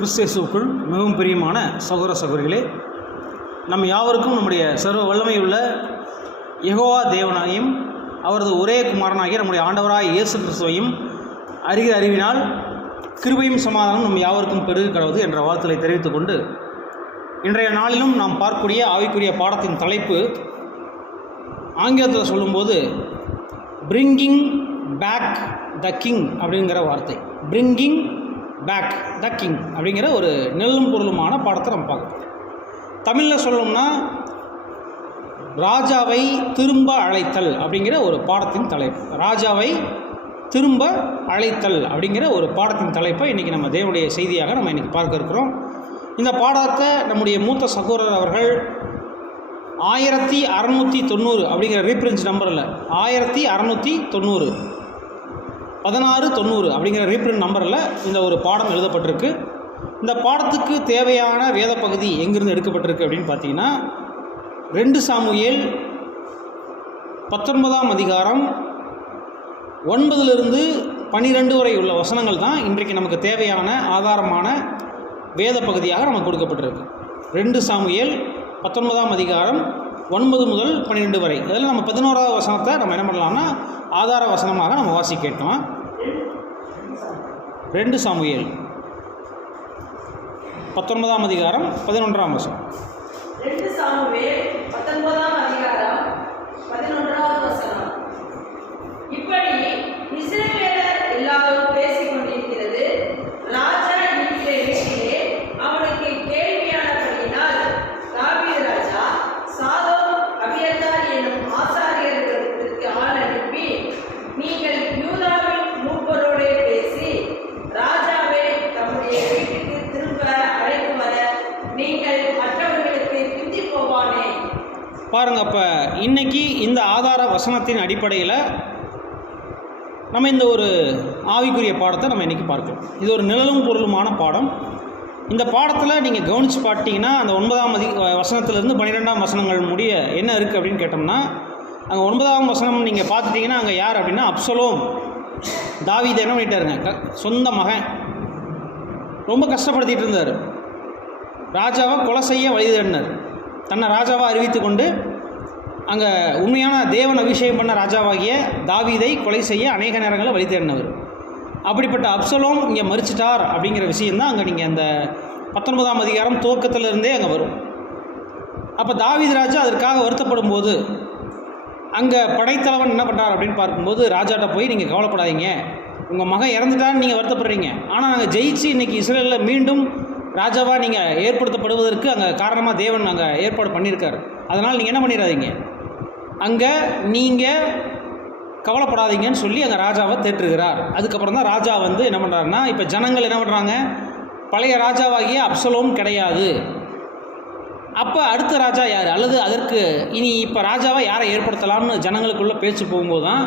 கிறிஸ்தேசுக்குள் மிகவும் பிரியமான சகோதர சகோதரிகளே, நம் யாவருக்கும் நம்முடைய சர்வ வல்லமையுள்ள யெகோவா தேவனாயும் அவரது ஒரே குமாரனாகிய நம்முடைய ஆண்டவராய் இயேசு கிறிஸ்துவையும் அறிகிற அறிவினால் கிருபையும் சமாதானம் நம் யாவருக்கும் பெருகு கடவுது என்ற வாழ்த்துக்களை தெரிவித்துக் கொண்டு, இன்றைய நாளிலும் நாம் பார்க்கக்கூடிய ஆவிக்குரிய பாடத்தின் தலைப்பு ஆங்கிலத்தில் சொல்லும்போது பிரிங்கிங் பேக் த கிங் அப்படிங்கிற வார்த்தை. பிரிங்கிங் பேக் த கிங் அப்படிங்கிற ஒரு நெல்லும் பொருளுமான பாடத்தை நம்ம பார்க்கணும். தமிழில் சொல்லணும்னா ராஜாவை திரும்ப அழைத்தல் அப்படிங்கிற ஒரு பாடத்தின் தலைப்பு. ராஜாவை திரும்ப அழைத்தல் அப்படிங்கிற ஒரு பாடத்தின் தலைப்பை இன்றைக்கி நம்ம தேவனுடைய செய்தியாக நம்ம இன்றைக்கி பார்க்க இருக்கிறோம். இந்த பாடத்தை நம்முடைய மூத்த சகோதரர் அவர்கள் 1690 அப்படிங்கிற ரீஃபரன்ஸ் நம்பரில் 1690 1690 அப்படிங்கிற ரீஃபரன்ஸ் நம்பரில் இந்த ஒரு பாடம் எழுதப்பட்டிருக்கு. இந்த பாடத்துக்கு தேவையான வேத பகுதி எங்கிருந்து எடுக்கப்பட்டிருக்கு அப்படின்னு பார்த்தீங்கன்னா 2 சாமுவேல் 19ஆம் அதிகாரம் 9 - 12 வரை உள்ள வசனங்கள் தான் இன்றைக்கு நமக்கு தேவையான ஆதாரமான வேத பகுதியாக நமக்கு கொடுக்கப்பட்டிருக்கு. 2 சாமுவேல் 19ஆம் அதிகாரம் 9 முதல் 12 வரை. அதில் நம்ம 11ஆவது வசனத்தை நம்ம என்ன பண்ணலாம்னா ஆதார வசனமாக நம்ம வாசிக்க கேட்கலாம். 2 சாமுவேல் 19ஆம் அதிகாரம் 11ஆம் வசனம். 2 சாமுவேல் 19ஆம் அதிகாரம் 11வது வசனம். இப்படி இஸ்ரவேலர் எல்லாரும் பேசிக் கொண்டிருக்கிறது. ராஜா இருக்கிற வீட்டிலே அவனுக்கு கேள்வியானபடியினால் தாவீது ராஜா சாதோக் அபியத்தார் என்னும் ஆசாரியர்களுக்கு ஆள் அனுப்பி, நீங்கள் யூதாவின் மூப்பரோடே பேசி ராஜாவை தம்முடைய வீட்டுக்கு திரும்ப அழைத்து வர நீங்கள் மற்றவர்களுக்கு பிந்தி போவானே. பாருங்கள், அப்போ இன்னைக்கு இந்த ஆதார வசனத்தின் அடிப்படையில் நம்ம இந்த ஒரு ஆவிக்குரிய பாடத்தை நம்ம இன்றைக்கி பார்க்கலாம். இது ஒரு நிழலும் பொருளுமான பாடம். இந்த பாடத்தில் நீங்கள் கவனித்து பார்த்தீங்கன்னா அந்த 9ஆம் வசனத்திலிருந்து 12ஆம் வசனங்கள் முடிய என்ன இருக்குது அப்படின்னு கேட்டோம்னா, அங்கே 9ஆம் வசனம் நீங்கள் பார்த்துட்டிங்கன்னா அங்கே யார் அப்படின்னா அப்சலோம். தாவீது என்ன பண்ணிட்டாருங்க, சொந்த மகன் ரொம்ப கஷ்டப்படுத்திகிட்டு இருந்தார். ராஜாவை கொலை செய்ய வழி தேடினார். தன்னை ராஜாவாக அறிவித்து கொண்டு அங்கே உண்மையான தேவன் அபிஷேகம் பண்ண ராஜாவாகிய தாவீதை கொலை செய்ய அநேக நேரங்களில் வழி தேடினவர். அப்படிப்பட்ட அப்சலோம் இங்கே மரிச்சிட்டார் அப்படிங்கிற விஷயந்தான் அங்கே நீங்கள் அந்த 19ஆம் அதிகாரம் துவக்கத்திலிருந்தே அங்கே வரும். அப்போ தாவீது ராஜா அதற்காக வருத்தப்படும் போது அங்கே படைத்தலைவன் என்ன பண்ணுறார் அப்படின்னு பார்க்கும்போது, ராஜாட்ட போய் நீங்கள் கவலைப்படாதீங்க, உங்கள் மகன் இறந்துட்டான்னு நீங்கள் வருத்தப்படுறீங்க, ஆனால் நாங்கள் ஜெயிச்சு இன்றைக்கி இஸ்ரேலில் மீண்டும் ராஜாவாக நீங்கள் ஏற்படுத்தப்படுவதற்கு அங்கே காரணமாக தேவன் அங்கே ஏற்பாடு பண்ணியிருக்கார். அதனால் நீங்கள் என்ன பண்ணிடாதீங்க, அங்கே நீங்கள் கவலைப்படாதீங்கன்னு சொல்லி அங்கே ராஜாவை தேற்றுகிறார். அதுக்கப்புறம் தான் ராஜா வந்து என்ன பண்ணுறாருன்னா, இப்போ ஜனங்கள் என்ன பண்ணுறாங்க, பழைய ராஜாவாகிய அப்சலோம் கிடையாது, அப்போ அடுத்த ராஜா யார், அல்லது அதற்கு இனி இப்போ ராஜாவாக யாரை ஏற்படுத்தலாம்னு ஜனங்களுக்குள்ளே பேச்சு போகும்போது தான்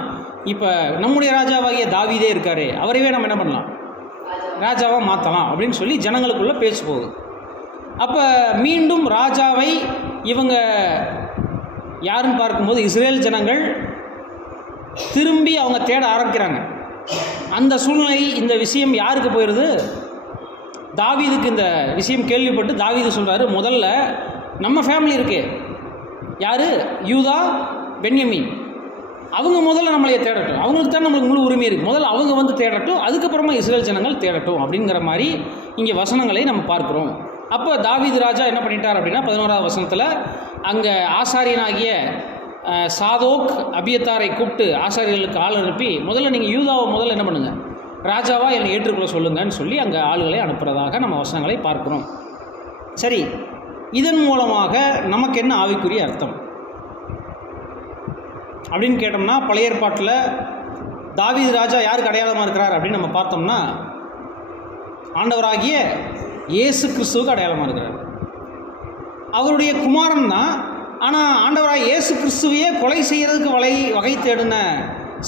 இப்போ நம்முடைய ராஜாவாகிய தாவீதே இருக்கார், அவரையே நம்ம என்ன பண்ணலாம், ராஜாவாக மாற்றலாம் அப்படின்னு சொல்லி ஜனங்களுக்குள்ளே பேச்சு போகுது. அப்போ மீண்டும் ராஜாவை இவங்க யாருன்னு பார்க்கும்போது இஸ்ரேல் ஜனங்கள் திரும்பி அவங்க தேட ஆரம்பிக்கிறாங்க. அந்த சூழ்நிலை இந்த விஷயம் யாருக்கு போயிடுது, தாவீதுக்கு இந்த விஷயம் கேள்விப்பட்டு தாவீது சொல்கிறாரு, முதல்ல நம்ம ஃபேமிலி இருக்கு, யார், யூதா பென்யமீன், அவங்க முதல்ல நம்மளைய தேடட்டும், அவங்களுக்கு தான் நம்மளுக்கு முழு உரிமை இருக்குது, முதல்ல அவங்க வந்து தேடட்டும், அதுக்கப்புறமா இஸ்ரேல் ஜனங்கள் தேடட்டும் அப்படிங்கிற மாதிரி இங்கே வசனங்களை நம்ம பார்க்குறோம். அப்போ தாவீது ராஜா என்ன பண்ணிட்டார் அப்படின்னா 11ஆவது வசனத்தில் அங்கே ஆசாரியனாகிய சாதோக் அபியத்தாரை கூப்பிட்டு ஆசாரியர்களுக்கு ஆள் அனுப்பி, முதல்ல நீங்கள் யூதாவை முதல்ல என்ன பண்ணுங்கள், ராஜாவாக என்னை ஏற்றுக்கொள்ள சொல்லுங்கன்னு சொல்லி அங்கே ஆளுகளை அனுப்புகிறதாக நம்ம வசனங்களை பார்க்குறோம். சரி, இதன் மூலமாக நமக்கு என்ன ஆவிக்குரிய அர்த்தம் அப்படின்னு கேட்டோம்னா, பழைய ஏற்பாட்டில் தாவீது ராஜா யாருக்கு அடையாளமாக இருக்கிறார் அப்படின்னு நம்ம பார்த்தோம்னா ஆண்டவராகிய இயேசு கிறிஸ்துவுக்கு அடையாளமாக இருக்கிறார். அவருடைய குமாரன் தான். ஆனால் ஆண்டவராகிய இயேசு கிறிஸ்துவையே கொலை செய்கிறதுக்கு வகை தேடின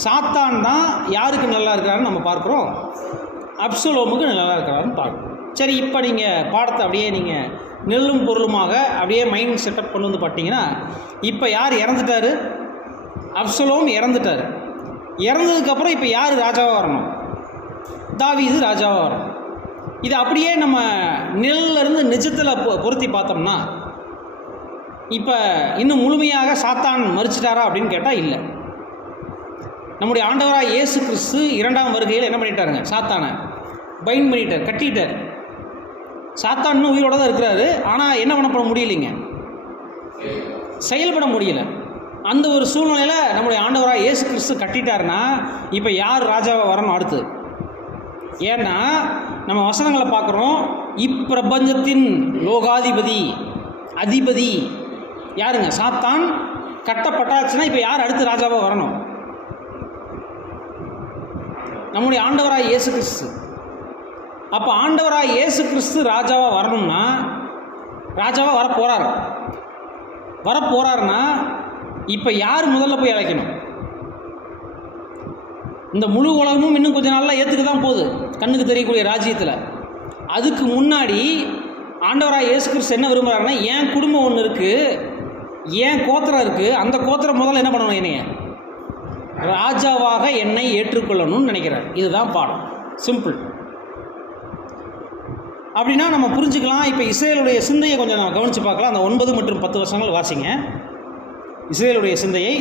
சாத்தான் தான் யாருக்கு நல்லா இருக்கிறாருன்னு நம்ம பார்க்குறோம், அப்சலோமுக்கு நல்லா இருக்கிறாருன்னு பார்க்குறோம். சரி, இப்போ நீங்கள் பாடத்தை அப்படியே நீங்கள் நெல்லும் பொருளுமாக அப்படியே மைண்ட் செட்டப் கொண்டு வந்து பார்த்தீங்கன்னா, இப்போ யார் இறந்துட்டார், அப்சலோம் இறந்துட்டார். இறந்ததுக்கப்புறம் இப்போ யார் ராஜாவாக வரணும், தாவீது ராஜாவாக வரணும். இதை அப்படியே நம்ம நிழலிருந்து நிஜத்தில் பொருத்தி பார்த்தோம்னா இப்போ இன்னும் முழுமையாக சாத்தான் மறிச்சிட்டாரா அப்படின்னு கேட்டால் இல்லை. நம்முடைய ஆண்டவராக இயேசு கிறிஸ்து 2ஆம் வருகையில் என்ன பண்ணிட்டாருங்க? சாத்தானை பைண்ட் பண்ணிட்டார், கட்டிட்டார். சாத்தான் இன்னும் உயிரோடு தான் இருக்கிறாரு. ஆனால் என்ன பண்ண முடியலைங்க, செயல்பட முடியல. அந்த ஒரு சூழ்நிலையில் நம்முடைய ஆண்டவராக இயேசு கிறிஸ்து கட்டிட்டாருன்னா இப்போ யார் ராஜாவாக வரணும் அடுத்து? ஏன்னா நம்ம வசனங்களை பார்க்குறோம், இப்பிரபஞ்சத்தின் லோகாதிபதி அதிபதி யாருங்க? சாத்தான் கட்டப்பட்டாச்சுன்னா இப்போ யார் அடுத்து ராஜாவாக வரணும்? நம்முடைய ஆண்டவராக இயேசு கிறிஸ்து. அப்போ ஆண்டவராக இயேசு கிறிஸ்து ராஜாவாக வரணும்னா, ராஜாவாக வரப்போகிறாருன்னா இப்போ யார் முதல்ல போய் அழைக்கணும்? இந்த முழு உலகமும் இன்னும் கொஞ்சம் நாளில் ஏற்றுக்க தான் போகுது, கண்ணுக்கு தெரியக்கூடிய ராஜ்யத்தில். அதுக்கு முன்னாடி ஆண்டவராக இயேசு கிறிஸ்து என்ன விரும்புகிறாருன்னா, என் குடும்பம் ஒன்று இருக்குது, என் கோத்திரம் இருக்குது, அந்த கோத்திரம் முதல்ல என்ன பண்ணணும்? என்னைய ராஜாவாக என்னை ஏற்றுக்கொள்ளணும்னு நினைக்கிறார். இதுதான் பாடம், சிம்பிள். அப்படின்னா நம்ம புரிஞ்சுக்கலாம். இப்போ இஸ்ரேலுடைய சிந்தையை கொஞ்சம் நம்ம கவனித்து பார்க்கலாம். அந்த 9 மற்றும் 10 வசனங்கள் வாசிங்க. இஸ்ரேலுடைய சிந்தையை.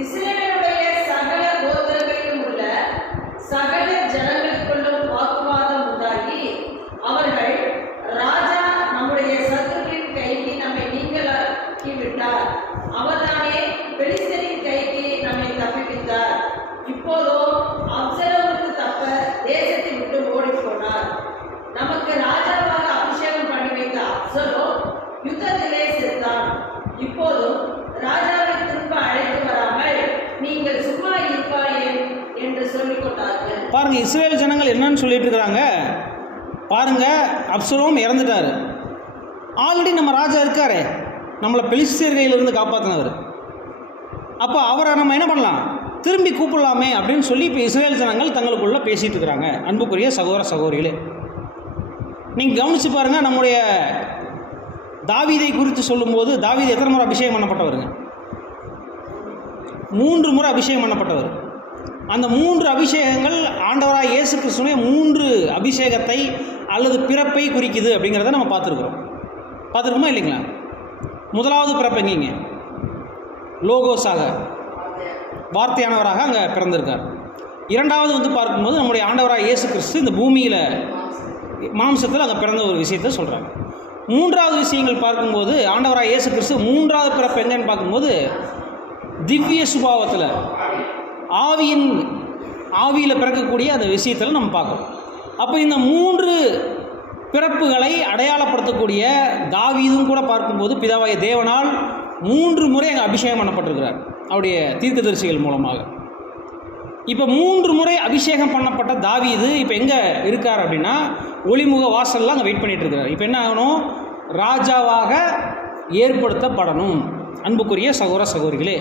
இஸ்ரவேலுடைய சகல கோத்திரங்களிலும் உள்ள சகல ஜனங்களுக்குள்ளும் வாக்குவாதம் உண்டாகி, அவர்கள், ராஜா நம்முடைய சத்துருவின் கைக்கு நம்மை நீங்களாக்கி விட்டார், அவர்தானே பெலிஸ்தரின் கைக்கு நம்மை தப்பிவித்தார். இப்போதோ அப்சலோமுக்கு தப்ப தேசத்தை விட்டு ஓடிப்போனார். நமக்கு ராஜாவாக அபிஷேகம் பண்ணி வைத்த அப்சலோம் யுத்தத்திலே செத்தான். இப்போதும் ராஜாவை திரும்ப அழைத்து வராமல் நீங்கள் சும்மா இருப்பாயேன் என்று சொல்லிக் கொண்டார்கள். பாருங்க, இஸ்ரேல் ஜனங்கள் என்னன்னு சொல்லிட்டு இருக்கிறாங்க பாருங்க. அப்சலோம் இறந்துட்டாரு, ஆல்ரெடி நம்ம ராஜா இருக்காரு, நம்மளை பெலிஸ்தியர் கையிலிருந்து காப்பாற்றினவர். அப்போ அவரை நம்ம என்ன பண்ணலாம்? திரும்பி கூப்பிடலாமே அப்படின்னு சொல்லி இப்போ இஸ்ரேல் ஜனங்கள் தங்களுக்குள்ள பேசிட்டு இருக்கிறாங்க. அன்புக்குரிய சகோதர சகோதரிகளே, நீங்கள் கவனித்து பாருங்கள். நம்முடைய தாவீதை குறித்து சொல்லும்போது, தாவீது எத்தனை முறை அபிஷேகம் பண்ணப்பட்டவருங்க? 3 முறை அபிஷேகம் பண்ணப்பட்டவர். அந்த 3 அபிஷேகங்கள் ஆண்டவராக இயேசு கிறிஸ்துவின் 3 அபிஷேகத்தை அல்லது பிறப்பை குறிக்குது அப்படிங்கிறத நம்ம பார்த்துருக்கோமா இல்லைங்களா? முதலாவது பிறப்பு எங்கேங்க? லோகோஸாக, வார்த்தையானவராக அங்கே பிறந்திருக்கார். 2வது வந்து பார்க்கும்போது நம்முடைய ஆண்டவராக இயேசு கிறிஸ்து இந்த பூமியில் மாம்சத்தில் அங்கே பிறந்த ஒரு விஷயத்தை சொல்கிறாங்க. 3வது விஷயங்கள் பார்க்கும்போது ஆண்டவராக இயேசு கிறிஸ்து 3வது பிறப்பு எங்கன்னு பார்க்கும்போது திவ்ய சுபாவத்தில், ஆவியில் பிறக்கக்கூடிய அந்த விஷயத்தில் நம்ம பார்க்கணும். அப்போ இந்த 3 பிறப்புகளை அடையாளப்படுத்தக்கூடிய தாவீதும் கூட பார்க்கும்போது பிதாவாகிய தேவனால் 3 முறை அங்கே அபிஷேகம் பண்ணப்பட்டிருக்கிறார் அவருடைய தீர்க்கதரிசிகள் மூலமாக. இப்போ 3 முறை அபிஷேகம் பண்ணப்பட்ட தாவீது இப்போ எங்கே இருக்கார் அப்படின்னா, ஒளிமுக வாசலில் அங்கே வெயிட் பண்ணிட்டு இருக்கிறார். இப்போ என்ன ஆகணும்? ராஜாவாக ஏற்படுத்தப்படணும். அன்புக்குரிய சகோதர சகோதரிகளே,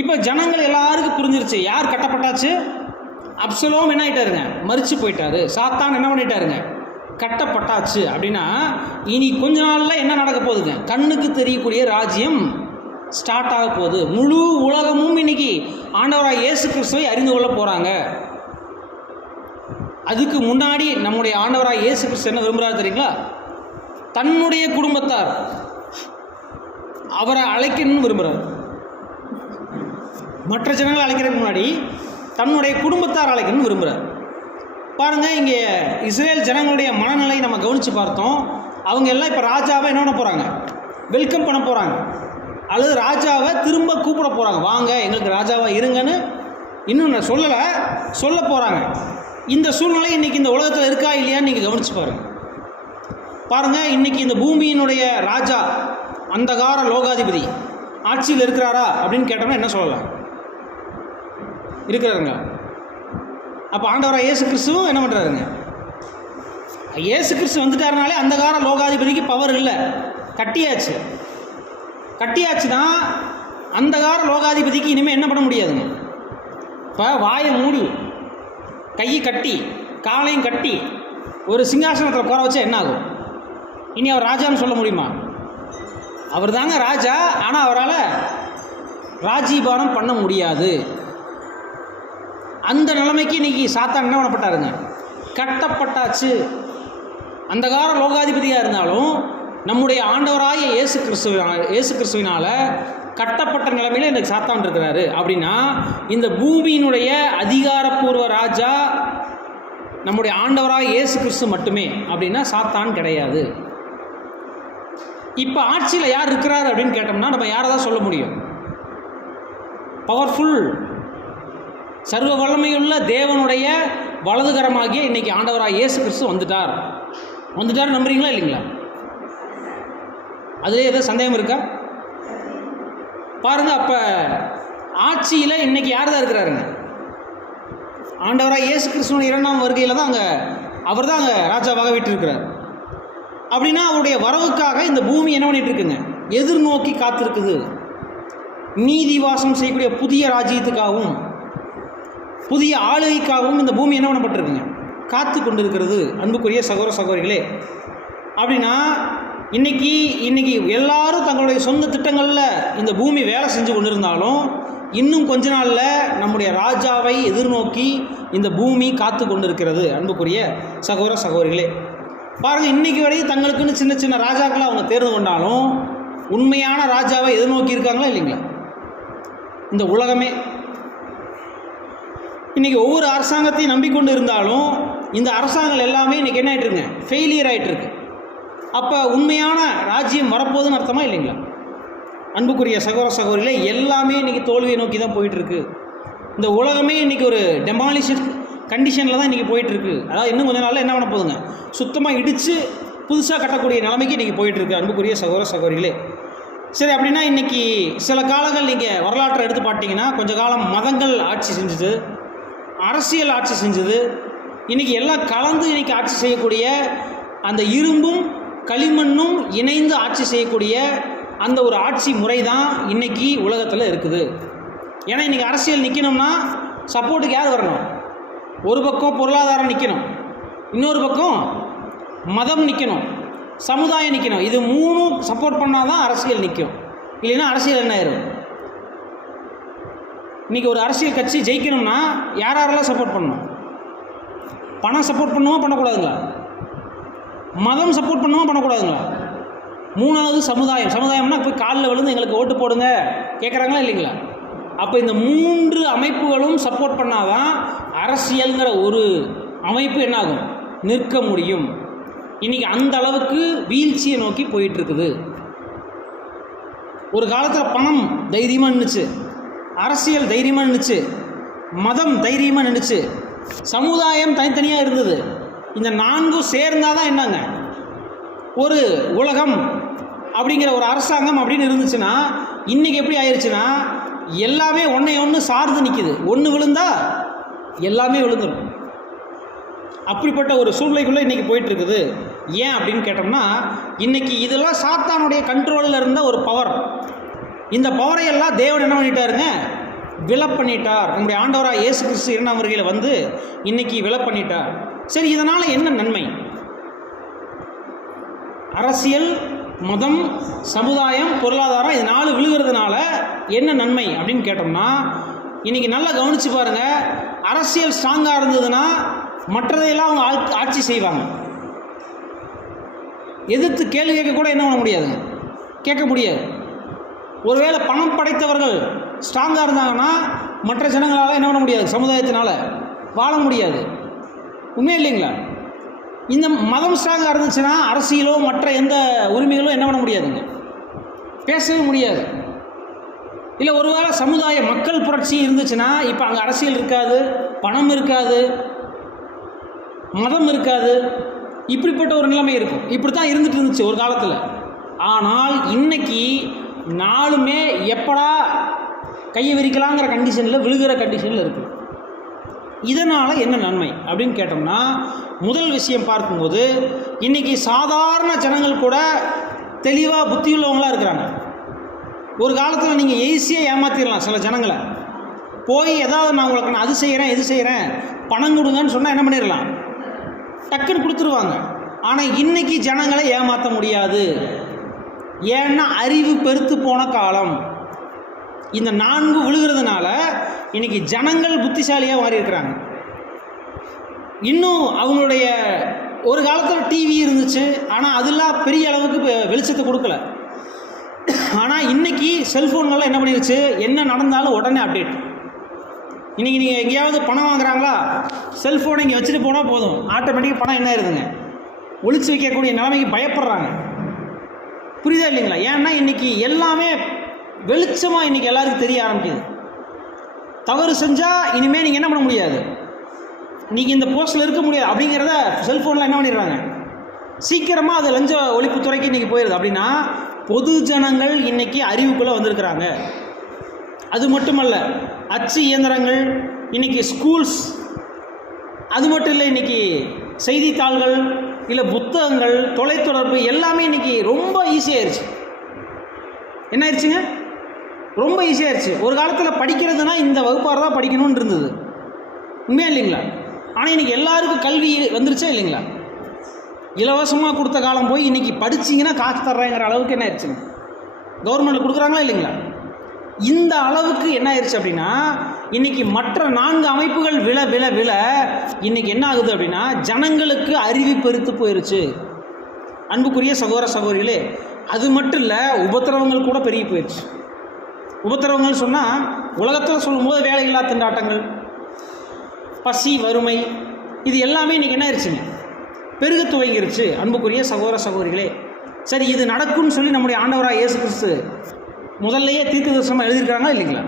இப்போ ஜனங்கள் எல்லாருக்கும் புரிஞ்சிருச்சு, யார் கட்டப்பட்டாச்சு? அப்சலோம் என்ன ஆகிட்டாருங்க? மரிச்சு போயிட்டாரு. சாத்தான் என்ன பண்ணிட்டாருங்க? கட்டப்பட்டாச்சு. அப்படின்னா இனி கொஞ்ச நாளில் என்ன நடக்க போகுதுங்க? கண்ணுக்கு தெரியக்கூடிய ராஜ்யம் ஸ்டார்ட் ஆக போகுது. முழு உலகமும் இன்னைக்கு ஆண்டவராக இயேசு கிறிஸ்துவை அறிந்து கொள்ள போகிறாங்க. அதுக்கு முன்னாடி நம்முடைய ஆண்டவராக இயேசு கிறிஸ்து என்ன விரும்புகிறார் தெரியுங்களா? தன்னுடைய குடும்பத்தார் அவரை அழைக்கணும்னு விரும்புகிறார். மற்ற ஜனங்களை அழைக்கிறதுக்கு முன்னாடி தன்னுடைய குடும்பத்தார் அழைக்கணும்னு விரும்புகிறார். பாருங்கள், இங்கே இஸ்ரேல் ஜனங்களுடைய மனநிலை நம்ம கவனித்து பார்த்தோம். அவங்க எல்லாம் இப்போ ராஜாவை என்ன பண்ண போகிறாங்க? வெல்கம் பண்ண போகிறாங்க, அல்லது ராஜாவை திரும்ப கூப்பிட போகிறாங்க. வாங்க, எங்களுக்கு ராஜாவாக இருங்கன்னு இன்னும் நான் சொல்ல போகிறாங்க. இந்த சூழ்நிலை இன்றைக்கி இந்த உலகத்தில் இருக்கா இல்லையான்னு நீங்கள் கவனித்து பாருங்கள். இன்றைக்கி இந்த பூமியினுடைய ராஜா, அந்தகார லோகாதிபதி ஆட்சியில் இருக்கிறாரா அப்படின்னு கேட்டோம்னா என்ன சொல்லலாம்? இருக்கிறாருங்க. அப்போ ஆண்டவராக இயேசு கிறிஸ்துவும் என்ன பண்ணுறாருங்க? இயேசு கிறிஸ்து வந்துட்டாருனாலே அந்தகார லோகாதிபதிக்கு பவர் இல்லை, கட்டியாச்சுன்னா அந்தகார லோகாதிபதிக்கு இனிமேல் என்ன பண்ண முடியாதுங்க. இப்போ வாயை மூடி, கையை கட்டி, காலையும் கட்டி ஒரு சிங்காசனத்தில் குறை வச்சா என்ன ஆகும்? இனி அவர் ராஜான்னு சொல்ல முடியுமா? அவர் தாங்க ராஜா, ஆனால் அவரால் ராஜ்யபாரம் பண்ண முடியாது. அந்த நிலைமைக்கு இன்றைக்கி சாத்தான் என்ன பண்ணப்பட்டாருங்க, கட்டப்பட்டாச்சு. அந்த கால லோகாதிபதியாக இருந்தாலும் நம்முடைய ஆண்டவராய இயேசு கிறிஸ்துவினால் கட்டப்பட்ட நிலைமையில் இன்றைக்கு சாத்தான் இருக்கிறாரு. அப்படின்னா இந்த பூமியினுடைய அதிகாரப்பூர்வ ராஜா நம்முடைய ஆண்டவராக இயேசு கிறிஸ்து மட்டுமே அப்படின்னா சாத்தான் கிடையாது. இப்போ ஆட்சியில் யார் இருக்கிறார் அப்படின்னு கேட்டோம்னா நம்ம யாரை தான் சொல்ல முடியும்? பவர்ஃபுல் சர்வ வல்லமையுள்ள தேவனுடைய வலதுகரமாகிய இன்னைக்கு ஆண்டவராக இயேசு கிறிஸ்து வந்துட்டார். நம்புறீங்களா இல்லைங்களா? அதுலேயே ஏதோ சந்தேகம் இருக்கா பாருங்க. அப்போ ஆட்சியில் இன்னைக்கு யார் தான் இருக்கிறாருங்க? ஆண்டவராக இயேசு கிறிஸ்துவனுடைய 2ஆம் வருகையில் தான் அவர் தான் அங்கே ராஜாவாக விட்டிருக்கிறார். அப்படின்னா அவருடைய வரவுக்காக இந்த பூமி என்ன பண்ணிட்டு இருக்குங்க, எதிர்நோக்கி காத்திருக்குது. நீதி வாசம் செய்யக்கூடிய புதிய ராஜ்யத்துக்காகவும் புதிய ஆளுகைக்காகவும் இந்த பூமி என்ன பண்ணப்பட்டிருக்குங்க, காத்து கொண்டு இருக்கிறது. அன்புக்குரிய சகோதர சகோதரிகளே, அப்படின்னா இன்னைக்கு எல்லாரும் தங்களுடைய சொந்த திட்டங்களில் இந்த பூமி வேலை செஞ்சு கொண்டு இருந்தாலும் இன்னும் கொஞ்ச நாளில் நம்முடைய ராஜாவை எதிர்நோக்கி இந்த பூமி காத்து கொண்டு இருக்கிறது. அன்புக்குரிய சகோதர சகோதரிகளே, பாருங்கள், இன்றைக்கி வரையும் தங்களுக்குன்னு சின்ன சின்ன ராஜாக்களை அவங்க தேர்ந்து கொண்டாலும் உண்மையான ராஜாவை எதிர்நோக்கி இருக்காங்களா இல்லைங்களா? இந்த உலகமே இன்றைக்கி ஒவ்வொரு அரசாங்கத்தையும் நம்பிக்கொண்டு இருந்தாலும் இந்த அரசாங்கம் எல்லாமே இன்றைக்கி என்ன ஆகிட்டுருங்க, ஃபெயிலியர் ஆகிட்டுருக்கு. அப்போ உண்மையான ராஜ்யம் வரப்போகுதுன்னு அர்த்தமா இல்லைங்களா? அன்புக்குரிய சகோதர சகோதரிகளே, எல்லாமே இன்றைக்கி தோல்வியை நோக்கி தான் போயிட்டுருக்கு. இந்த உலகமே இன்றைக்கி ஒரு டெமாலிஷன் கண்டிஷனில் தான் இன்றைக்கி போயிட்டுருக்கு. அதாவது இன்னும் கொஞ்சம் நாளில் என்ன பண்ண போகுதுங்க, சுத்தமாக இடித்து புதுசாக கட்டக்கூடிய நிலைமைக்கு இன்றைக்கி போயிட்டுருக்கு. அன்புக்குரிய சகோதர சகோதரிகளே, சரி, அப்படின்னா இன்றைக்கி சில காலங்கள் நீங்கள் வரலாற்றை எடுத்து பார்த்தீங்கன்னா கொஞ்ச காலம் மதங்கள் ஆட்சி செஞ்சுது, அரசியல் ஆட்சி செஞ்சுது. இன்றைக்கி எல்லாம் கலந்து இன்றைக்கி ஆட்சி செய்யக்கூடிய அந்த இரும்பும் களிமண்ணும் இணைந்து ஆட்சி செய்யக்கூடிய அந்த ஒரு ஆட்சி முறை தான் இன்றைக்கி உலகத்தில் இருக்குது. ஏன்னா இன்றைக்கி அரசியல் நிற்கணும்னா சப்போர்ட்டுக்கு யார் வரணும்? ஒரு பக்கம் பொருளாதாரம் நிற்கணும், இன்னொரு பக்கம் மதம் நிற்கணும், சமுதாயம் நிற்கணும். இது மூணும் சப்போர்ட் பண்ணால் தான் அரசியல் நிற்கும். இல்லைன்னா அரசியல் என்ன ஆயிரும்? இன்றைக்கி ஒரு அரசியல் கட்சி ஜெயிக்கணும்னா யாரெல்லாம் சப்போர்ட் பண்ணணும்? பணம் சப்போர்ட் பண்ணுமா பண்ணக்கூடாதுங்களா? மதம் சப்போர்ட் பண்ணுமா பண்ணக்கூடாதுங்களா? மூணாவது சமுதாயம்னா போய் காலில் விழுந்து எங்களுக்கு ஓட்டு போடுங்க கேட்குறாங்களா இல்லைங்களா? அப்போ இந்த 3 அமைப்புகளும் சப்போர்ட் பண்ணாதான் அரசியல்ங்கிற ஒரு அமைப்பு என்னாகும், நிற்க முடியும். இன்றைக்கி அந்த அளவுக்கு வீழ்ச்சியை நோக்கி போயிட்டுருக்குது. ஒரு காலத்தில் பணம் தைரியமாக நின்றுச்சு, அரசியல் தைரியமாக நின்றுச்சு, மதம் தைரியமாக நின்றுச்சு, சமுதாயம் தனித்தனியாக இருந்தது. இந்த 4ம் சேர்ந்தால் தான் என்னங்க ஒரு உலகம் அப்படிங்கிற ஒரு அரசாங்கம் அப்படின்னு இருந்துச்சுன்னா, இன்றைக்கி எப்படி ஆயிடுச்சுன்னா எல்லாமே ஒன்று சார்ந்து நிற்கிது. ஒன்று விழுந்தா எல்லாமே விழுந்துடும். அப்படிப்பட்ட ஒரு சூழ்நிலைக்குள்ளே இன்றைக்கி போயிட்டுருக்குது. ஏன் அப்படின்னு கேட்டோம்னா, இன்றைக்கி இதெல்லாம் சாத்தானுடைய கண்ட்ரோலில் இருந்த ஒரு பவர். இந்த பவரையெல்லாம் தேவன் என்ன பண்ணிட்டாருங்க, விலை பண்ணிட்டார். நம்முடைய ஆண்டவராக இயேசு கிறிஸ்து 2ஆம் வருகையில் வந்து இன்றைக்கி விலை பண்ணிட்டார். சரி, இதனால் என்ன நன்மை? அரசியல், மதம், சமுதாயம், பொருளாதாரம் இது 4 விழுகிறதுனால என்ன நன்மை அப்படின்னு கேட்டோம்னா, இன்றைக்கி நல்லா கவனித்து பாருங்கள். அரசியல் ஸ்ட்ராங்காக இருந்ததுன்னா மற்றதையெல்லாம் அவங்க ஆட்சி செய்வாங்க. எதிர்த்து கேள்வி கேட்க கூட என்ன பண்ண முடியாதுங்க, கேட்க முடியாது. ஒருவேளை பணம் படைத்தவர்கள் ஸ்ட்ராங்காக இருந்தாங்கன்னா மற்ற ஜனங்களால் என்ன பண்ண முடியாது, சமுதாயத்தினால் வாழ முடியாது. உண்மை இல்லைங்களா? இந்த மதம் ஸ்ட்ராங்காக இருந்துச்சுன்னா அரசியலோ மற்ற எந்த உரிமைகளோ என்ன பண்ண முடியாதுங்க, பேசவே முடியாது. இல்லை ஒருவேளை சமுதாய மக்கள் புரட்சி இருந்துச்சுன்னா இப்போ அங்கே அரசியல் இருக்காது, பணம் இருக்காது, மதம் இருக்காது. இப்படிப்பட்ட ஒரு நிலைமை இருக்கும். இப்படி தான் இருந்துட்டு இருந்துச்சு ஒரு காலத்தில். ஆனால் இன்னைக்கு 4மே எப்படா கையை விரிக்கலாங்கிற கண்டிஷனில், விழுகிற கண்டிஷனில் இருக்குது. இதனால் என்ன நன்மை அப்படின்னு கேட்டோம்னா, முதல் விஷயம் பார்க்கும்போது இன்றைக்கி சாதாரண ஜனங்கள் கூட தெளிவாக புத்தியுள்ளவங்களாக இருக்கிறாங்க. ஒரு காலத்தில் நீங்கள் ஈஸியாக ஏமாற்றிடலாம் சில ஜனங்களை. போய் ஏதாவது நான் உங்களுக்கு நான் அது செய்கிறேன் இது செய்கிறேன் பணம் கொடுங்கன்னு சொன்னால் என்ன பண்ணிடலாம், டக்குன்னு கொடுத்துருவாங்க. ஆனால் இன்றைக்கி ஜனங்களை ஏமாற்ற முடியாது. ஏன்னா அறிவு பெருத்து போன காலம். இந்த 4 விழுகிறதுனால இன்னைக்கு ஜனங்கள் புத்திசாலியாக மாறி இருக்கிறாங்க. இன்னும் அவங்களுடைய ஒரு காலத்தில் டிவி இருந்துச்சு, ஆனால் அதெல்லாம் பெரிய அளவுக்கு வெளிச்சத்தை கொடுக்கல. ஆனால் இன்றைக்கி செல்ஃபோன்கள்லாம் என்ன பண்ணிருச்சு, என்ன நடந்தாலும் உடனே அப்டேட். இன்றைக்கி நீங்கள் எங்கேயாவது பணம் வாங்குறாங்களா, செல்ஃபோனை இங்கே வச்சுட்டு போனால் போதும், ஆட்டோமேட்டிக்காக பணம் என்ன ஆயிருதுங்க, ஒளிச்சு வைக்கக்கூடிய நிலைமைக்கு பயப்படுறாங்க. புரியுதா இல்லைங்களா? ஏன்னா இன்றைக்கி எல்லாமே வெளிச்சமாக இன்றைக்கி எல்லாருக்கும் தெரிய ஆரம்பிக்குது. தவறு செஞ்சால் இனிமேல் நீங்கள் என்ன பண்ண முடியாது, நீங்கள் இந்த போஸ்ட்டில் இருக்க முடியாது அப்படிங்கிறத செல்ஃபோனில் என்ன பண்ணிடுறாங்க, சீக்கிரமாக அது லஞ்ச ஒழிப்புத்துறைக்கு இன்றைக்கி போயிடுது. அப்படின்னா பொது ஜனங்கள் இன்றைக்கி அறிவுக்குள்ளே வந்திருக்கிறாங்க. அது மட்டுமல்ல, அச்சு இயந்திரங்கள், இன்றைக்கி ஸ்கூல்ஸ், அது மட்டும் இல்லை, இன்றைக்கி செய்தித்தாள்கள், இல்லை புத்தகங்கள், தொலைத்தொடர்பு எல்லாமே இன்றைக்கி ரொம்ப ஈஸியாகிடுச்சு. என்ன ஆயிடுச்சுங்க, ரொம்ப ஈஸியாகிடுச்சு. ஒரு காலத்தில் படிக்கிறதுனா இந்த வகுப்பார் தான் படிக்கணும்னு இருந்தது, உண்மையா இல்லைங்களா? ஆனால் இன்றைக்கி எல்லாருக்கும் கல்வி வந்துருச்சா இல்லைங்களா? இலவசமாக கொடுத்த காலம் போய் இன்றைக்கி படிச்சிங்கன்னா காசு தர்றேங்கிற அளவுக்கு என்ன ஆயிடுச்சுங்க, கவர்மெண்ட்டில் கொடுக்குறாங்களா இல்லைங்களா? இந்த அளவுக்கு என்ன ஆயிடுச்சு அப்படின்னா, இன்றைக்கி மற்ற 4 அமைப்புகள் விழ விழ விழ இன்றைக்கி என்ன ஆகுது அப்படின்னா, ஜனங்களுக்கு அறிவு பெருத்து போயிருச்சு. அன்புக்குரிய சகோதர சகோதரிகளே, அது மட்டும் இல்லை, உபத்திரவங்கள் கூட பெருகி போயிடுச்சு. உபத்திரவங்கள் சொன்னால் உலகத்தில் சொல்லும்போது வேலையில்லா திண்டாட்டங்கள், பசி, வறுமை, இது எல்லாமே இன்றைக்கி என்ன ஆயிடுச்சுங்க, பெருக துவங்கிருச்சு. அன்புக்குரிய சகோதர சகோதரிகளே, சரி, இது நடக்கும்னு சொல்லி நம்முடைய ஆண்டவராக இயேசு கிறிஸ்து முதல்லையே தீர்க்கதரிசனமாக எழுதியிருக்கிறாங்களா இல்லைங்களா?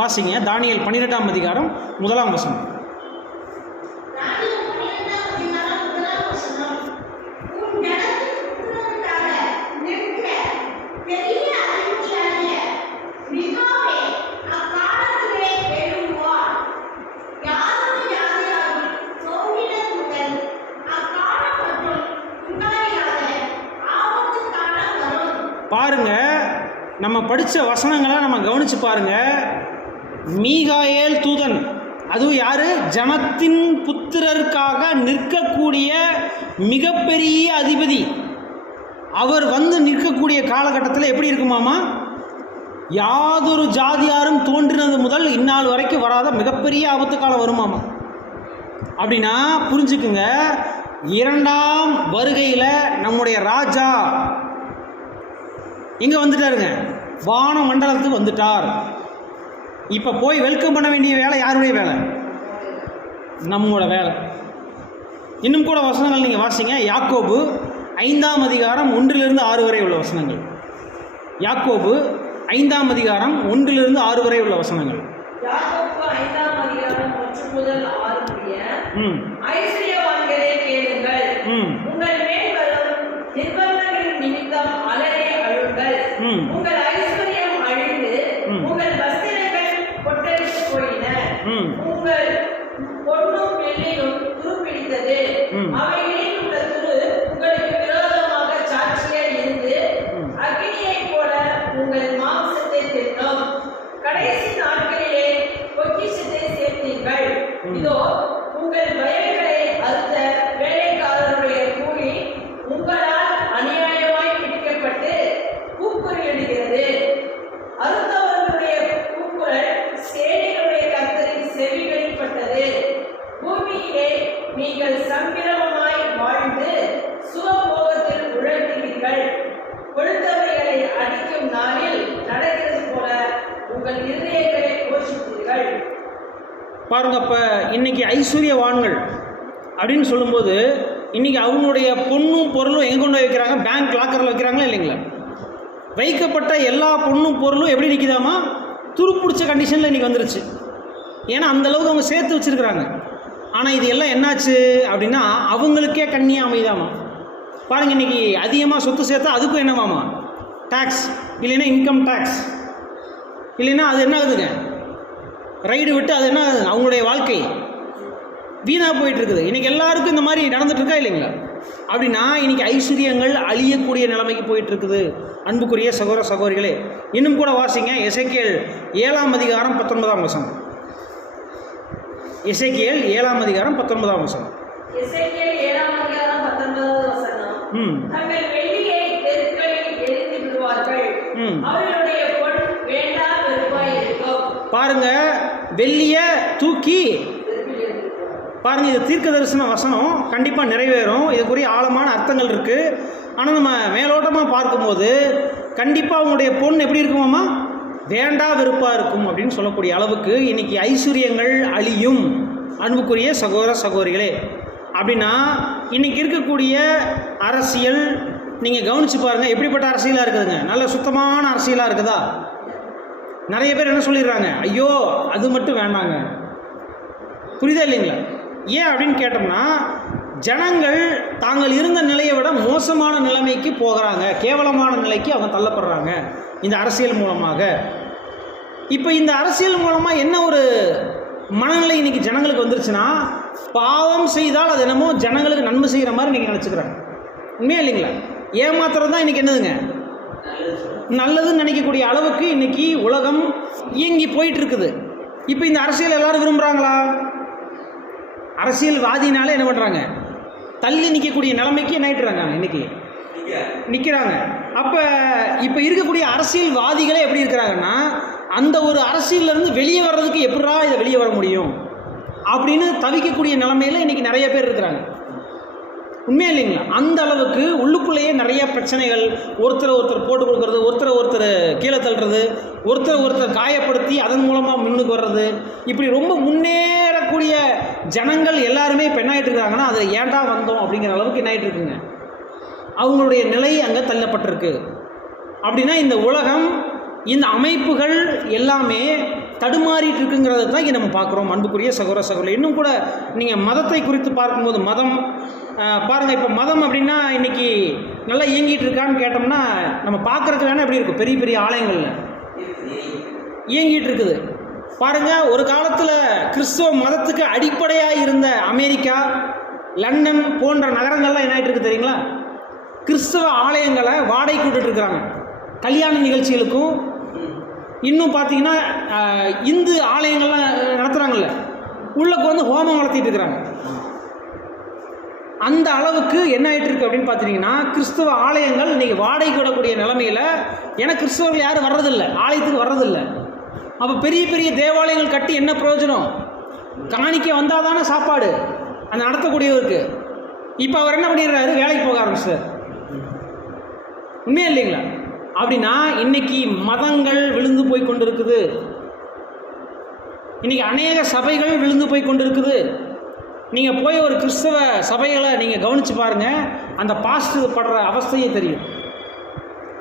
வாசிங்க, தானியேல் 12ஆம் அதிகாரம் 1ஆம் வசனம். பாருங்க, நம்ம படித்த வசனங்களை நம்ம கவனித்து பாருங்க. மீகாயேல் தூதன், அதுவும் யாரு, ஜனத்தின் புத்திரருக்காக நிற்கக்கூடிய மிகப்பெரிய அதிபதி, அவர் வந்து நிற்கக்கூடிய காலகட்டத்தில் எப்படி இருக்குமாமா, யாதொரு ஜாதியாரும் தோன்றினது முதல் இந்நாள் வரைக்கும் வராத மிகப்பெரிய ஆபத்து காலம் வருமாமா. அப்படின்னா புரிஞ்சுக்குங்க, 2ஆம் வருகையில் நம்முடைய ராஜா இங்கே வந்துட்டாருங்க, வான மண்டலத்துக்கு வந்துட்டார். இப்போ போய் வெல்கம் பண்ண வேண்டிய வேலை யாருடைய வேலை, நம்மளோட வேலை. இன்னும் கூட வசனங்கள் நீங்கள் வாசிங்க, யாக்கோபு 5ஆம் அதிகாரம் 1லிருந்து 6 வரை உள்ள வசனங்கள். யாக்கோபு 5ஆம் அதிகாரம் 1லிருந்து 6 வரை உள்ள வசனங்கள். யாக்கோபு 5ஆம் அதிகாரம் 1 முதல் 6 முடிய. ஐஸ்வரியவான்களே கேளுங்கள், உங்கள் மேல் வரும் நிர்பந்தங்களின் நிமித்தம் அலறி அழுங்கள். உங்கள் ஐஸ்வர்யம் அழிந்து உங்கள் வஸ்திரங்கள் கொட்டடித்து போயின. உங்கள் பொன்னும் வெள்ளியும் துருப்பிடித்தது. அவைகளில் உள்ள துரு உங்களுக்கு விரோதமாக சாட்சியாய் இருந்து அக்கினியைப் போல உங்கள் மாம்சத்தை தின்னும். கடைசி நாட்களிலே பொக்கிஷத்தை சேர்த்தீர்கள். இதோ உங்கள் வயல்களை அறுத்த வேலைக்காரருடைய கூலி உங்களால் அநியாயமாய் பிடிக்கப்பட்டு கூக்குரலிடுகிறது. அறுத்தவர்களுடைய கூக்குரல் சேனைகளுடைய கர்த்தரின் செவிகளில் பட்டது. பூமியிலே நீங்கள் சம்பிரமமாய் வாழ்ந்து சுகபோகத்தில் உழல்கிறீர்கள். கொழுத்தவைகளை அடிக்கும் நாளில் நடக்கிறது போல உங்கள் இருதயங்களை போஷித்தீர்கள். பாருங்க, அப்போ இன்னைக்கு ஐஸ்வர்யவான்கள் அப்படின்னு சொல்லும்போது இன்னைக்கு அவங்களுடைய பொண்ணும் பொருளும் எங்கே கொண்டு வைக்கிறாங்க, பேங்க் லாக்கரில் வைக்கிறாங்களா இல்லைங்களா? வைக்கப்பட்ட எல்லா பொண்ணும் பொருளும் எப்படி நிற்கிதாமா, துருப்பிடிச்ச கண்டிஷனில் இன்றைக்கி வந்துருச்சு. ஏன்னா அந்தளவுக்கு அவங்க சேர்த்து வச்சுருக்கிறாங்க. ஆனால் இது எல்லாம் என்னாச்சு அப்படின்னா அவங்களுக்கே கண்ணியாக அமைதாமா. பாருங்கள், இன்றைக்கி அதிகமாக சொத்து சேர்த்தா அதுக்கும் என்னவாமா, டேக்ஸ், இல்லைன்னா இன்கம் டேக்ஸ், இல்லைன்னா அது என்ன ஆகுதுங்க, ரைடு விட்டு அது என்ன ஆகுது, அவங்களுடைய வாழ்க்கை வீணாக போயிட்டுருக்குது. இன்றைக்கி எல்லாருக்கும் இந்த மாதிரி நடந்துகிட்ருக்கா இல்லைங்களா? அப்படின்னா இன்றைக்கி ஐஸ்வர்யங்கள் அழியக்கூடிய நிலைமைக்கு போயிட்டுருக்குது. அன்புக்குரிய சகோதர சகோதரிகளே, இன்னும் கூட வாசிங்க, எசேக்கியேல் 7ஆம் அதிகாரம் 19ஆம் வசனம். எசேக்கியேல் 7ஆம் அதிகாரம் 19ஆம் வசனம். எசேக்கியேல் 7ஆம் அதிகாரம் 19வது வசனம். தங்கள் வெள்ளியை தெருக்களில் எரித்து விடுவார்கள். அவர்களுடைய பொன் வேண்டாம் பாருங்க, வெள்ளியை தூக்கி பாருங்க. இது தீர்க்க தரிசன வசனம் கண்டிப்பாக நிறைவேறும். இதுக்குரிய ஆழமான அர்த்தங்கள் இருக்குது. ஆனால் நம்ம மேலோட்டமாக பார்க்கும்போது கண்டிப்பாக அவங்களுடைய பொண்ணு எப்படி இருக்குமாம்மா, வேண்டா வெறுப்பாக இருக்கும் அப்படின்னு சொல்லக்கூடிய அளவுக்கு இன்னைக்கு ஐஸ்வர்யங்கள் அழியும். அன்புக்குரிய சகோதர சகோதரிகளே, அப்படின்னா இன்னைக்கு இருக்கக்கூடிய அரசியல் நீங்கள் கவனித்து பாருங்கள், எப்படிப்பட்ட அரசியலாக இருக்குதுங்க. நல்ல சுத்தமான அரசியலாக இருக்குதா? நிறைய பேர் என்ன சொல்லிடுறாங்க, ஐயோ அது மட்டும் வேண்டாங்க. புரியுதா இல்லைங்களா? ஏன் அப்படின்னு கேட்டோம்னா, ஜனங்கள் தாங்கள் இருந்த நிலையை விட மோசமான நிலைமைக்கு போகிறாங்க, கேவலமான நிலைக்கு அவங்க தள்ளப்படுறாங்க இந்த அரசியல் மூலமாக. இப்போ இந்த அரசியல் மூலமாக என்ன ஒரு மனநிலை இன்னைக்கு ஜனங்களுக்கு வந்துருச்சுன்னா, பாவம் செய்தால் அது என்னமோ ஜனங்களுக்கு நன்மை செய்கிற மாதிரி இன்றைக்கி நினச்சிக்கிறாங்க. உண்மையா இல்லைங்களா? ஏமாத்துறது தான் இன்றைக்கி என்னதுங்க, நல்லதுன்னு நினைக்கக்கூடிய அளவுக்கு இன்னைக்கு உலகம் இயங்கி போயிட்டு இருக்குது. இப்போ இந்த அரசியல் எல்லாரும் விரும்புகிறாங்களா? அரசியல்வாதினாலே என்ன பண்ணுறாங்க, தள்ளி நிற்கக்கூடிய நிலைமைக்கு என்ன ஆகிட்டுறாங்க, இன்னைக்கு நிற்கிறாங்க. அப்போ இப்போ இருக்கக்கூடிய அரசியல்வாதிகளே எப்படி இருக்கிறாங்கன்னா, அந்த ஒரு அரசியலிருந்து வெளியே வர்றதுக்கு எப்படா இதை வெளியே வர முடியும் அப்படின்னு தவிக்கக்கூடிய நிலைமையில் இன்றைக்கி நிறைய பேர் இருக்கிறாங்க. உண்மையா இல்லைங்களா? அந்த அளவுக்கு உள்ளுக்குள்ளேயே நிறைய பிரச்சனைகள், ஒருத்தர் போட்டு கொடுக்கறது, ஒருத்தர் கீழே தள்ளுறது, ஒருத்தர் காயப்படுத்தி அதன் மூலமாக முன்னுக்கு வர்றது, இப்படி ரொம்ப முன்னேறக்கூடிய ஜனங்கள் எல்லாருமே இப்போ என்ன ஆகிட்டு இருக்காங்கன்னா, அதில் ஏன்டா வந்தோம் அப்படிங்கிற அளவுக்கு என்ன ஆகிட்டு இருக்குங்க, அவங்களுடைய நிலை அங்கே தள்ளப்பட்டிருக்கு. அப்படின்னா இந்த உலகம், இந்த அமைப்புகள் எல்லாமே தடுமாறிட்டு இருக்குங்கிறத தான் இங்கே நம்ம பார்க்குறோம். அன்புக்குரிய சகோதர சகோதரி, இன்னும் கூட நீங்கள் மதத்தை குறித்து பார்க்கும்போது, மதம் பாருங்கள், இப்போ மதம் அப்படின்னா இன்றைக்கி நல்லா இயங்கிட்டு இருக்கான்னு கேட்டோம்னா, நம்ம பார்க்குறதுக்கு வேணால் எப்படி இருக்கும், பெரிய பெரிய ஆலயங்களில் இயங்கிட்டு இருக்குது. பாருங்கள், ஒரு காலத்தில் கிறிஸ்தவ மதத்துக்கு அடிப்படையாக இருந்த அமெரிக்கா, லண்டன் போன்ற நகரங்கள்லாம் என்ன ஆகிட்டு இருக்குது தெரியுங்களா, கிறிஸ்தவ ஆலயங்களை வாடகைக்கு விட்டுட்டுருக்குறாங்க கல்யாண நிகழ்ச்சிகளுக்கும். இன்னும் பார்த்தீங்கன்னா இந்து ஆலயங்கள்லாம் நடத்துகிறாங்கல்ல, உள்ளக்கு வந்து ஹோமம் வளர்த்திட்டு இருக்கிறாங்க. அந்த அளவுக்கு என்ன ஆகிட்டு இருக்கு அப்படின்னு பார்த்தீங்கன்னா, கிறிஸ்தவ ஆலயங்கள் இன்றைக்கி வாடகைக்கு விடக்கூடிய நிலைமையில், ஏன்னா கிறிஸ்தவர்கள் யாரும் வர்றதில்லை, ஆலயத்துக்கு வர்றதில்லை. அப்போ பெரிய பெரிய தேவாலயங்கள் கட்டி என்ன பிரயோஜனம், காணிக்க வந்தால் தானே சாப்பாடு அந்த நடத்தக்கூடியவருக்கு. இப்போ அவர் என்ன பண்ணிடுறாரு, வேலைக்கு போக ஆரம்பிச்சார். உண்மையா இல்லைங்களா? அப்படின்னா இன்னைக்கு மதங்கள் விழுந்து போய் கொண்டிருக்குது. இன்னைக்கு அநேக சபைகள் விழுந்து போய் கொண்டிருக்குது. நீங்கள் போய் ஒரு கிறிஸ்தவ சபைகளை நீங்கள் கவனித்து பாருங்கள், அந்த பாஸ்டர் படுற அவஸ்தையே தெரியும்.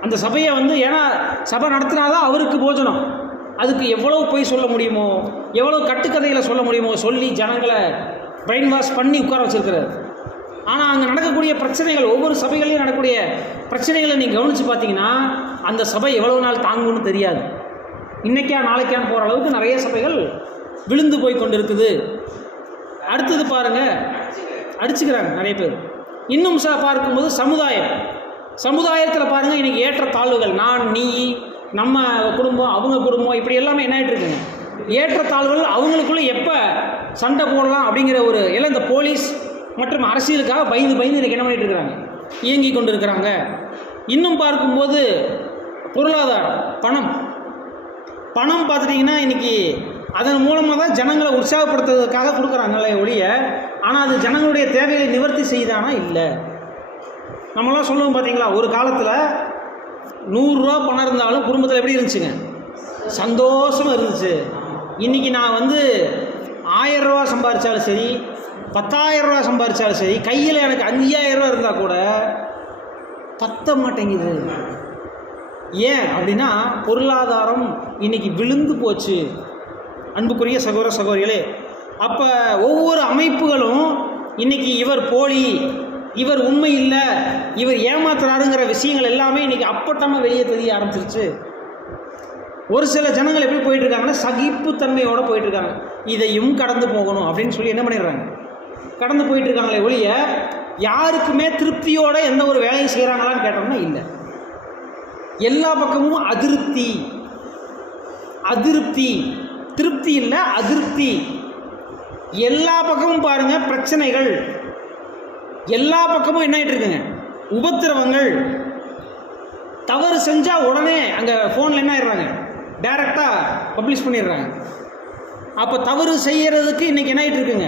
அந்த சபையை வந்து, ஏன்னா சபை நடத்தினாதான் அவருக்கு போஜனம், அதுக்கு எவ்வளோ போய் சொல்ல முடியுமோ, எவ்வளோ கட்டுக்கதைகளை சொல்ல முடியுமோ சொல்லி ஜனங்களை பிரெயின் வாஷ் பண்ணி உட்கார வச்சுருக்கிறார். ஆனால் அங்கே நடக்கக்கூடிய பிரச்சனைகள், ஒவ்வொரு சபைகளையும் நடக்கக்கூடிய பிரச்சனைகளை நீங்கள் கவனித்து பார்த்தீங்கன்னா, அந்த சபை எவ்வளவு நாள் தாங்கும்னு தெரியாது. இன்றைக்கா நாளைக்கான்னு போகிற அளவுக்கு நிறைய சபைகள் விழுந்து போய் கொண்டு இருக்குது. அடுத்தது பாருங்கள், அடிச்சுக்கிறாங்க நிறைய பேர். இன்னும் பார்க்கும்போது சமுதாயத்தில் பாருங்கள், இன்றைக்கி ஏற்ற தாழ்வுகள், நான் நீ, நம்ம குடும்பம், அவங்க குடும்பம், இப்படி எல்லாமே என்ன ஆகிட்டு இருக்குங்க, ஏற்றத்தாழ்வுகள். அவங்களுக்குள்ளே எப்போ சண்டை போடலாம் அப்படிங்கிற ஒரு எல்லாம் இந்த போலீஸ் மற்றும் அரசியலுக்காக பயந்து இன்றைக்கி என்ன பண்ணிகிட்டு இருக்கிறாங்க, இயங்கி கொண்டு இருக்கிறாங்க. இன்னும் பார்க்கும்போது பொருளாதாரம், பணம் பார்த்துட்டிங்கன்னா இன்றைக்கி அதன் மூலமாக தான் ஜனங்களை உற்சாகப்படுத்துறதுக்காக கொடுக்குறாங்களே ஒழிய, ஆனால் அது ஜனங்களுடைய தேவையை நிவர்த்தி செய்தானா இல்லை. நம்மளாம் சொல்லுவோம் பார்த்தீங்களா, ஒரு காலத்தில் 100 ரூபா பணம் இருந்தாலும் குடும்பத்தில் எப்படி இருந்துச்சுங்க, சந்தோஷமாக இருந்துச்சு. இன்றைக்கி நான் வந்து 1000 ரூபா சம்பாதிச்சாலும் சரி, 10,000 ரூபா சம்பாதிச்சாலும் சரி, கையில் எனக்கு 5,000 ரூபா இருந்தால் கூட பத்த மாட்டேங்குது. ஏன் அப்படின்னா பொருளாதாரம் இன்னைக்கு விழுந்து போச்சு. அன்புக்குரிய சகோதர சகோதரிகளே, அப்போ ஒவ்வொரு அமைப்புகளும் இன்னைக்கு இவர் போலி, இவர் உண்மை இல்லை, இவர் ஏமாத்துறாருங்கிற விஷயங்கள் எல்லாமே இன்னைக்கு அப்பட்டமாக வெளியே தெரிய ஆரம்பிச்சிருச்சு. ஒரு சில ஜனங்கள் எப்படி போயிட்டு இருக்காங்கன்னா, சகிப்புத்தன்மையோடு போயிட்டு இருக்காங்க. இதையும் கடந்து போகணும் அப்படின்னு சொல்லி என்ன பண்ணிடுறாங்க, கடந்து போயிட்டு இருக்காங்களே ஒழிய யாருக்குமே திருப்தியோட எந்த ஒரு வேலையும் செய்கிறாங்களான்னு கேட்டோம்னா இல்லை. எல்லா பக்கமும் அதிருப்தி, திருப்தி இல்லை, அதிருப்தி. எல்லா பக்கமும் பாருங்க பிரச்சனைகள், எல்லா பக்கமும் என்ன ஆகிட்டு இருக்குங்க, உபத்திரவங்கள். தவறு செஞ்சால் உடனே அங்கே ஃபோனில் என்ன ஆயிடுறாங்க, டைரெக்டாக பப்ளிஷ் பண்ணிடுறாங்க. அப்போ தவறு செய்கிறதுக்கு இன்றைக்கி என்ன ஆகிட்டு இருக்குங்க,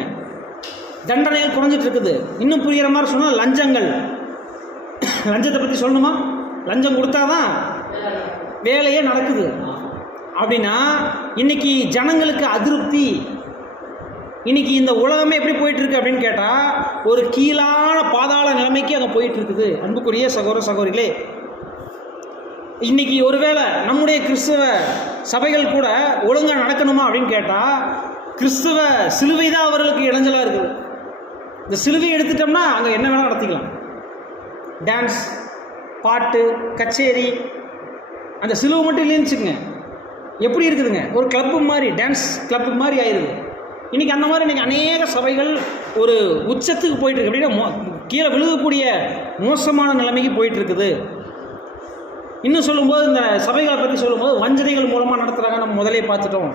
தண்டனைகள் குறைஞ்சிட்டு இருக்குது. இன்னும் புரிகிற மாதிரி சொன்னால் லஞ்சங்கள், லஞ்சத்தை பற்றி சொல்லணுமா? லஞ்சம் கொடுத்தாதான் வேலையே நடக்குது. அப்படின்னா இன்னைக்கு ஜனங்களுக்கு அதிருப்தி. இன்னைக்கு இந்த உலகமே எப்படி போயிட்டுருக்கு அப்படின்னு கேட்டால் ஒரு கீழான பாதாள நிலைமைக்கு அங்கே போயிட்டுருக்குது. அன்புக்குரிய சகோதர சகோதரிகளே, இன்றைக்கி ஒருவேளை நம்முடைய கிறிஸ்துவ சபைகள் கூட ஒழுங்காக நடக்கணுமா அப்படின்னு கேட்டால் கிறிஸ்துவ சிலுவை தான் அவர்களுக்கு இடைஞ்சலாக இருக்குது. இந்த சிலுவை எடுத்துட்டோம்னா அங்கே என்ன வேணால் நடத்திக்கலாம். டான்ஸ், பாட்டு, கச்சேரி, அந்த சிலுவை மட்டும் இல்லைன்னு வச்சுக்கோங்க, எப்படி இருக்குதுங்க, ஒரு கிளப்பு மாதிரி, டான்ஸ் கிளப்பு மாதிரி ஆயிடுது. இன்றைக்கி அந்த மாதிரி இன்றைக்கி அநேக சபைகள் ஒரு உச்சத்துக்கு போயிட்டுருக்கு. அப்படின்னா கீழே விழுகக்கூடிய மோசமான நிலைமைக்கு போயிட்டுருக்குது. இன்னும் சொல்லும்போது இந்த சபைகளை பற்றி சொல்லும்போது வஞ்சனைகள் மூலமாக நடத்துகிறாங்க, நம்ம முதலே பார்த்துட்டோம்.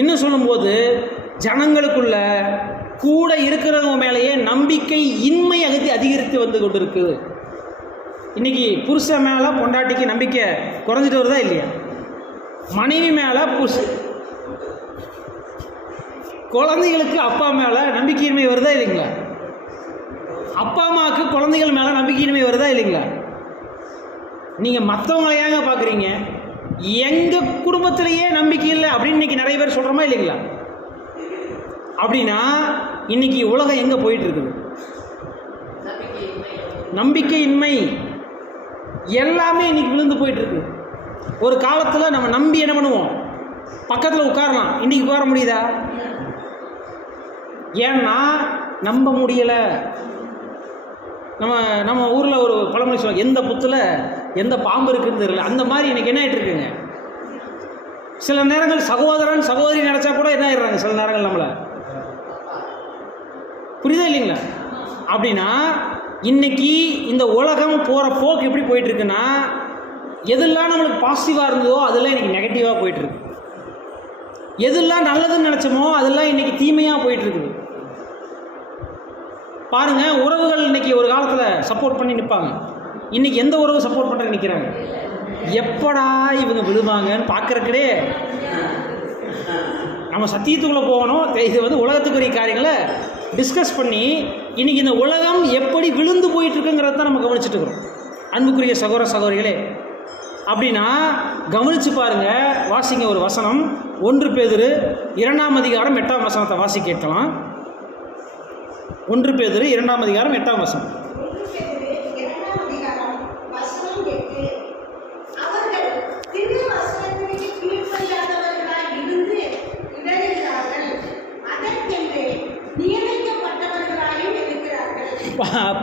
இன்னும் சொல்லும்போது ஜனங்களுக்குள்ள கூட இருக்கிறவங்க மேலேயே நம்பிக்கை இன்மை அதிகரித்து வந்து கொண்டு இருக்குது. இன்றைக்கி புருஷன் மேலே பொண்டாட்டிக்கு நம்பிக்கை குறைஞ்சிட்டு வருதா இல்லையா? மனைவி மேலே குழந்தைகளுக்கு அப்பா மேலே நம்பிக்கையின்மை வருதா இல்லைங்களா? அப்பா அம்மாவுக்கு குழந்தைகள் மேலே நம்பிக்கையின்மை வருதா இல்லைங்களா? நீங்கள் மற்றவங்களை ஏங்க பார்க்குறீங்க? எங்கள் குடும்பத்திலேயே நம்பிக்கை இல்லை அப்படின்னு இன்றைக்கி நிறைய பேர் சொல்கிறோமா இல்லைங்களா? அப்படின்னா இன்றைக்கி உலகம் எங்கே போயிட்டுருக்குது? நம்பிக்கையின்மை எல்லாமே இன்றைக்கி விழுந்து போயிட்டுருக்கு. ஒரு காலத்தில் நம்ம நம்பி என்ன பண்ணுவோம், பக்கத்தில் உட்காரலாம். இன்றைக்கி உட்கார முடியுதா? ஏன்னா நம்ப முடியலை. நம்ம ஊரில் ஒரு பழமொழி சொல்லுவாங்க, எந்த புத்தில் எந்த பாம்பு இருக்குன்னு தெரியல. அந்த மாதிரி இன்றைக்கி என்ன ஆகிட்டு இருக்குங்க, சில நேரங்கள் சகோதரன் சகோதரி நினச்சா கூட என்ன ஆயிடுறாங்க சில நேரங்கள் நம்மளை. புரியுதா இல்லைங்களா? அப்படின்னா இன்னைக்கு இந்த உலகம் போகிற போக்கு எப்படி போயிட்டுருக்குன்னா, எதெல்லாம் நம்மளுக்கு பாசிட்டிவாக இருந்ததோ அதெல்லாம் இன்றைக்கி நெகட்டிவாக போயிட்டுருக்கு. எதெல்லாம் நல்லதுன்னு நினச்சோமோ அதெல்லாம் இன்றைக்கி தீமையாக போயிட்டுருக்குது. பாருங்கள், உறவுகள் இன்றைக்கி ஒரு காலத்தில் சப்போர்ட் பண்ணி நிற்பாங்க. இன்றைக்கி எந்த உறவு சப்போர்ட் பண்ணுறதுக்கு நிற்கிறாங்க? எப்படா இவங்க விழுவாங்கன்னு பார்க்குறக்கே நம்ம சத்தியத்துக்குள்ளே போகணும். இது வந்து உலகத்துக்குரிய காரியங்களை டிஸ்கஸ் பண்ணி இன்றைக்கி இந்த உலகம் எப்படி விழுந்து போயிட்டுருக்குங்கிறத தான் நம்ம கவனிச்சுட்டு இருக்கிறோம். அன்புக்குரிய சகோதர சகோதரிகளே, அப்படின்னா கவனித்து பாருங்கள். வாசிங்க ஒரு வசனம், 1 பேதுரு 2ஆம் அதிகாரம் 8ஆம் வசனத்தை வாசி கேட்கலாம். 1 பேதுரு 2ஆம் அதிகாரம் 8ஆம் வசனம்.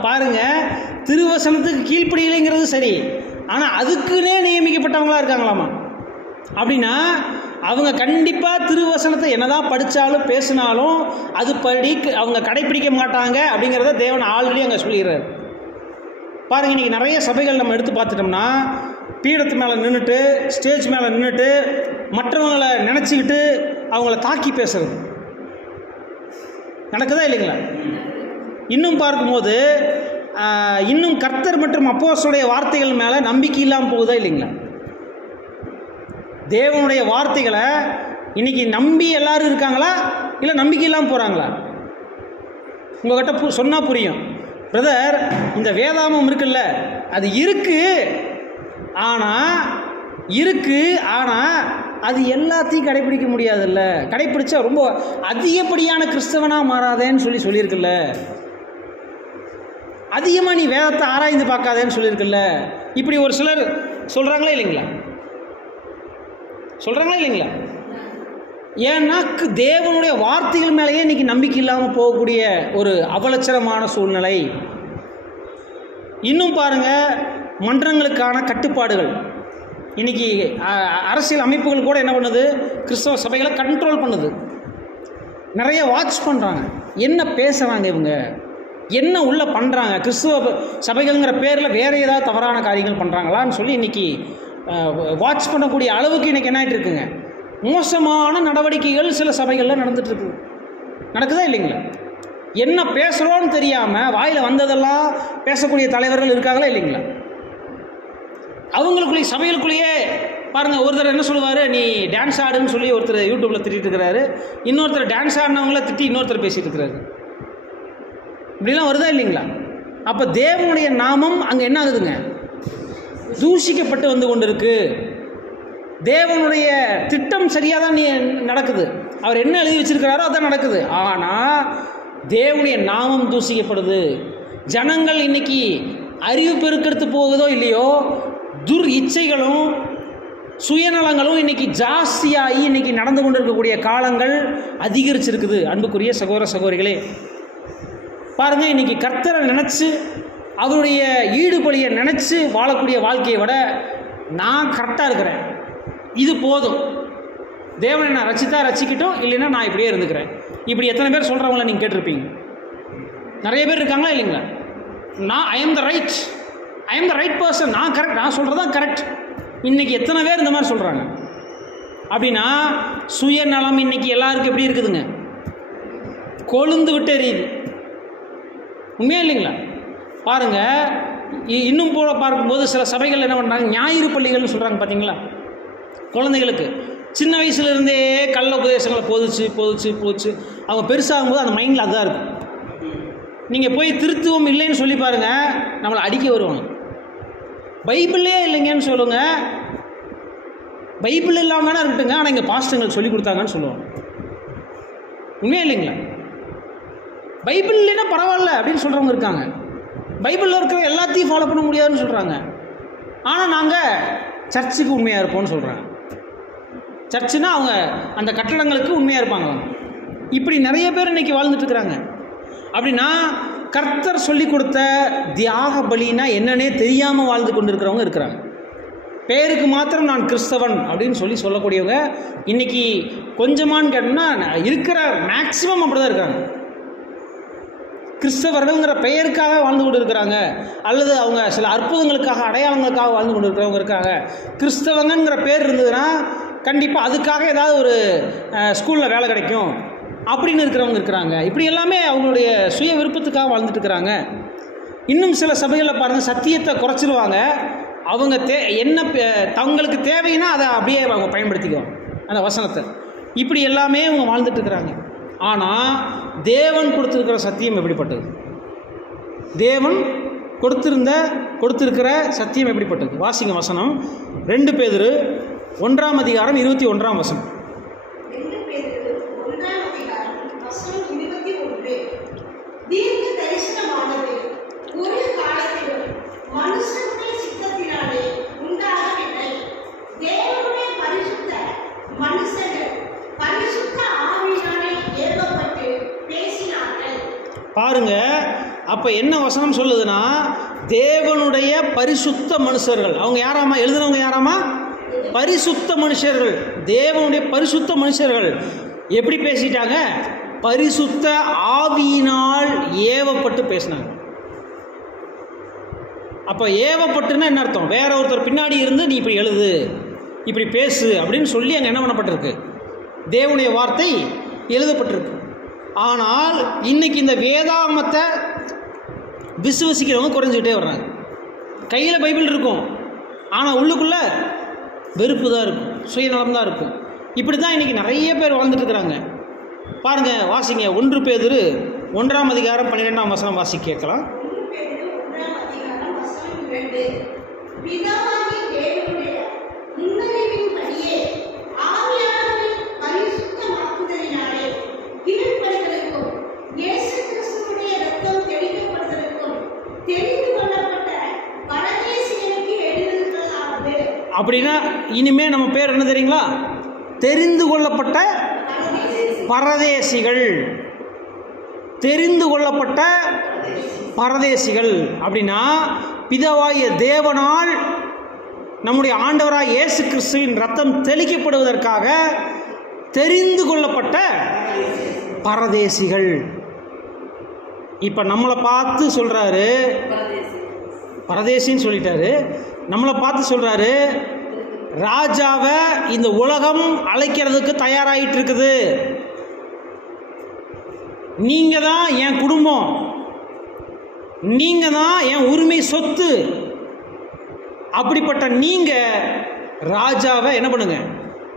பாருங்க, திருவசனத்துக்கு கீழ்ப்படியலைங்கிறது சரி, ஆனால் அதுக்குன்னே நியமிக்கப்பட்டவங்களா இருக்காங்களாமா. அப்படின்னா அவங்க கண்டிப்பாக திருவசனத்தை என்னதான் படித்தாலும் பேசினாலும் அது அவங்க கடைப்பிடிக்க மாட்டாங்க அப்படிங்கிறத தேவன் ஆல்ரெடி அங்கே சொல்லிடுறாரு. பாருங்கள், இன்றைக்கி நிறைய சபைகள் நம்ம எடுத்து பார்த்துட்டோம்னா பீடத்து மேலே நின்றுட்டு, ஸ்டேஜ் மேலே நின்றுட்டு மற்றவங்களை நினச்சிக்கிட்டு அவங்கள தாக்கி பேசுறது நடக்குதா இல்லைங்களா? இன்னும் பார்க்கும்போது இன்னும் கர்த்தர் மற்றும் அப்போஸ்தலருடைய வார்த்தைகள் மேலே நம்பிக்கை இல்லாமல் போகுதா இல்லைங்களா? தேவனுடைய வார்த்தைகளை இன்றைக்கி நம்பி எல்லோரும் இருக்காங்களா, இல்லை நம்பிக்கை இல்லாமல் போகிறாங்களா? உங்கள்கிட்ட சொன்னால் புரியும். பிரதர், இந்த வேதாமம் இருக்குல்ல, அது இருக்குது, ஆனால் அது எல்லாத்தையும் கடைப்பிடிக்க முடியாதுல்ல. கடைப்பிடிச்சா ரொம்ப அதிகப்படியான கிறிஸ்தவனாக மாறாதேன்னு சொல்லியிருக்குல்ல. அதிகமாக நீ வேதத்தை ஆராய்ந்து பார்க்காதேன்னு சொல்லியிருக்குல்ல. இப்படி ஒரு சிலர் சொல்கிறாங்களே இல்லைங்களா? ஏன்னா தேவனுடைய வார்த்தைகள் மேலேயே இன்றைக்கி நம்பிக்கை இல்லாமல் போகக்கூடிய ஒரு அவலட்சணமான சூழ்நிலை. இன்னும் பாருங்கள், மன்றங்களுக்கான கட்டுப்பாடுகள். இன்றைக்கி அரசியல் அமைப்புகள் கூட என்ன பண்ணுது, கிறிஸ்தவ சபைகளை கண்ட்ரோல் பண்ணுது. நிறைய வாட்ச் பண்ணுறாங்க, என்ன பேசுகிறாங்க இவங்க, என்ன உள்ளே பண்ணுறாங்க, கிறிஸ்துவ சபைகள்ங்கிற பேரில் வேறு ஏதாவது தவறான காரியங்கள் பண்ணுறாங்களான்னு சொல்லி இன்றைக்கி வாட்ச் பண்ணக்கூடிய அளவுக்கு இன்றைக்கி என்ன ஆகிட்டு இருக்குங்க, மோசமான நடவடிக்கைகள் சில சபைகளில் நடந்துகிட்ருக்குது. நடக்குதா இல்லைங்களா? என்ன பேசுகிறோன்னு தெரியாமல் வாயில் வந்ததெல்லாம் பேசக்கூடிய தலைவர்கள் இருக்காங்களா இல்லைங்களா? அவங்களுக்குள்ளேயே சபைகளுக்குள்ளேயே பாருங்கள், ஒருத்தர் என்ன சொல்லுவார், நீ டான்ஸ் ஆடுன்னு சொல்லி ஒருத்தர் யூடியூப்பில் திட்டிகிட்டு இருக்கிறாரு, இன்னொருத்தர் டான்ஸ் ஆடினவங்கள திட்டி இன்னொருத்தர் பேசிகிட்டு இருக்கிறாரு. இப்படிலாம் வருதா இல்லைங்களா? அப்போ தேவனுடைய நாமம் அங்கே என்ன ஆகுதுங்க, தூஷிக்கப்பட்டு வந்து கொண்டு இருக்கு. தேவனுடைய திட்டம் சரியாக தான் நடக்குது, அவர் என்ன எழுதி வச்சிருக்கிறாரோ அதான் நடக்குது. ஆனால் தேவனுடைய நாமம் தூஷிக்கப்படுது. ஜனங்கள் இன்னைக்கு அறிவு பெருக்கெடுத்து போகுதோ இல்லையோ, துர் இச்சைகளும் சுயநலங்களும் இன்னைக்கு ஜாஸ்தியாகி இன்னைக்கு நடந்து கொண்டு இருக்கக்கூடிய காலங்கள் அதிகரிச்சிருக்குது. அன்புக்குரிய சகோதர சகோதரிகளே, பாருங்கள், இன்றைக்கி கர்த்தரை நினச்சி அவருடைய ஈடுபலியை நினச்சி வாழக்கூடிய வாழ்க்கையை விட நான் கரெக்டாக இருக்கிறேன், இது போதும், தேவனை நான் ரசித்தா ரசிக்கட்டும், இல்லைன்னா நான் இப்படியே இருந்துக்கிறேன், இப்படி எத்தனை பேர் சொல்கிறவங்கள நீங்கள் கேட்டிருப்பீங்க? நிறைய பேர் இருக்காங்களா இல்லைங்களா? நான் I am the right person, நான் கரெக்ட், நான் சொல்கிறது தான் கரெக்ட். இன்றைக்கி எத்தனை பேர் இந்த மாதிரி சொல்கிறாங்க? அப்படின்னா சுயநலம் இன்றைக்கி எல்லாருக்கும் எப்படி இருக்குதுங்க, கொழுந்து விட்டு எரியுது. உண்மையா இல்லைங்களா? பாருங்கள், இன்னும் போல பார்க்கும்போது சில சபைகள் என்ன பண்ணுறாங்க, ஞாயிறு பள்ளிகள்னு சொல்கிறாங்க பார்த்தீங்களா? குழந்தைகளுக்கு சின்ன வயசுலேருந்தே கள்ள உபதேசங்களை போதிச்சு அவங்க பெருசாகும்போது அந்த மைண்டில் அதுதான் இருக்கும். நீங்கள் போய் திருத்துவம் இல்லைன்னு சொல்லி பாருங்கள், நம்மளை அடிக்க வருவாங்க. பைபிளே இல்லைங்கன்னு சொல்லுங்கள், பைபிள் இல்லாமல் தானே இருக்கட்டுங்க, ஆனால் இங்கே பாஸ்டங்களுக்கு சொல்லி கொடுத்தாங்கன்னு சொல்லுவாங்க. உண்மையா இல்லைங்களா? பைபிள் இல்லைன்னா பரவாயில்ல அப்படின்னு சொல்கிறவங்க இருக்காங்க. பைபிளில் இருக்கிற எல்லாத்தையும் ஃபாலோ பண்ண முடியாதுன்னு சொல்கிறாங்க. ஆனால் நாங்கள் சர்ச்சுக்கு உண்மையாக இருப்போம்னு சொல்கிறாங்க. சர்ச்சுனா அவங்க அந்த கட்டடங்களுக்கு உண்மையாக இருப்பாங்க. இப்படி நிறைய பேர் இன்றைக்கி வாழ்ந்துட்டுருக்குறாங்க. அப்படின்னா கர்த்தர் சொல்லி கொடுத்த தியாக பலினா என்னன்னே தெரியாமல் வாழ்ந்து கொண்டு இருக்கிறவங்க இருக்கிறாங்க. பேருக்கு மாத்திரம் நான் கிறிஸ்தவன் அப்படின்னு சொல்லக்கூடியவங்க இன்றைக்கி கொஞ்சமானு கேட்டோம்னா இருக்கிற மேக்சிமம் அப்படி தான் இருக்காங்க. கிறிஸ்தவர்கள்ங்கிற பெயருக்காக வாழ்ந்து கொண்டு இருக்கிறாங்க, அல்லது அவங்க சில அற்புதங்களுக்காக அடையாளங்களுக்காக வாழ்ந்து கொண்டு இருக்கிறவங்க இருக்காங்க. கிறிஸ்தவங்கிற பேர் இருந்ததுன்னா கண்டிப்பாக அதுக்காக ஏதாவது ஒரு ஸ்கூலில் வேலை கிடைக்கும் அப்படின்னு இருக்கிறவங்க இருக்கிறாங்க. இப்படி எல்லாமே அவங்களுடைய சுய விருப்பத்துக்காக வாழ்ந்துட்டு இருக்கிறாங்க. இன்னும் சில சபைகளில் பாருங்கள், சத்தியத்தை குறைச்சிருவாங்க. அவங்க என்ன தங்களுக்கு தேவைன்னா அதை அப்படியே அவங்க பயன்படுத்திக்குவாங்க அந்த வசனத்தை. இப்படி எல்லாமே அவங்க வாழ்ந்துட்டு இருக்கிறாங்க. ஆனால் தேவன் கொடுத்துருக்கிற சத்தியம் எப்படிப்பட்டது? தேவன் கொடுத்திருக்கிற சத்தியம் எப்படிப்பட்டது? வாசிங்க வசனம், 2 பேதுரு 1 அதிகாரம் 21 வசனம். தீர்க்க தரிசனமானது ஒரு காலத்திலும் மனுஷனுடைய சித்தத்தினாலே உண்டாகவில்லை. தேவனுடைய பரிசுத்த மனுஷர்கள் பரிசுத்த ஆவியினாலே ஏவப்பட்டு பேசினார்கள். பாருங்க, அப்ப என்ன வசனம் சொல்லுதுன்னா, தேவனுடைய பரிசுத்த மனுஷர்கள். அவங்க யாராமா எழுதுனவங்க? யாராமா? பரிசுத்த மனுஷர்கள். தேவனுடைய பரிசுத்த மனுஷர்கள் எப்படி பேசிட்டாங்க? பரிசுத்த ஆவியினால் ஏவப்பட்டு பேசினாங்க. அப்போ ஏவப்பட்டுன்னா என்ன அர்த்தம்? வேற ஒருத்தர் பின்னாடி இருந்து நீ இப்படி எழுது, இப்படி பேசு அப்படின்னு சொல்லி அங்கே என்ன பண்ணப்பட்டிருக்கு? தேவனுடைய வார்த்தை எழுதப்பட்டிருக்கு. ஆனால் இன்னைக்கு இந்த வேதாகமத்தை விசுவசிக்கிறவங்க குறைஞ்சிக்கிட்டே வர்றாங்க. கையில் பைபிள் இருக்கும், ஆனால் உள்ளுக்குள்ள வெறுப்பு தான் இருக்கும், சுயநலம் தான் இருக்கும். இப்படி தான் இன்றைக்கி நிறைய பேர் வாழ்ந்துட்டு இருக்கிறாங்க. பாருங்கள், வாசிங்க 1 பேதுரு 1 அதிகாரம் 12 வசனம் வாசி கேட்கலாம். அப்படின்னா இனிமே நம்ம பேர் என்ன தெரியுங்களா? தெரிந்து கொள்ளப்பட்ட பரதேசிகள். தெரிந்து கொள்ளப்பட்ட பரதேசிகள் அப்படின்னா பிதாவாகிய தேவனால் நம்முடைய ஆண்டவராய் இயேசு கிறிஸ்துவின் ரத்தம் தெளிக்கப்படுவதற்காக தெரிந்து கொள்ளப்பட்ட பரதேசிகள். இப்போ நம்மளை பார்த்து சொல்கிறாரு, பரதேசின்னு சொல்லிட்டாரு, நம்மளை பார்த்து சொல்கிறாரு, ராஜாவை இந்த உலகம் அழைக்கிறதுக்கு தயாராகிட்டு இருக்குது. நீங்கள் தான் என் குடும்பம், நீங்கள் தான் என் உரிமை சொத்து. அப்படிப்பட்ட நீங்கள் ராஜாவை என்ன பண்ணுங்க,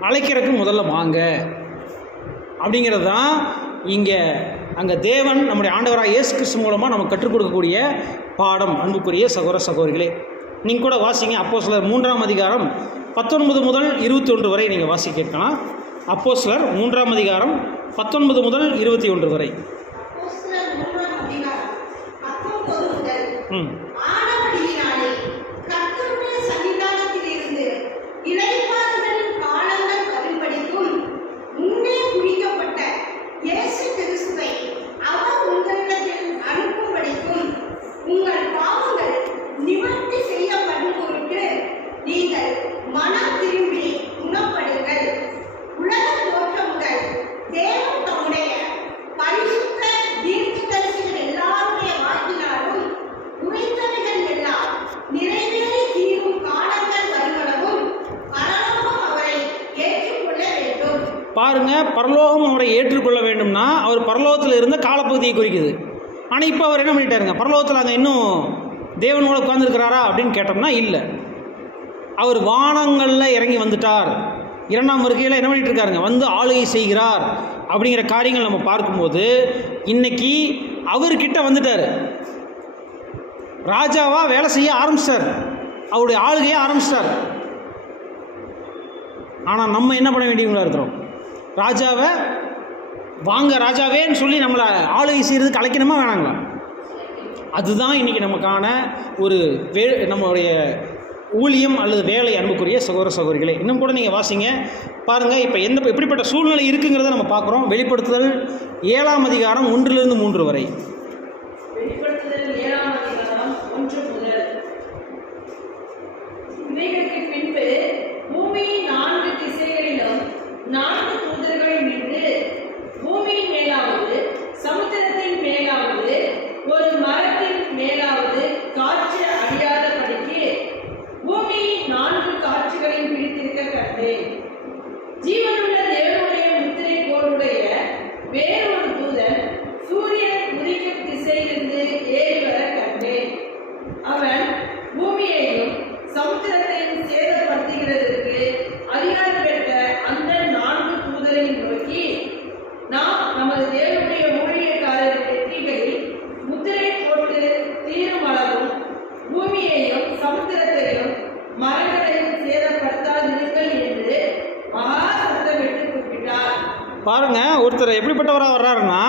அழைக்கிறதுக்கு முதல்ல வாங்க அப்படிங்கிறது தான் இங்கே அங்கே தேவன் நம்முடைய ஆண்டவராக இயேசு கிறிஸ்து மூலமாக நமக்கு கற்றுக் கொடுக்கக்கூடிய பாடம். அன்புக்குரிய சகோதர சகோதரிகளே, நீங்கள் கூட வாசிங்க. அப்போஸ்தலர் 3ஆம் அதிகாரம் 19 முதல் 21 வரை நீங்கள் வாசிக்க கேட்கலாம். அப்போஸ்தலர் 3ஆம் அதிகாரம் 19 முதல் 21 வரை. அப்போஸ்தலர் 3ஆம் அதிகாரம் 19 முதல். ம் ஆனபடியினாலே கர்த்தருடைய சன்னிதானத்திலிருந்து இளைப்பாறுதலின் காலங்கள் வரும்படிக்கும் முன்னே குறிக்கப்பட்ட இயேசு கிறிஸ்துவை அவர் உங்களிடத்தில் அனுப்பும்படிக்கும் உங்கள் பாவங்கள் நிவர்த்தி செய்யப்படும் பொருட்டு நீங்கள் மனம் திரும்பி குணப்படுங்கள். உலக தோற்றம் முதல் தேவன் தம்முடைய பரிசுத்த தீர்க்கதரிசிகள் எல்லாருடைய வாக்கினாலும் உரைத்தவைகள் எல்லாம் நிறைவேறி தீரும் காலங்கள் வருமளவும் பரலோகம் அவரை ஏற்றுக்கொள்ள வேண்டும். பாருங்க, பரலோகம் அவரை ஏற்றுக்கொள்ள வேண்டும்னா அவர் பரலோகத்தில் இருந்த காலப்பகுதியை குறிக்குது. ஆனால் இப்போ அவர் என்ன பண்ணிட்டாருங்க, பரலோகத்தில் அங்கே இன்னும் தேவனோட உட்கார்ந்துருக்கிறாரா அப்படின்னு கேட்டோம்னா இல்லை. அவர் வானங்களில் இறங்கி வந்துட்டார். 2ஆம் வருகையில் என்ன பண்ணிட்டு இருக்காருங்க, வந்து ஆளுகை செய்கிறார் அப்படிங்கிற காரியங்கள் நம்ம பார்க்கும்போது இன்னைக்கு அவர்கிட்ட வந்துட்டார். ராஜாவாக வேலை செய்ய ஆரம்பிச்சிட்டார், அவருடைய ஆளுகையை ஆரம்பிச்சிட்டார். ஆனால் நம்ம என்ன பண்ண வேண்டியவங்களா இருக்கிறோம், ராஜாவை வாங்க ராஜாவேன்னு சொல்லி நம்மளை ஆளுகை செய்கிறதுக்கு அழைக்கணுமா வேணாங்களா? அதுதான் இன்றைக்கி நமக்கான ஒரு நம்மளுடைய ஊழியம் அல்லது வேலை. அன்புக்குரிய சகோதர சகோதரிகளே, இன்னும் கூட நீங்கள் வாசிங்க பாருங்கள். இப்போ எப்படிப்பட்ட சூழ்நிலை இருக்குங்கிறத நம்ம பார்க்குறோம். வெளிப்படுத்துதல் 7ஆம் அதிகாரம் 1 முதல் 3 வரை. வெளிப்படுத்துதல் 7ஆம் அதிகாரம் 1 முதல். இவைகளுக்கு பின்பு பூமியின் 4 திசைகளிலும் 4 தூதர்கள் நின்று பூமியின் மேலாவது சமுத்திரத்தின் மேலாவது ஒரு மரத்தின் மேலாவது காற்று அடியாதபடிக்கு பூமியின் 4 காட்சிகளையும் பிடித்திருக்க கண்டேன். ஜீவனுள்ள தேவனுடைய முத்திரை கோளுடைய வேறொரு தூதன் சூரியன் உதிக்கும் திசையிலிருந்து ஏறி வர கண்டேன். அவன் பூமியையும் சமுத்திரத்தையும் சேதப்படுத்துகிறதற்கு அதிகாரம் பெற்ற அந்த 4 தூதரையும் நோக்கி, நாம் நமது தேவனுடைய ஊழியக்காரரின் நெற்றிகளில் முத்திரை போட்டு தீரும் அளவும் பூமியையும் சமுத்திரத்தையும் மரங்களையும் சேதப்படுத்தாதிருங்கள் என்று மகா சத்தமிட்டு கூப்பிட்டார். பாருங்க, ஒருத்தர் எப்படிப்பட்டவராக வர்றாருன்னா,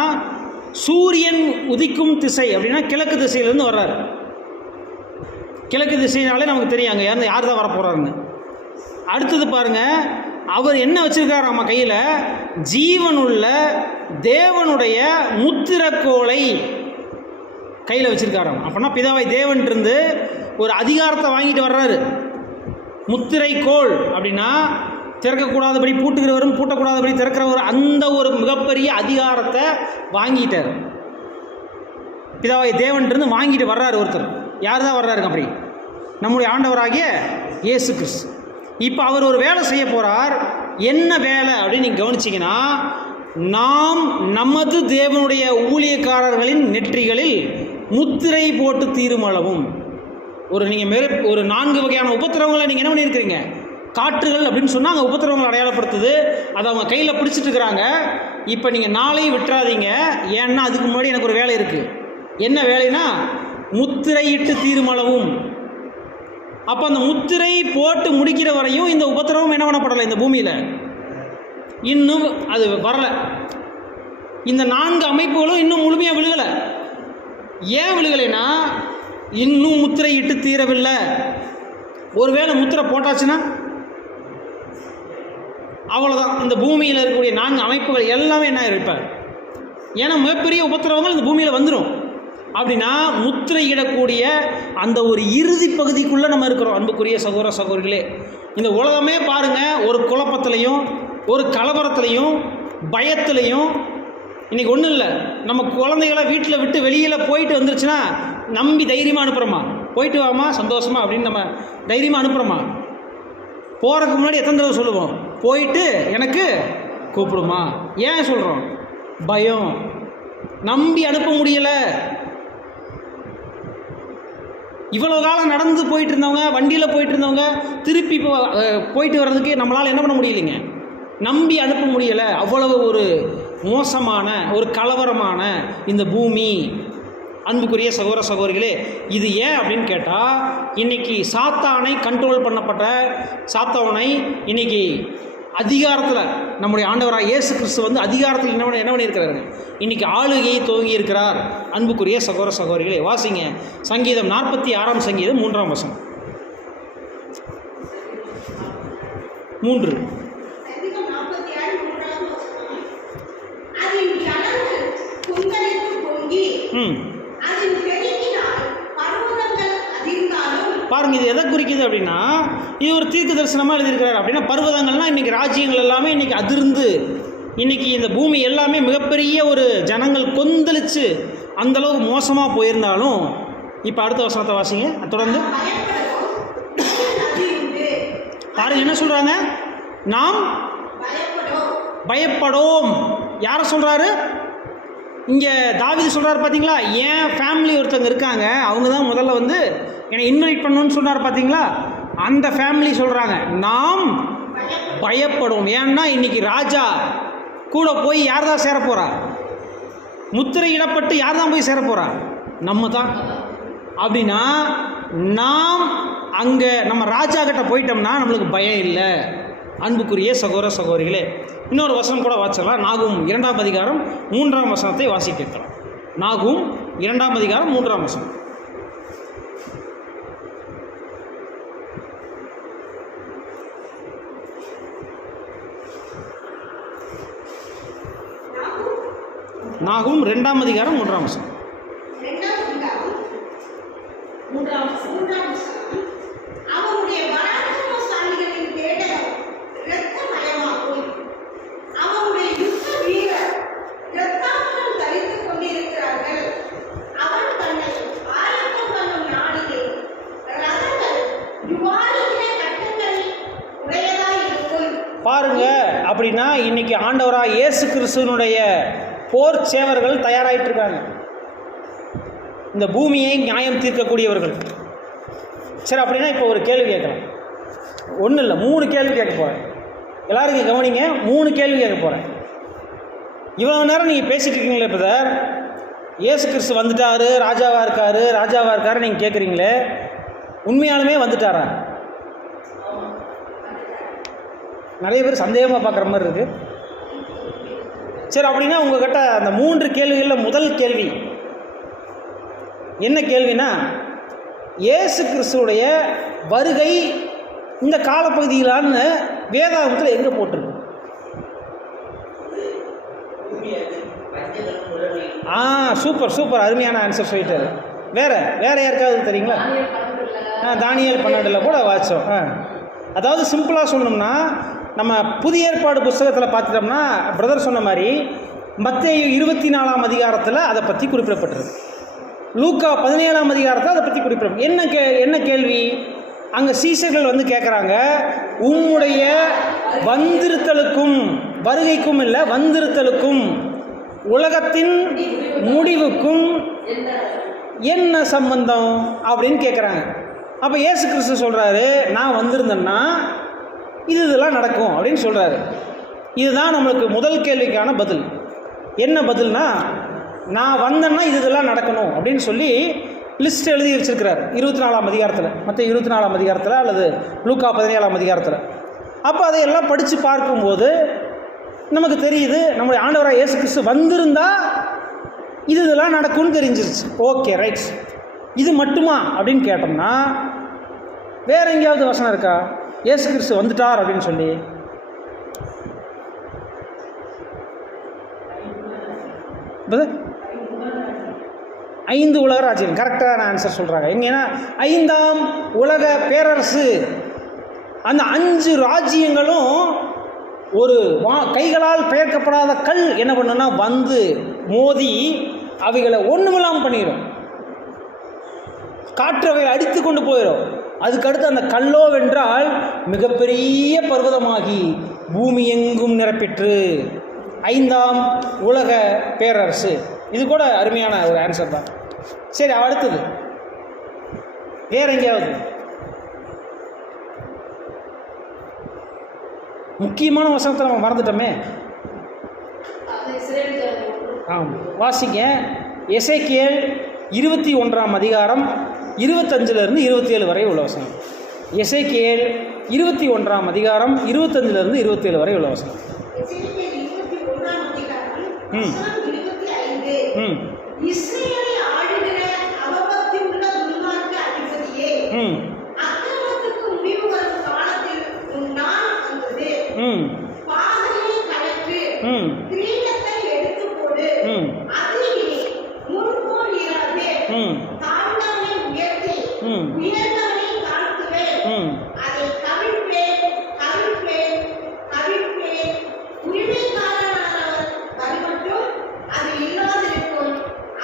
சூரியன் உதிக்கும் திசை அப்படின்னா கிழக்கு திசையிலேருந்து வர்றாரு. கிழக்கு திசைனாலே நமக்கு தெரியும் அங்கே யார் தான் வரப்போகிறாருன்னு. அடுத்தது பாருங்க, அவர் என்ன வச்சிருக்காரு நம்ம கையில், ஜீவனுள்ள தேவனுடைய முத்திரக்கோளை கையில் வச்சிருக்காராம். அப்படின்னா பிதாவை தேவன்றிருந்து ஒரு அதிகாரத்தை வாங்கிட்டு வர்றாரு. முத்திரை கோள் அப்படின்னா திறக்கக்கூடாதபடி பூட்டுகிறவரும் பூட்டக்கூடாதபடி திறக்கிறவர், அந்த ஒரு மிகப்பெரிய அதிகாரத்தை வாங்கிட்டார். பிதாவை தேவன்றிருந்து வாங்கிட்டு வர்றாரு ஒருத்தர். யார் தான் வர்றாருங்க அப்படி? நம்முடைய ஆண்டவராகிய இயேசு கிறிஸ்து. இப்போ அவர் ஒரு வேலை செய்ய போகிறார். என்ன வேலை அப்படின்னு நீங்கள் கவனிச்சிங்கன்னா, நாம் நமது தேவனுடைய ஊழியக்காரர்களின் நெற்றிகளில் முத்திரை போட்டு தீருமளவும் நீங்கள் ஒரு 4 வகையான உபத்திரவங்களை நீங்கள் என்ன பண்ணியிருக்கிறீங்க, காற்றுகள் அப்படின்னு சொன்னால் அங்கே உபத்திரவங்களை அடையாளப்படுத்துது. அதை அவங்க கையில் பிடிச்சிட்டு இருக்கிறாங்க. இப்போ நீங்கள் நாளையும் விட்டுறாதீங்க, ஏன்னா அதுக்கு முன்னாடி எனக்கு ஒரு வேலை இருக்குது. என்ன வேலைன்னா, முத்திரையிட்டு தீருமளவும். அப்போ அந்த முத்திரை போட்டு முடிக்கிற வரையும் இந்த உபத்திரவம் என்ன பண்ணப்படலை இந்த பூமியில், இன்னும் அது வரலை. இந்த 4 அமைப்புகளும் இன்னும் முழுமையாக விழுகலை. ஏன் விழுகலைன்னா, இன்னும் முத்திரையிட்டு தீரவில்லை. ஒருவேளை முத்திரை போட்டாச்சுன்னா அவ்வளோதான். இந்த பூமியில் இருக்கக்கூடிய 4 அமைப்புகள் எல்லாமே என்ன இருப்பார், ஏன்னா மிகப்பெரிய உபத்திரவங்கள் இந்த பூமியில் வந்துடும். அப்படின்னா முத்திரையிடக்கூடிய அந்த ஒரு இறுதி பகுதிக்குள்ளே நம்ம இருக்கிறோம். அன்புக்குரிய சகோதர சகோதரிகளே, இந்த உலகமே பாருங்கள், ஒரு குழப்பத்திலையும் ஒரு கலவரத்துலையும் பயத்துலையும். இன்றைக்கி ஒன்றும் இல்லை, நம்ம குழந்தைகளை வீட்டில் விட்டு வெளியில் போயிட்டு வந்துருச்சுன்னா நம்பி தைரியமாக அனுப்புகிறோமா, போயிட்டு வாமா சந்தோஷமா அப்படின்னு நம்ம தைரியமாக அனுப்புகிறோமா? போகிறதுக்கு முன்னாடி எத்தனை தடவை சொல்லுவோம், போயிட்டு எனக்கு கூப்பிடுமா? ஏன் சொல்கிறோம்? பயம், நம்பி அனுப்ப முடியலை. இவ்வளோ காலம் நடந்து போயிட்டு இருந்தவங்க, வண்டியில் போயிட்டு இருந்தவங்க திருப்பி போயிட்டு வர்றதுக்கு நம்மளால் என்ன பண்ண முடியலைங்க, நம்பி அனுப்ப முடியலை. அவ்வளவு ஒரு மோசமான ஒரு கலவரமான இந்த பூமி. அன்புக்குரிய சகோதர சகோதரிகளே, இது ஏன் அப்படின்னு கேட்டால், இன்றைக்கி சாத்தானை கண்ட்ரோல் பண்ணப்பட்ட சாத்தானை இன்னைக்கு அதிகாரத்தில் நம்முடைய ஆண்டவராக இயேசு கிறிஸ்து வந்து அதிகாரத்தில் என்ன பண்ணியிருக்கிறாரு, இன்றைக்கி ஆளுகையை துவங்கி இருக்கிறார். அன்புக்குரிய சகோதர சகோதரிகளே, வாசிங்க சங்கீதம் 46ஆம் சங்கீதம் 3ஆம் வசனம். 3. சங்கீதம் 46 3ஆம் வசனம். அதின் ஜலங்கள் கொந்தளித்து பொங்கி அதின் பெருக்கினால் பர்வதங்கள் அதிர்ந்தாலும். பாருங்க, இது எதை குறிக்குது அப்படின்னா, இது ஒரு தீர்க்க தரிசனமாக எழுதியிருக்கிறார். அப்படின்னா பர்வதங்கள்லாம் இன்றைக்கி ராஜ்யங்கள் எல்லாமே இன்றைக்கி அதிர்ந்து, இன்றைக்கி இந்த பூமி எல்லாமே மிகப்பெரிய ஒரு ஜனங்கள் கொந்தளித்து அந்தளவுக்கு மோசமாக போயிருந்தாலும், இப்போ அடுத்த வசனத்தை வாசிங்க தொடர்ந்து. பாருங்க என்ன சொல்கிறாங்க, நாம் பயப்படோம். யாரை சொல்கிறாரு இங்கே? தாவீது சொல்கிறார் பார்த்தீங்களா. ஏன் ஃபேமிலி ஒருத்தங்க இருக்காங்க, அவங்க தான் முதல்ல வந்து என்னை இன்வைட் பண்ணணும்னு சொன்னார் பார்த்தீங்களா. அந்த ஃபேமிலி சொல்கிறாங்க நாம் பயப்படும். ஏன்னா இன்றைக்கி ராஜா கூட போய் யார் தான் சேர போகிறா, முத்திரையிடப்பட்டு யார் தான் போய் சேர போகிறா, நம்ம தான். அப்படின்னா நாம் அங்கே நம்ம ராஜா கிட்ட போயிட்டோம்னா நம்மளுக்கு பயம் இல்லை. அன்புக்குரிய சகோதர சகோதரிகளே, இன்னொரு வசனம் கூட வாசிக்கலாம். நாகும் 2ஆம் அதிகாரம் 3ஆம் வசனத்தை வாசிக்க கேட்கலாம். நாகும் 2ஆம் அதிகாரம் 3ஆம் வசனம். நாகும் 2ஆம் அதிகாரம் 3ஆம் வசனம். அவருடைய பராக்கிரமசாலிகளின் கேடகம் இரத்தமயமாகும். அவருடைய யுத்த வீரர் இரத்தாம்பரம் தரித்துக் கொண்டிருக்கிறார்கள். அவன் தன்னை ஆயத்தம் பண்ணும் நாளிலே ரதங்கள் யுவாலிக்கிற கட்டங்கள் உடையதாய் இருக்கும். பாருங்க, அப்படின்னா இன்னைக்கு ஆண்டவராக இயேசு கிறிஸ்துவனுடைய போர் சேவர்கள் தயாராகிட்டு இருக்காங்க, இந்த பூமியை நியாயம் தீர்க்கக்கூடியவர்கள். சரி, அப்படின்னா இப்போ ஒரு கேள்வி கேட்கலாம். ஒன்றும் இல்லை, 3 கேள்வி கேட்க போகிறேன். எல்லாருக்கும் கவனிங்க, 3 கேள்வி கேட்க போகிறேன். இவ்வளோ நேரம் நீங்கள் பேசிகிட்டு இருக்கீங்களே பிரதர், இயேசு கிறிஸ்து வந்துட்டார், ராஜாவாக இருக்காரு நீங்கள் கேட்குறீங்களே, உண்மையாலுமே வந்துட்டாரா? நிறைய பேர் சந்தேகமாக பார்க்குற மாதிரி இருக்குது. சரி, அப்படின்னா உங்கள்கிட்ட அந்த 3 கேள்விகளில் முதல் கேள்வி என்ன கேள்வினா, இயேசு கிறிஸ்துவுடைய வருகை இந்த காலப்பகுதியிலான்னு வேதாகமத்தில் எங்கே போட்டிருக்கு? சூப்பர் அருமையான ஆன்சர் சொல்லிட்டாரு. வேற யாருக்காவது தெரியுங்களா? தானியேல் 12 கூட வாட்சோம். அதாவது சிம்பிளாக சொல்லணும்னா, நம்ம புதிய ஏற்பாடு புஸ்தகத்தில் பார்த்துட்டோம்னா பிரதர் சொன்ன மாதிரி மத்தேயு 24ஆம் அதிகாரத்தில் அதை பற்றி குறிப்பிடப்பட்டிருக்கு. லூக்கா 17ஆம் அதிகாரத்தில் அதை பற்றி குறிப்பிடப்படும். என்ன கேள்வி அங்கே சீசர்கள் வந்து கேட்குறாங்க, உம்முடைய வந்திருத்தலுக்கும் வருகைக்கும் இல்லை, வந்திருத்தலுக்கும் உலகத்தின் முடிவுக்கும் என்ன சம்பந்தம் அப்படின்னு கேட்குறாங்க. அப்போ இயேசு கிறிஸ்து சொல்கிறாரு, நான் வந்திருந்தேன்னா இதெல்லாம் நடக்கும் அப்படின்னு சொல்கிறாரு. இதுதான் நம்மளுக்கு முதல் கேள்விக்கான பதில். என்ன பதில்னா, நான் வந்தேன்னா இதெல்லாம் நடக்கணும் அப்படின்னு சொல்லி லிஸ்ட் எழுதி வச்சிருக்கிறார் 24ஆம் அதிகாரத்தில், மற்ற 24ஆம் அதிகாரத்தில் அல்லது லூக்கா 17ஆம் அதிகாரத்தில். அப்போ அதையெல்லாம் படித்து பார்க்கும்போது நமக்கு தெரியுது, நம்முடைய ஆண்டவராக இயேசு கிறிஸ்து வந்திருந்தா இதெல்லாம் நடக்கும்னு தெரிஞ்சிருச்சு. ஓகே ரைட், இது மட்டுமா அப்படின்னு கேட்டோம்னா வேறு எங்கேயாவது வசனம் இருக்கா இயேசு கிறிஸ்து வந்துட்டார் அப்படின்னு சொல்லி? ஐந்து உலக ராஜ்யம் கரெக்டான ஆன்சர் சொல்கிறாங்க. எங்கன்னா 5ஆம் உலக பேரரசு, அந்த 5 ராஜ்யங்களும் ஒரு கைகளால் பெயர்க்கப்படாத கல் என்ன பண்ணுன்னா வந்து மோதி அவைகளை ஒன்றுமில்லாமல் பண்ணிடும், காற்று அவைகளை அடித்து கொண்டு போயிடும். அதுக்கடுத்து அந்த கல்லோ வென்றால் மிகப்பெரிய பர்வதமாகி பூமி எங்கும் நிரப்பிற்று. 5ஆம் உலக பேரரசு. இது கூட அருமையான ஒரு ஆன்சர் தான். சரி, அடுத்தது வேற எங்கேயாவது? முக்கியமான வசனத்தை நம்ம மறந்துட்டோமே. ஆமாம், வாசிங்க. எசேக்கியேல் 21ஆம் அதிகாரம் 25லிருந்து 27 வரை உள்ள வசனம். எசேக்கியேல் 21ஆம் அதிகாரம் 25லிருந்து 27 வரை உள்ள வசனம். இஸ்ரவேலை ஆளுகிற அவபக்தியுள்ள துன்மார்க்க அதிபதியே, அக்கிரமத்துக்கு முடிவு வரும் காலத்தில் உன் நாள் வந்தது. பாதையை கலற்று, கிரீடத்தை எடுத்து போடு, அதில் முன்போல் இராதே. தாழ்ந்தவனை உயர்த்தி, உயர்ந்தவனை தாழ்த்துவேன். அதை கவிழ்ப்பேன், கவிழ்ப்பேன், கவிழ்ப்பேன். உரிமைக்காரனானவர் வருமட்டும் அது இல்லாதிருக்கும்.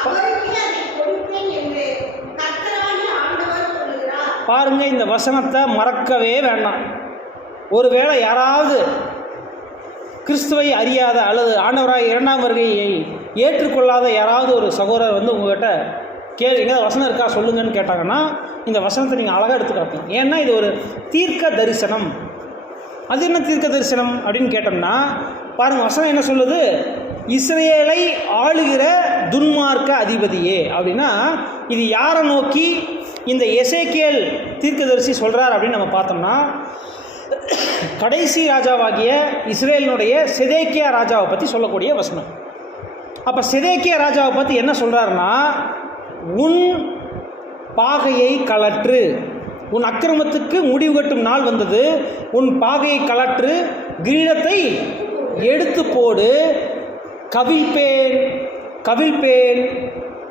அவருக்கே அதை கொடுப்பேன் என்று கர்த்தராகிய ஆண்டவர் சொல்கிறார். பாருங்க, இந்த வசனத்தை மறக்கவே வேண்டாம். ஒருவேளை யாராவது கிறிஸ்துவை அறியாத அல்லது ஆண்டவராக இரண்டாம் வருகையை ஏற்றுக்கொள்ளாத யாராவது ஒரு சகோதரர் வந்து உங்கள்கிட்ட கேளுங்க, வசனம் இருக்கா சொல்லுங்கன்னு கேட்டாங்கன்னா இந்த வசனத்தை நீங்கள் அழகாக எடுத்துக்கலாம். ஏன்னா இது ஒரு தீர்க்க தரிசனம். அது என்ன தீர்க்க தரிசனம் அப்படின்னு கேட்டோம்னா, பாருங்கள் வசனம் என்ன சொல்லுது? இஸ்ரவேலை ஆளுகிற துன்மார்க்க அதிபதியே அப்படின்னா இது யாரை நோக்கி இந்த எசேக்கியேல் தீர்க்கதரிசி சொல்கிறார் அப்படின்னு நம்ம பார்த்தோம்னா, கடைசி ராஜாவாகிய இஸ்ரேலினுடைய செதேக்கியா ராஜாவை பற்றி சொல்லக்கூடிய வசனம். அப்போ செதேக்கியா ராஜாவை பற்றி என்ன சொல்கிறாருன்னா, உன் பாகையை கலற்று, உன் அக்கிரமத்துக்கு முடிவு கட்டும் நாள் வந்தது, உன் பாகையை கலற்று, கிரீடத்தை எடுத்து போடு, கவிழ்ப்பேன், கவிழ்ப்பேன்,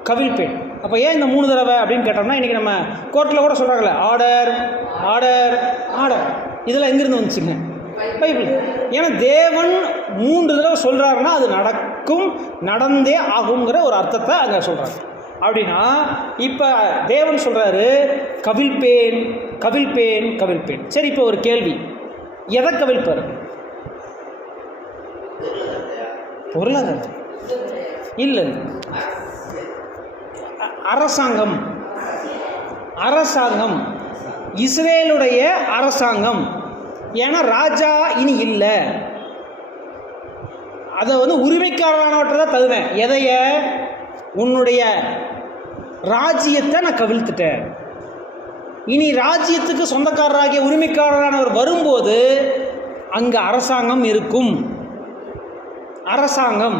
கவிழ்ப்பேன். அப்போ ஏன் இந்த 3 தடவை அப்படின்னு கேட்டோம்னா, இன்றைக்கி நம்ம கோர்ட்டில் கூட சொல்கிறாங்களே ஆர்டர் ஆர்டர் ஆர்டர், இதெல்லாம் எங்கேருந்து வந்துச்சுங்க? பைபிள். ஏன்னா தேவன் 3 தடவை சொல்கிறாருன்னா அது நடக்கும், நடந்தே ஆகுங்கிற ஒரு அர்த்தத்தை அங்கே சொல்கிறாங்க. அப்படின்னா இப்போ தேவன் சொல்கிறாரு கவிழ்ப்பேன், கவிழ்ப்பேன், கவிழ்ப்பேன். சரி, இப்போ ஒரு கேள்வி, எதை கவிழ்ப்பார்? பொருளாதாரம் இல்லை, அரசாங்கம். அரசாங்கம், இஸ்ரேலுடைய அரசாங்கம். ஏன்னா ராஜா இனி இல்லை, அதை வந்து உரிமைக்காரனவற்றை தான் தருவேன். எதைய? உன்னுடைய ராஜ்யத்தை நான் கவிழ்த்துட்டேன். இனி ராஜ்யத்துக்கு சொந்தக்காரராகிய உரிமைக்காரரானவர் வரும்போது அங்கே அரசாங்கம் இருக்கும். அரசாங்கம்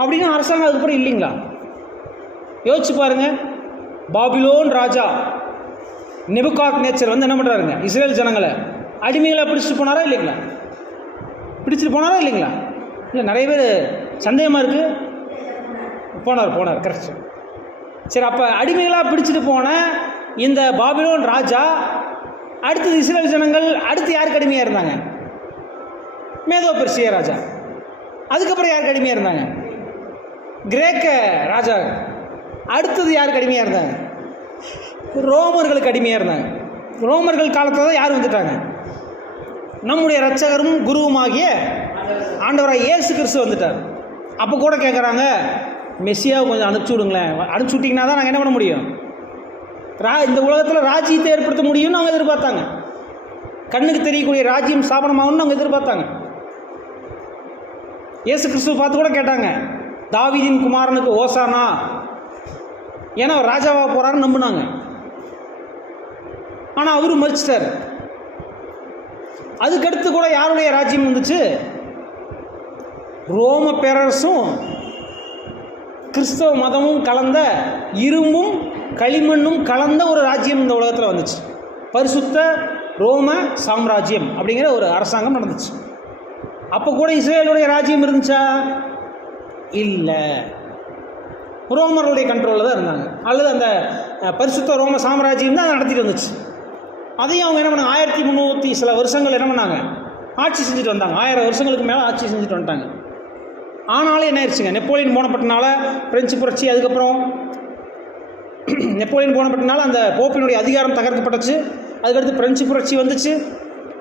அப்படின்னா அரசாங்கம் அதுக்கப்புறம் இல்லைங்களா? யோசிச்சு பாருங்க. பாபிலோன் ராஜா நெபுகாத்நேச்சர் வந்து என்ன பண்ணுறாருங்க? இஸ்ரேல் ஜனங்களை அடிமைகளை பிடிச்சிட்டு போனாரா இல்லைங்களா? பிடிச்சிட்டு போனாரா இல்லைங்களா? இல்லை, நிறைய பேர் சந்தேகமாக இருக்குது. போனார் கரெக்ட். சரி, அப்போ அடிமைகளாக பிடிச்சிட்டு போன இந்த பாபிலோன் ராஜா அடுத்தது இஸ்ரேல் ஜனங்கள் அடுத்து யாருக்கு அடிமையாக இருந்தாங்க? மேதோ பெர்சியா ராஜா. அதுக்கப்புறம் யாருக்கு அடிமையாக இருந்தாங்க? கிரேக்க ராஜா. அடுத்தது யாருக்கு அடிமையாக இருந்தாங்க? ரோமர்களுக்கு அடிமையாக இருந்தாங்க. ரோமர்கள் காலத்தில் தான் யார் வந்துட்டாங்க? நம்முடைய இரட்சகரும் குருவுமாகிய ஆண்டவராக இயேசு கிறிஸ்து வந்துட்டார். அப்போ கூட கேட்குறாங்க, மெஸ்ஸியாவை கொஞ்சம் அனுப்பிச்சி விடுங்களேன். அனுப்பிச்சி விட்டிங்கன்னா தான் நாங்கள் என்ன பண்ண முடியும்? இந்த உலகத்தில் ராஜ்யத்தை ஏற்படுத்த முடியும்னு அவங்க எதிர்பார்த்தாங்க. கண்ணுக்கு தெரியக்கூடிய ராஜ்யம் ஸ்தாபனமாகும்னு அவங்க எதிர்பார்த்தாங்க. இயேசு கிறிஸ்துவை பார்த்து கூட கேட்டாங்க, தாவீதின் குமாரனுக்கு ஓசானா, ஏன்னா அவர் ராஜாவாக போகிறாருன்னு நம்பினாங்க. ஆனால் அவரும் மறிச்சிட்டார். அதுக்கடுத்து கூட யாருடைய ராஜ்யம் வந்துச்சு? ரோம பேரரசும் கிறிஸ்தவ மதமும் கலந்த, இரும்பும் களிமண்ணும் கலந்த ஒரு ராஜ்யம் இந்த உலகத்தில் வந்துச்சு. பரிசுத்த ரோம சாம்ராஜ்யம் அப்படிங்கிற ஒரு அரசாங்கம் நடந்துச்சு. அப்போ கூட இஸ்ரேலுடைய ராஜ்யம் இருந்துச்சா? இல்லை, ரோமர்களுடைய கண்ட்ரோலில் தான் இருந்தாங்க. அல்லது அந்த பரிசுத்த ரோம சாம்ராஜ்யம் தான் நடத்திட்டு வந்துச்சு. அதையும் அவங்க என்ன பண்ணாங்க? 1300 சில வருஷங்கள் என்ன பண்ணாங்க? ஆட்சி செஞ்சுட்டு வந்தாங்க. 1000 வருஷங்களுக்கு மேலே ஆட்சி செஞ்சுட்டு வந்துட்டாங்க. ஆனாலும் என்ன ஆயிடுச்சுங்க? நெப்போலியன் போனப்பட்டனால பிரெஞ்சு புரட்சி, அதுக்கப்புறம் நெப்போலியன் போனப்பட்டனால அந்த போப்பினுடைய அதிகாரம் தகர்க்கப்பட்டுச்சு. அதுக்கடுத்து பிரெஞ்சு புரட்சி வந்துச்சு.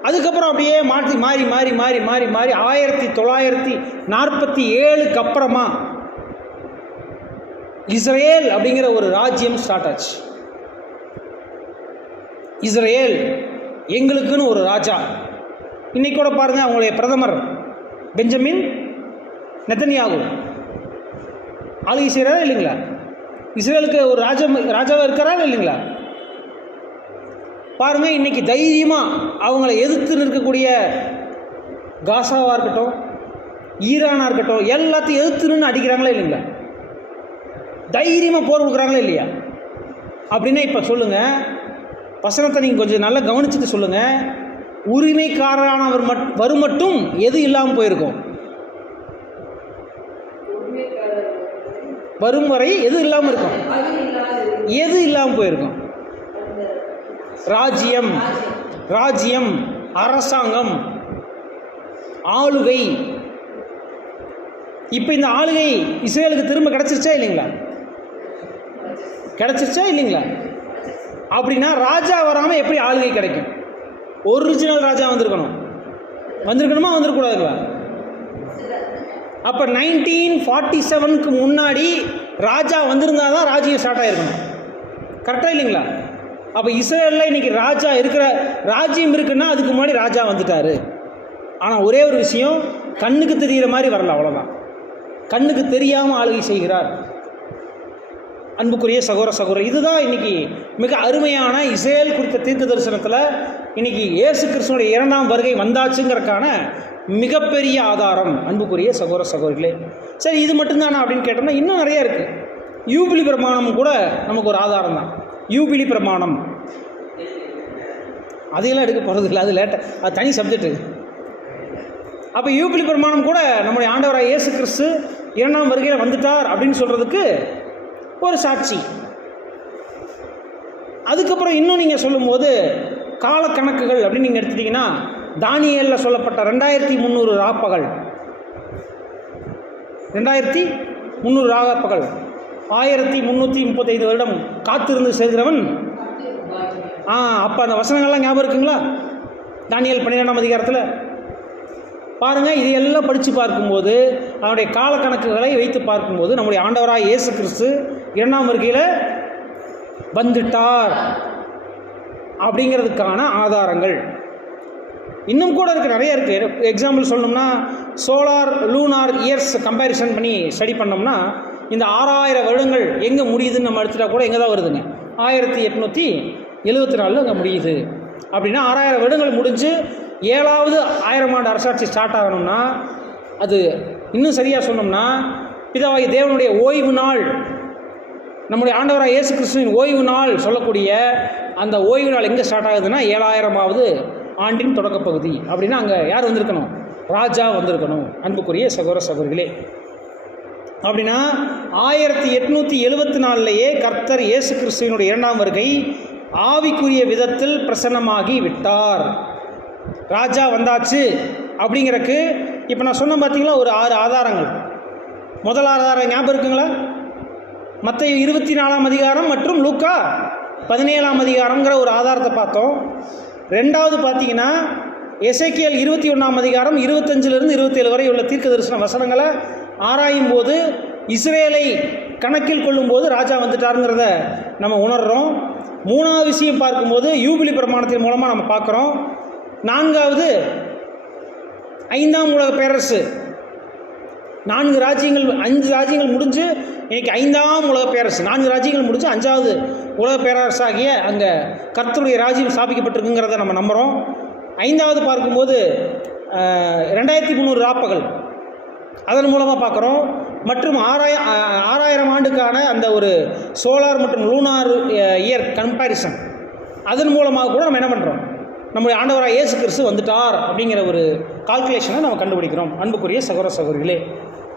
அதுக்கப்புறம் அப்படியே மாற்றி மாறி மாறி மாறி மாறி மாறி 1947க்கு அப்புறமா இஸ்ரேல் அப்படிங்கிற ஒரு ராஜ்யம் ஸ்டார்ட் ஆச்சு. இஸ்ரேல் எங்களுக்குன்னு ஒரு ராஜா. இன்றைக்கி கூட பாருங்கள், அவங்களுடைய பிரதமர் பெஞ்சமின் நெத்தன்யாகு ஆளுகை செய்கிறாரா இல்லைங்களா? இஸ்ரேலுக்கு ஒரு ராஜாவாக இருக்கிறாரா இல்லைங்களா? பாருங்கள், இன்றைக்கி தைரியமாக அவங்கள எதிர்த்து நிற்கக்கூடிய காசாவாக இருக்கட்டும், ஈரானாக இருக்கட்டும், எல்லாத்தையும் எதிர்த்து நின்று அடிக்கிறாங்களா இல்லைங்களா? தைரியமாக போர் கொடுக்குறாங்களா இல்லையா? அப்படின்னா இப்போ சொல்லுங்கள், வசனத்தை நீங்கள் கொஞ்சம் நல்லா கவனிச்சுட்டு சொல்லுங்கள், உரிமைக்காரரானவர் வரும் மட்டும் எது இல்லாமல் போயிருக்கும்? வரும் வரை எது இல்லாமல் இருக்கும்? எது இல்லாமல் போயிருக்கும்? ராஜ்யம், ராஜ்யம், அரசாங்கம், ஆளுகை. இப்போ இந்த ஆளுகை இஸ்ரேலுக்கு திரும்ப கிடச்சிருச்சா இல்லைங்களா? கிடச்சிருச்சா இல்லைங்களா? அப்படின்னா ராஜா வராமல் எப்படி ஆளுகை கிடைக்கும்? ஒரிஜினல் ராஜா வந்திருக்கணுமா வந்துருக்கூடாதுங்களா? அப்போ 1947க்கு முன்னாடி ராஜா வந்திருந்தால் தான் ராஜ்யம் ஸ்டார்ட் ஆகிருக்கணும். கரெக்டாக இல்லைங்களா? அப்போ இஸ்ரேலில் இன்றைக்கி ராஜா இருக்கிற ராஜ்யம் இருக்குன்னா அதுக்கு முன்னாடி ராஜா வந்துட்டார். ஆனால் ஒரே ஒரு விஷயம், கண்ணுக்கு தெரிகிற மாதிரி வரல, அவ்வளோதான். கண்ணுக்கு தெரியாமல் ஆளுகை செய்கிறார். அன்புக்குரிய சகோதரர், இதுதான் இன்றைக்கி மிக அருமையான இஸ்ரேல் குறித்த தீர்க்க தரிசனத்தில் இன்றைக்கி இயேசு கிறிஸ்துவனுடைய 2ஆம் வருகை வந்தாச்சுங்கிறதுக்கான மிகப்பெரிய ஆதாரம். அன்புக்குரிய சகோதரிகளே, சரி இது மட்டும்தானா அப்படின்னு கேட்டோம்னா இன்னும் நிறைய இருக்குது. யூபிலி பிரமாணம் கூட நமக்கு ஒரு ஆதாரம் தான். யூபிலி பிரமாணம் அதையெல்லாம் எடுக்க போகிறது இல்லை, அது லேட்டாக, அது தனி சப்ஜெக்டு. அப்போ யூபிலி பிரமாணம் கூட நம்முடைய ஆண்டவராக இயேசு கிறிஸ்து 2ஆம் வருகையில் வந்துட்டார் அப்படின்னு சொல்கிறதுக்கு ஒரு சாட்சி. அதுக்கப்புறம் இன்னும் நீங்கள் சொல்லும்போது காலக்கணக்குகள் அப்படின்னு நீங்கள் எடுத்துட்டிங்கன்னா, தானியேலில் சொல்லப்பட்ட 2300 ராப்பகல், 2300 ராப்பகல், 1335 வருடம் காத்திருந்து சேர்கிறவன். அப்போ அந்த வசனங்கள்லாம் ஞாபகம் இருக்குங்களா? தானியேல் 12ஆம் அதிகாரத்தில் பாருங்கள். இதையெல்லாம் படித்து பார்க்கும்போது, அவனுடைய காலக்கணக்குகளை வைத்து பார்க்கும்போது, நம்முடைய ஆண்டவராக இயேசு கிறிஸ்து 2ஆம் வருகையில் வந்துட்டார் அப்படிங்கிறதுக்கான ஆதாரங்கள் இன்னும் கூட இருக்குது, நிறைய இருக்குது. எக்ஸாம்பிள் சொல்லணும்னா, சோலார் லூனார் இயர்ஸ் கம்பேரிசன் பண்ணி ஸ்டடி பண்ணோம்னா, இந்த 6000 வருடங்கள் எங்கே முடியுதுன்னு நம்ம எடுத்துட்டா கூட எங்கே தான் வருதுங்க? 1874 அங்கே முடியுது. அப்படின்னா 6000 வருடங்கள் முடிஞ்சு 7வது 1000 ஆண்டு அரசாட்சி ஸ்டார்ட் ஆகணும்னா, அது இன்னும் சரியாக சொன்னோம்னா, பிதாவாகிய தேவனுடைய ஓய்வு நாள், நம்முடைய ஆண்டவராக இயேசு கிறிஸ்துவின் ஓய்வு நாள் சொல்லக்கூடிய அந்த ஓய்வு நாள் எங்கே ஸ்டார்ட் ஆகுதுன்னா 7000வது ஆண்டின் தொடக்கப்பகுதி. அப்படின்னா அங்கே யார் வந்திருக்கணும்? ராஜா வந்திருக்கணும். அன்புக்குரிய சகோதரிகளே, அப்படின்னா 1874லேயே கர்த்தர் இயேசு கிறிஸ்துவினுடைய 2ஆம் வருகை ஆவிக்குரிய விதத்தில் பிரசன்னமாகி விட்டார். ராஜா வந்தாச்சு அப்படிங்கிறக்கு இப்போ நான் சொன்ன பார்த்தீங்களா ஒரு 6 ஆதாரங்கள். முதல் ஆதாரம் ஞாபகம் இருக்குங்களா? மத்தேயு 24ஆம் அதிகாரம் மற்றும் லூக்கா 17ஆம் அதிகாரங்கிற ஒரு ஆதாரத்தை பார்த்தோம். ரெண்டாவது பார்த்தீங்கன்னா எசேக்கியேல் 21ஆம் அதிகாரம் 25லிருந்து 27 வரை உள்ள தீர்க்க தரிசன வசனங்களை ஆராயும் போது இஸ்ரேலை கணக்கில் கொள்ளும்போது ராஜா வந்துட்டாருங்கிறத நம்ம உணர்கிறோம். மூணாவது விஷயம் பார்க்கும்போது யூபிலி பிரமாணத்தின் மூலமாக நம்ம பார்க்குறோம். நான்காவது 5ஆம் உலக பேரரசு, 5 ராஜ்யங்கள் முடிஞ்சு இன்னைக்கு 5ஆம் உலக பேரரசு, 4 ராஜ்யங்கள் முடிஞ்சு 5வது உலக பேரரசாகிய அங்கே கர்த்தருடைய ராஜ்யம் ஸ்தாபிக்கப்பட்டிருக்குங்கிறத நம்ம நம்புகிறோம். 5வது பார்க்கும்போது 2300 ராப்பகல் அதன் மூலமாக பார்க்குறோம். மற்றும் 6000 ஆண்டுக்கான அந்த ஒரு சோலார் மற்றும் லூனார் இயர் கம்பேரிசன் அதன் மூலமாக கூட நம்ம என்ன பண்ணுறோம்? நம்முடைய ஆண்டவராக இயேசு கிறிஸ்து வந்துட்டார் அப்படிங்கிற ஒரு கால்குலேஷனை நம்ம கண்டுபிடிக்கிறோம். அன்புக்குரிய சகோதரிகளே,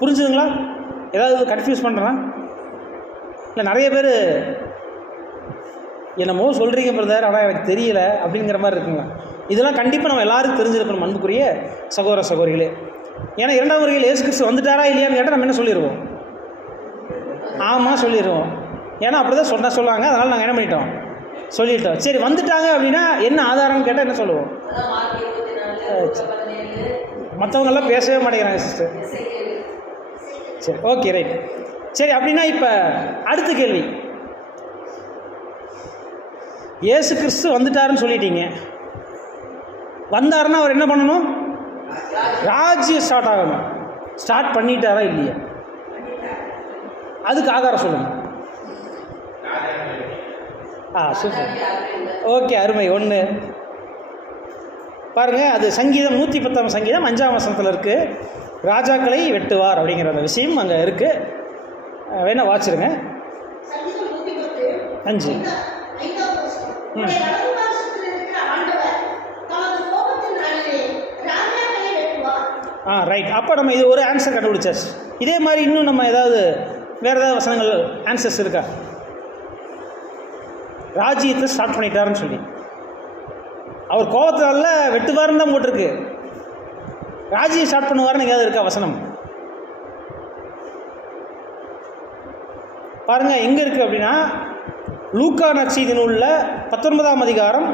புரிஞ்சுதுங்களா? ஏதாவது கன்ஃபியூஸ் பண்ணுறேன்? இல்லை நிறைய பேர் என்னமோ சொல்கிறீங்க பிரதர், ஆனால் எனக்கு தெரியல அப்படிங்கிற மாதிரி இருக்குங்களா? இதெல்லாம் கண்டிப்பாக நம்ம எல்லாருக்கும் தெரிஞ்சிருக்கணும் அன்புக்குரிய சகோதரிகளே. ஏன்னா 2ஆம் வருகையில் இயேசு கிறிஸ்து வந்துட்டாரா இல்லையான்னு கேட்டால் நம்ம என்ன சொல்லிடுவோம்? ஆமாம் சொல்லிடுவோம். ஏன்னா அப்படி தான் சொன்னாங்க. அதனால் நாங்கள் என்ன பண்ணிட்டோம்? சொல்லிட்டோம். சரி வந்துட்டாங்க அப்படின்னா என்ன ஆதாரம்னு கேட்டால் என்ன சொல்லுவோம்? மற்றவங்கெல்லாம் பேசவே மாட்டேங்கிறாங்க சிஸ்டர். சரி, ஓகே, ரைட். சரி, அப்படின்னா இப்போ அடுத்த கேள்வி, இயேசு கிறிஸ்து வந்துட்டாருன்னு சொல்லிட்டீங்க. வந்தாருன்னா அவர் என்ன பண்ணணும்? ராஜ்யம் ஸ்டார்ட் ஆகணும். ஸ்டார்ட் பண்ணிட்டாரா இல்லையா? அதுக்கு ஆதாரம் சொல்லுங்கள். சூப்பர், ஓகே, அருமை. ஒன்று பாருங்கள், அது சங்கீதம் 110 சங்கீதம் 5ஆம் வசனத்தில் இருக்குது. ராஜாக்களை வெட்டுவார் அப்படிங்கிற அந்த விஷயம் அங்கே இருக்குது. வேணால் வாச்சிருங்க. 5. ரைட். அப்போ நம்ம இது ஒரு ஆன்சர் கண்டுபிடிச்சாச்சு. இதே மாதிரி இன்னும் நம்ம ஏதாவது வேறு ஏதாவது வசனங்கள் ஆன்சர்ஸ் இருக்கா? ராஜ்யத்தை ஸ்டார்ட் பண்ணிட்டாருன்னு சொல்லி அவர் கோபத்தால வெட்டுவாருன்னு தான் போட்டிருக்கு. ராஜ்யம் ஸ்டார்ட் பண்ணுவாருன்னு எங்கேயாவது இருக்கா வசனம்? பாருங்கள், எங்கே இருக்குது அப்படின்னா லூக்கா நற்செய்தி நூலில் 19ஆம் அதிகாரம்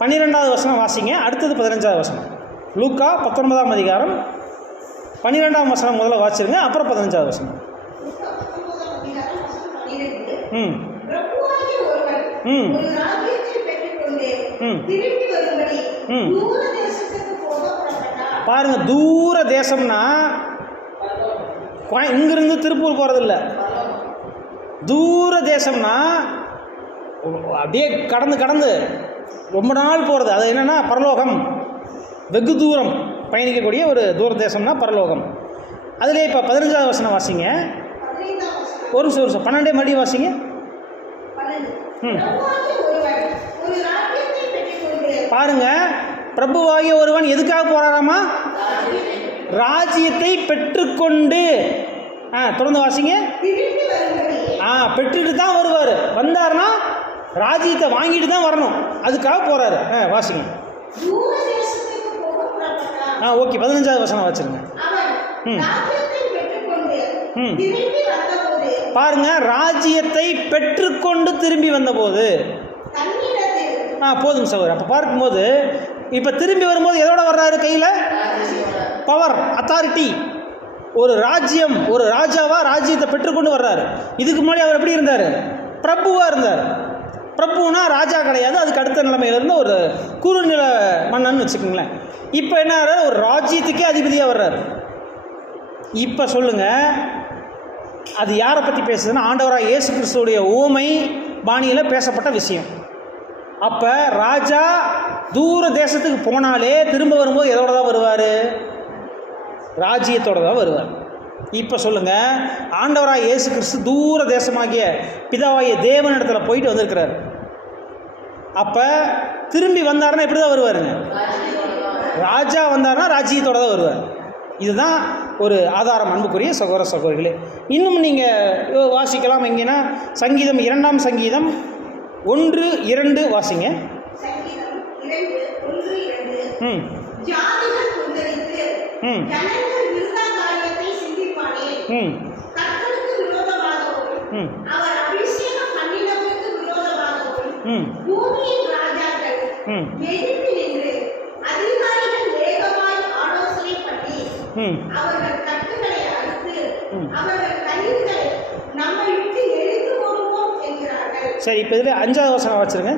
12வது வசனம் வாசிங்க. அடுத்தது 15வது வசனம். லூக்கா 19ஆம் அதிகாரம் 12ஆம் வசனம் முதல்ல வாசிருங்க, அப்புறம் 15வது வசனம். பாருங்க, தூர தேசம்னா இங்கிருந்து திருப்பூர் போகிறது இல்லை. தூர தேசம்னா அப்படியே கடந்து ரொம்ப நாள் போகிறது. அது என்னென்னா பரலோகம். வெகு தூரம் பயணிக்கக்கூடிய ஒரு தூர தேசம்னா பரலோகம். அதிலே இப்போ 15வது வசனம் வாசிங்க. ஒரு நிமிஷம் 12 மறுபடியும் வாசிங்க. பாருங்க, பிரபுவாகிய ஒருவன் எதுக்காக போறாராமா? ராஜ்யத்தை பெற்றுக்கொண்டு. தொடர்ந்து வாசிங்க. பெற்றுட்டு தான் வருவார். வந்தார்னா ராஜ்யத்தை வாங்கிட்டு தான் வரணும். அதுக்காக போறாரு. வாசிங்க. ஓகே, 15வது வசனம் வச்சிருங்க. பாருங்க, ராஜ்யத்தை பெற்றுக்கொண்டு திரும்பி வந்தபோது. போதும் சகோதரர். அப்போ பார்க்கும்போது இப்போ திரும்பி வரும்போது எதோட வர்றாரு? கையில் பவர், அத்தாரிட்டி. ஒரு ராஜ்யம், ஒரு ராஜாவா ராஜ்யத்தை பெற்றுக்கொண்டு வர்றாரு. இதுக்கு முன்னாடி அவர் எப்படி இருந்தார்? பிரபுவாக இருந்தார். பிரபுனா ராஜா கிடையாது, அதுக்கு அடுத்த நிலைமையில இருந்த ஒரு குறுநில மன்னன் வச்சுக்கோங்களேன். இப்போ என்ன ஆகிறார்? ஒரு ராஜ்யத்துக்கே அதிபதியாக வர்றாரு. இப்போ சொல்லுங்க, அது யாரை பற்றி பேசுதுன்னா ஆண்டவராக இயேசு கிறிஸ்துவுடைய ஊமை பாணியில் பேசப்பட்ட விஷயம். அப்போ ராஜா தூர தேசத்துக்கு போனாலே திரும்ப வரும்போது எதோட தான் வருவார்? ராஜ்யத்தோடு தான் வருவார். இப்போ சொல்லுங்கள், ஆண்டவராக இயேசு கிறிஸ்து தூர தேசமாகிய பிதாவாகிய தேவனிடத்தில் போயிட்டு வந்திருக்கிறார். அப்போ திரும்பி வந்தாருன்னா எப்படி தான் வருவாருங்க? ராஜா வந்தார்னா ராஜ்யத்தோடு தான் வருவார். இதுதான் ஒரு ஆதாரம், அன்புக்குரிய சகோதர சகோதரிகளே. இன்னும் நீங்கள் வாசிக்கலாம். எங்கன்னா சங்கீதம் 2ஆம் சங்கீதம் 1-2 வாசிங்க. சரி, இப்போ இதில் 5வது வசனம் வச்சுருங்க.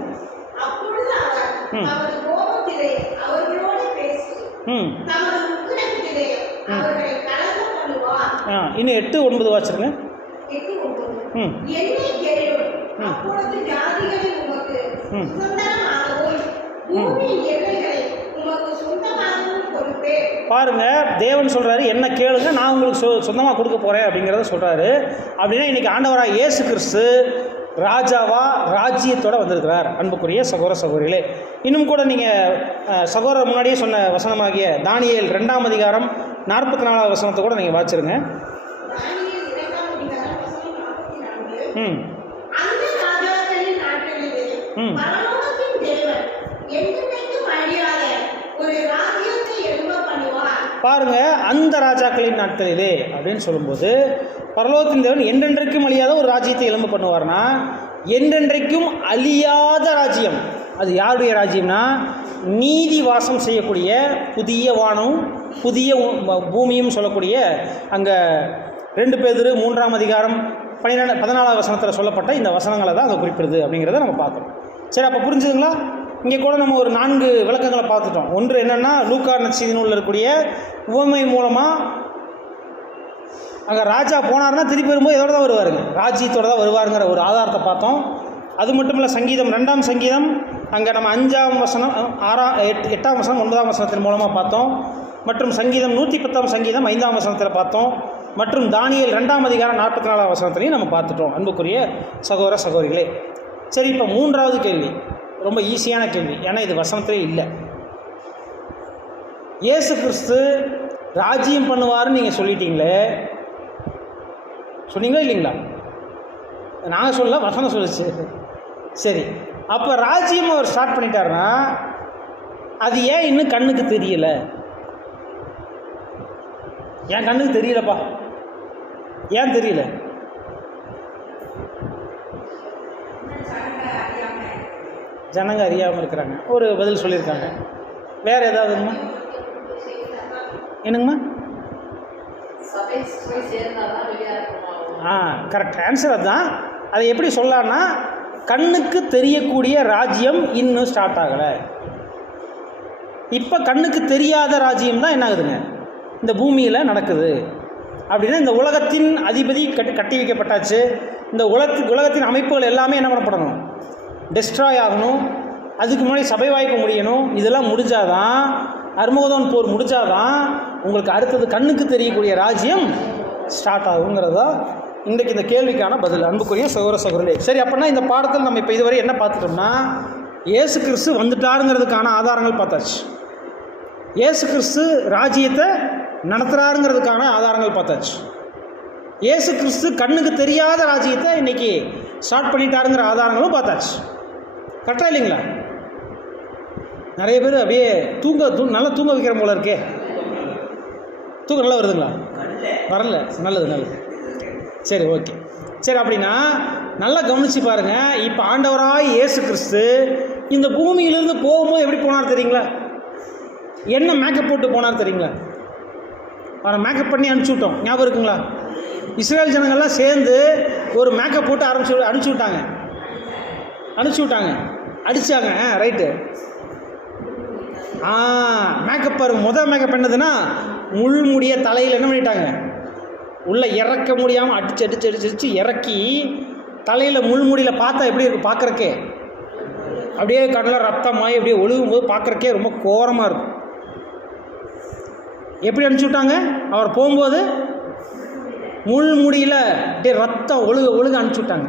இன்னும் 8-9 வாசிருங்க. பாருங்க, தேவன் சொல்றாரு, என்ன கேளுங்க, நான் உங்களுக்கு சொந்தமாக கொடுக்க போறேன் அப்படிங்கிறத சொல்றாரு. அப்படின்னா இன்னைக்கு ஆண்டவராக இயேசு கிறிஸ்து ராஜாவா ராஜ்யத்தோட வந்திருக்கிறார். அன்புக்குரிய சகோதர சகோதரிகளே, இன்னும் கூட நீங்கள் சகோதரர் முன்னாடியே சொன்ன வசனமாகிய தானியேல் 2ஆம் அதிகாரம் 44வது வசனத்தை கூட நீங்கள் வாச்சிருங்க. பாருங்க, அந்த ராஜாக்களின் நாட்களிலே அப்படின்னு சொல்லும்போது பரலோகத்தின் தேவன் என்றென்றைக்கும் அழியாத ஒரு ராஜ்யத்தை எழும்ப பண்ணுவார்னா, என்றென்றைக்கும் அழியாத ராஜ்யம். அது யாருடைய ராஜ்யம்னா, நீதி வாசம் செய்யக்கூடிய புதிய வானம் புதிய பூமியும் சொல்லக்கூடிய அங்கே 2 பேதுரு 3ஆம் அதிகாரம் 14வது வசனத்தில் சொல்லப்பட்ட இந்த வசனங்களை தான் அதை குறிப்பிடுது அப்படிங்கிறத நம்ம பார்க்குறோம். சரி, அப்போ புரிஞ்சுதுங்களா? இங்கே கூட நம்ம ஒரு 4 விளக்கங்களை பார்த்துட்டோம். ஒன்று என்னென்னா, லூக்கா நற்செய்தி நூலில் இருக்கக்கூடிய உவமை மூலமாக அங்கே ராஜா போனார்னா திருப்பி வரும்போது எதோட தான் வருவாருங்க, ராஜ்யத்தோடு தான் வருவாருங்கிற ஒரு ஆதாரத்தை பார்த்தோம். அது மட்டும் இல்லை, சங்கீதம் 2ஆம் சங்கீதம் அங்கே நம்ம 5ஆம் வசனம் 8ஆம் வசனம் 9ஆம் வசனத்தின் மூலமாக பார்த்தோம். மற்றும் சங்கீதம் 110ஆம் சங்கீதம் 5ஆம் வசனத்தில் பார்த்தோம். மற்றும் தானியேல் 2ஆம் அதிகாரம் 44ஆம் வசனத்திலையும் நம்ம பார்த்துட்டோம். அன்புக்குரிய சகோதர சகோதரிகளே, சரி, இப்போ 3வது கேள்வி ரொம்ப ஈஸியான கேள்வி, ஏன்னா இது வசனத்திலே இல்லை. இயேசு கிறிஸ்து ராஜ்யம் பண்ணுவார்னு நீங்கள் சொல்லிட்டீங்களே, சொன்னீங்களா இல்லைங்களா? நாங்கள் சொல்ல, வசனம் சொல்லிச்சு. சரி, அப்போ ராஜ்யம் அவர் ஸ்டார்ட் பண்ணிட்டாருன்னா அது ஏன் இன்னும் கண்ணுக்கு தெரியல? என் கண்ணுக்கு தெரியலப்பா. ஏன் தெரியல? ஜனங்க அறியாமல் இருக்கிறாங்க. ஒரு பதில் சொல்லியிருக்காங்க. வேறு ஏதாவதுங்கம்மா? என்னங்கம்மா? கரெக்ட் ஆன்சர் அதுதான். அதை எப்படி சொல்லலான்னா, கண்ணுக்கு தெரியக்கூடிய ராஜ்யம் இன்னும் ஸ்டார்ட் ஆகலை. இப்போ கண்ணுக்கு தெரியாத ராஜ்யம் தான் என்ன ஆகுதுங்க, இந்த பூமியில் நடக்குது. அப்படின்னா இந்த உலகத்தின் அதிபதி கட்டி வைக்கப்பட்டாச்சு. இந்த உலகத்தின் அமைப்புகள் எல்லாமே என்ன பண்ணப்படணும், டெஸ்ட்ராய் ஆகணும். அதுக்கு முன்னாடி சபை வாய்ப்பு முடியணும். இதெல்லாம் முடிஞ்சாதான், அர்மகதோன் போர் முடிஞ்சாதான் உங்களுக்கு அடுத்தது கண்ணுக்கு தெரியக்கூடிய ராஜ்யம் ஸ்டார்ட் ஆகுங்கிறதா இன்றைக்கு இந்த கேள்விக்கான பதில். அன்புக்குரிய சகோதர சகோதரர்களே, சரி, அப்படின்னா இந்த பாடத்தில் நம்ம இப்போ இதுவரை என்ன பார்த்துட்டோம்னா, இயேசு கிறிஸ்து வந்துட்டாருங்கிறதுக்கான ஆதாரங்கள் பார்த்தாச்சு. இயேசு கிறிஸ்து ராஜ்யத்தை நடத்துகிறாருங்கிறதுக்கான ஆதாரங்கள் பார்த்தாச்சு. இயேசு கிறிஸ்து கண்ணுக்கு தெரியாத ராஜ்யத்தை இன்றைக்கி ஸ்டார்ட் பண்ணிட்டாருங்கிற ஆதாரங்களும் பார்த்தாச்சு. கரெக்டாக இல்லைங்களா? நிறைய பேர் அப்படியே நல்லா தூங்க வைக்கிற போல இருக்கே. தூக்கம் நல்லா வருதுங்களா? வரல. நல்லது. சரி, ஓகே. சரி, அப்படின்னா நல்லா கவனித்து பாருங்கள். இப்போ ஆண்டவராய் இயேசு கிறிஸ்து இந்த பூமியிலிருந்து போகும்போது எப்படி போனார் தெரியுங்களா? என்ன மேக்கப் போட்டு போனார் தெரியுங்களா? அவரை மேக்கப் பண்ணி அனுப்பிச்சி விட்டோம். ஞாபகம் இருக்குங்களா? இஸ்ரேல் ஜனங்கள்லாம் சேர்ந்து ஒரு மேக்கப் போட்டு அனுப்பிச்சி விட்டாங்க. அடித்தாங்க. ரைட்டு. மேக்கப் பாருங்க. முதல் மேக்கப் என்னதுன்னா, முள்முடிய தலையில் என்ன பண்ணிட்டாங்க, உள்ளே இறக்க முடியாமல் அடிச்சு இறக்கி தலையில் முள்முடியில் பார்த்தா எப்படி இருக்கும் பார்க்குறக்கே, அப்படியே கடலில் ரத்தமாகி அப்படியே ஒழுகும்போது பார்க்குறக்கே ரொம்ப கோரமாக இருக்கும். எப்படி அனுப்பிச்சி விட்டாங்க? அவர் போகும்போது முள்முடியில் அப்படியே ரத்தம் ஒழுக அனுப்பிச்சி விட்டாங்க.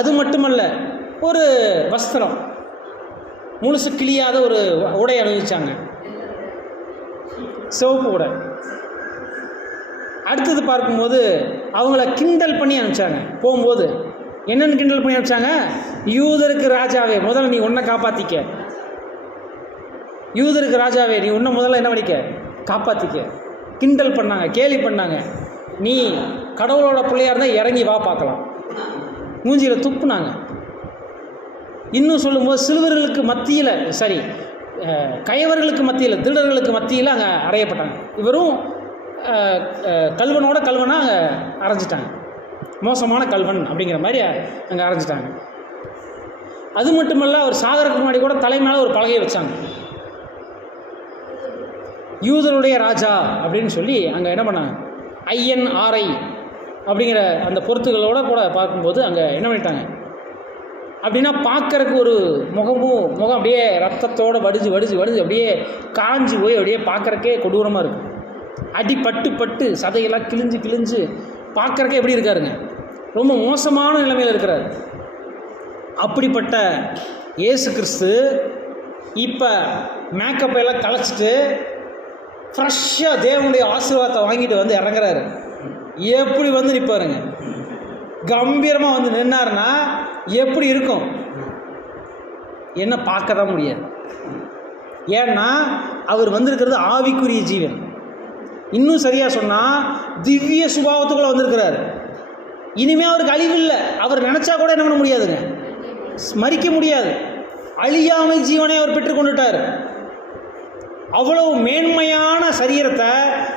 அது மட்டுமல்ல, ஒரு வஸ்திரம் முழுசு கிளியாத ஒரு உடை அணிவிச்சாங்க, சிவப்பு உடை. அடுத்தது பார்க்கும்போது அவங்கள கிண்டல் பண்ணி அனுப்பிச்சாங்க. போகும்போது என்னென்னு கிண்டல் பண்ணி அனுப்பிச்சாங்க? யூதருக்கு ராஜாவே, முதல்ல நீ உன்னை காப்பாற்றிக்க. யூதருக்கு ராஜாவே, நீ உன்னை முதல்ல என்ன பண்ணிக்க, காப்பாற்றிக்க. கிண்டல் பண்ணாங்க, கேலி பண்ணாங்க. நீ கடவுளோட பிள்ளையாக இருந்தால் இறங்கி வா பார்க்கலாம். மூஞ்சியில் துப்புனாங்க. இன்னும் சொல்லும்போது சிறுவர்களுக்கு மத்தியில், கயவர்களுக்கு மத்தியில், திருடர்களுக்கு மத்தியில் அங்கே அறையப்பட்டாங்க. இவரும் கல்வனாக அங்கே அரைஞ்சிட்டாங்க. மோசமான கல்வன் அப்படிங்கிற மாதிரி அங்கே அரைஞ்சிட்டாங்க. அது மட்டுமல்ல, அவர் சாகருக்கு முன்னாடி கூட தலை மேலே ஒரு பலகையை வச்சாங்க, யூதருடைய ராஜா அப்படின்னு சொல்லி. அங்கே என்ன பண்ணாங்க, INRI அப்படிங்கிற அந்த பொருத்துகளோடு கூட பார்க்கும்போது அங்கே என்ன பண்ணிட்டாங்க அப்படின்னா, பார்க்கறக்கு ஒரு முகம் அப்படியே ரத்தத்தோடு வடிஞ்சு அப்படியே காஞ்சி போய் அப்படியே பார்க்குறக்கே கொடூரமாக இருக்கும். அடிப்பட்டு சதையெல்லாம் கிழிஞ்சு பார்க்குறக்கே எப்படி இருக்காருங்க, ரொம்ப மோசமான நிலைமையில் இருக்கிறார். அப்படிப்பட்ட இயேசு கிறிஸ்து இப்போ மேக்கப் எல்லாம் கலைச்சிட்டு ஃப்ரெஷ்ஷாக தேவனுடைய ஆசீர்வாதத்தை வாங்கிட்டு வந்து இறங்குறாரு. எப்படி வந்து நிற்பாருங்க, கம்பீரமாக வந்து நின்னாருன்னா எப்படி இருக்கும்? என்ன பார்க்க தான் முடியாது. ஏன்னா அவர் வந்திருக்கிறது ஆவிக்குரிய ஜீவன். இன்னும் சரியாக சொன்னால் திவ்ய சுபாவத்துக்குள்ளே வந்திருக்கிறார். இனிமேல் அவருக்கு அழிவு இல்லை. அவர் நினச்சா கூட என்ன பண்ண முடியாதுங்க, மறிக்க முடியாது. அழியாமை ஜீவனை அவர் பெற்றுக்கொண்டுட்டார். அவ்வளவு மேன்மையான சரீரத்தை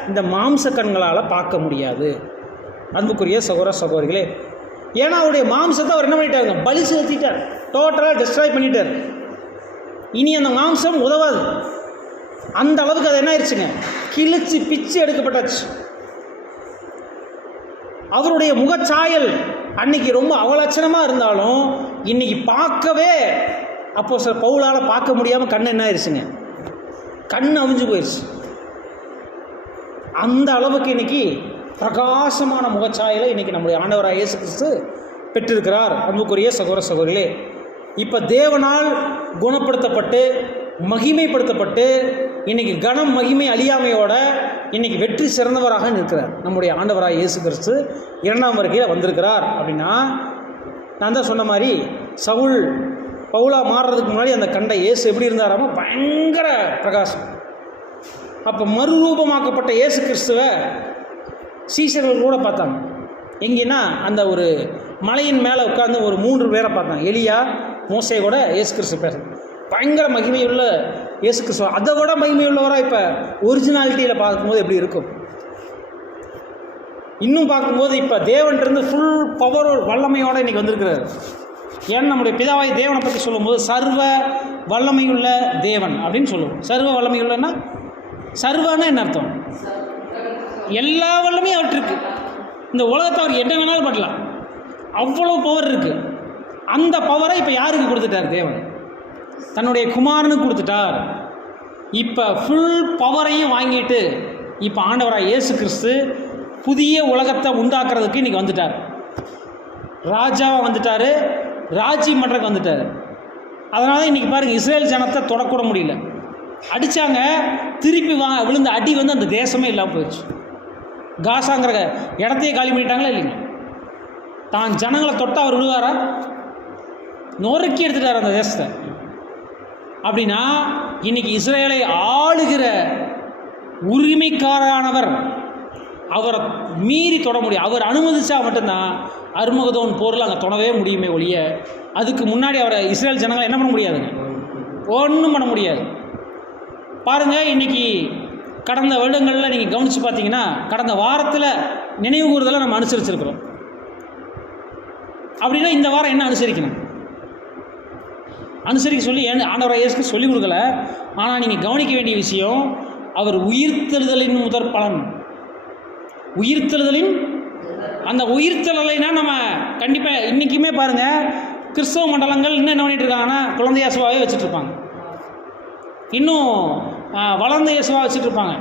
இந்த மாம்ச கண்களால் பார்க்க முடியாது. அன்புக்குரிய சகோதர சகோதரிகளே, ஏன்னா அவருடைய மாம்சத்தை அவர் என்ன பண்ணிட்டாருங்க, பலி செலுத்திட்டார், டோட்டலாக டெஸ்ட்ராய் பண்ணிட்டார். இனி அந்த மாம்சம் உதவாது. அந்த அளவுக்கு அது என்ன ஆயிடுச்சுங்க, கிழிச்சு பிச்சு எடுக்கப்பட்டாச்சு. அவருடைய முகச்சாயல் அன்னைக்கு ரொம்ப அவலட்சணமாக இருந்தாலும் இன்னைக்கு பார்க்கவே அப்போஸ்தலர் பவுலால் பார்க்க முடியாமல் கண் என்ன ஆயிடுச்சுங்க, கண் அவிஞ்சு போயிடுச்சு. அந்த அளவுக்கு இன்னைக்கு பிரகாசமான முகச்சாயலை இன்னைக்கு நம்முடைய ஆண்டவராக இயேசு கிறிஸ்து பெற்றிருக்கிறார். அன்புக்குரிய சகோதர சகோதரிகளே, இப்போ தேவனால் குணப்படுத்தப்பட்டு மகிமைப்படுத்தப்பட்டு இன்னைக்கு கனம் மகிமை அழியாமையோட இன்னைக்கு வெற்றி சிறந்தவராக நிற்கிறார் நம்முடைய ஆண்டவராக இயேசு கிறிஸ்து. 2ஆம் வருகையில் வந்திருக்கிறார். அப்படின்னா நான் தான் சொன்ன மாதிரி சவுல் பவுலா மாறுறதுக்கு முன்னாடி அந்த கண்ட இயேசு எப்படி இருந்தாராமோ பயங்கர பிரகாசம். அப்போ மறுரூபமாக்கப்பட்ட இயேசு கிறிஸ்துவை சீஷர்கள் கூட பார்த்தாங்க. எங்கேன்னா அந்த ஒரு மலையின் மேலே உட்காந்து ஒரு 3 பேரை பார்த்தாங்க. எலியா, மோசே கூட இயேசு கிறிஸ்து பேச பயங்கர மகிமையுள்ள இயேசு கிறிஸ்து. அதை விட மகிமையுள்ளவராக இப்போ ஒரிஜினாலிட்டியில் பார்க்கும்போது எப்படி இருக்கும்? இன்னும் பார்க்கும்போது இப்போ தேவன்கிட்டருந்து ஃபுல் பவர் வல்லமையோடு இன்றைக்கி வந்திருக்கிறார். ஏன்னா நம்முடைய பிதாவாய் தேவனை பற்றி சொல்லும்போது சர்வ வல்லமையுள்ள தேவன் அப்படின்னு சொல்லுவோம். சர்வ வல்லமையுள்ளன்னா சர்வன்னா என்ன அர்த்தம்? எல்லா வல்லமையும் அவற்றுக்கு. இந்த உலகத்தை அவர் என்ன வேணாலும் பண்ணலாம், அவ்வளோ பவர் இருக்குது. அந்த பவரை இப்போ யாருக்கு கொடுத்துட்டார்? தேவன் தன்னுடைய குமாரனுக்கு கொடுத்துட்டார். இப்போ ஃபுல் பவரையும் வாங்கிட்டு இப்போ ஆண்டவராக இயேசு கிறிஸ்து புதிய உலகத்தை உண்டாக்குறதுக்கு இன்றைக்கி வந்துட்டார். ராஜாவாக வந்துட்டார், ராஜ்யம் பண்ணுறதுக்கு வந்துட்டார். அதனால தான் இன்றைக்கி பாருங்கள், இஸ்ரேல் ஜனத்தை தொடக்கூட முடியல, அடித்தாங்க. திருப்பி விழுந்த அடி வந்து அந்த தேசமே இல்லாமல் போயிடுச்சு. காசாங்கிற இடத்தையே காலி பண்ணிட்டாங்களா இல்லைங்க? தான் ஜனங்களை தொட்டால் அவர் விழுவாரா? நொறுக்கி எடுத்துட்டார் அந்த தேசத்தை. அப்படின்னா இன்னைக்கு இஸ்ரேலை ஆளுகிற உரிமைக்காரரானவர் அவரை மீறி தொட முடியும். அவர் அனுமதிச்சா மட்டும்தான் அர்மகதோன் போரில் அங்கே தொடவே முடியுமே ஒழிய அதுக்கு முன்னாடி அவரை இஸ்ரேல் ஜனங்களை என்ன பண்ண முடியாதுங்க, ஒன்றும் பண்ண முடியாது. பாருங்கள், இன்றைக்கி கடந்த வருடங்களில் நீங்கள் கவனித்து பார்த்தீங்கன்னா கடந்த வாரத்தில் நினைவு கூறுதலை நம்ம அனுசரிச்சிருக்கிறோம். அப்படின்னா இந்த வாரம் என்ன அனுசரிக்கணும்? அனுசரிக்க சொல்லி ஆண்டவராக இயேசுக்கு சொல்லிக் கொடுக்கல. ஆனால் நீங்கள் கவனிக்க வேண்டிய விஷயம், அவர் உயிர்த்தெழுதலின் முதற் பலன். உயிர்த்தெழுதலின் அந்த உயிர்த்தெழலைனா நம்ம கண்டிப்பாக இன்றைக்குமே பாருங்கள், கிறிஸ்தவ மண்டலங்கள் இன்னும் என்ன பண்ணிட்டு இருக்காங்கன்னா குழந்தை இயேசுவாவே வச்சுட்ருப்பாங்க, இன்னும் வளர்ந்த இயேசுவாக வச்சுட்ருப்பாங்க,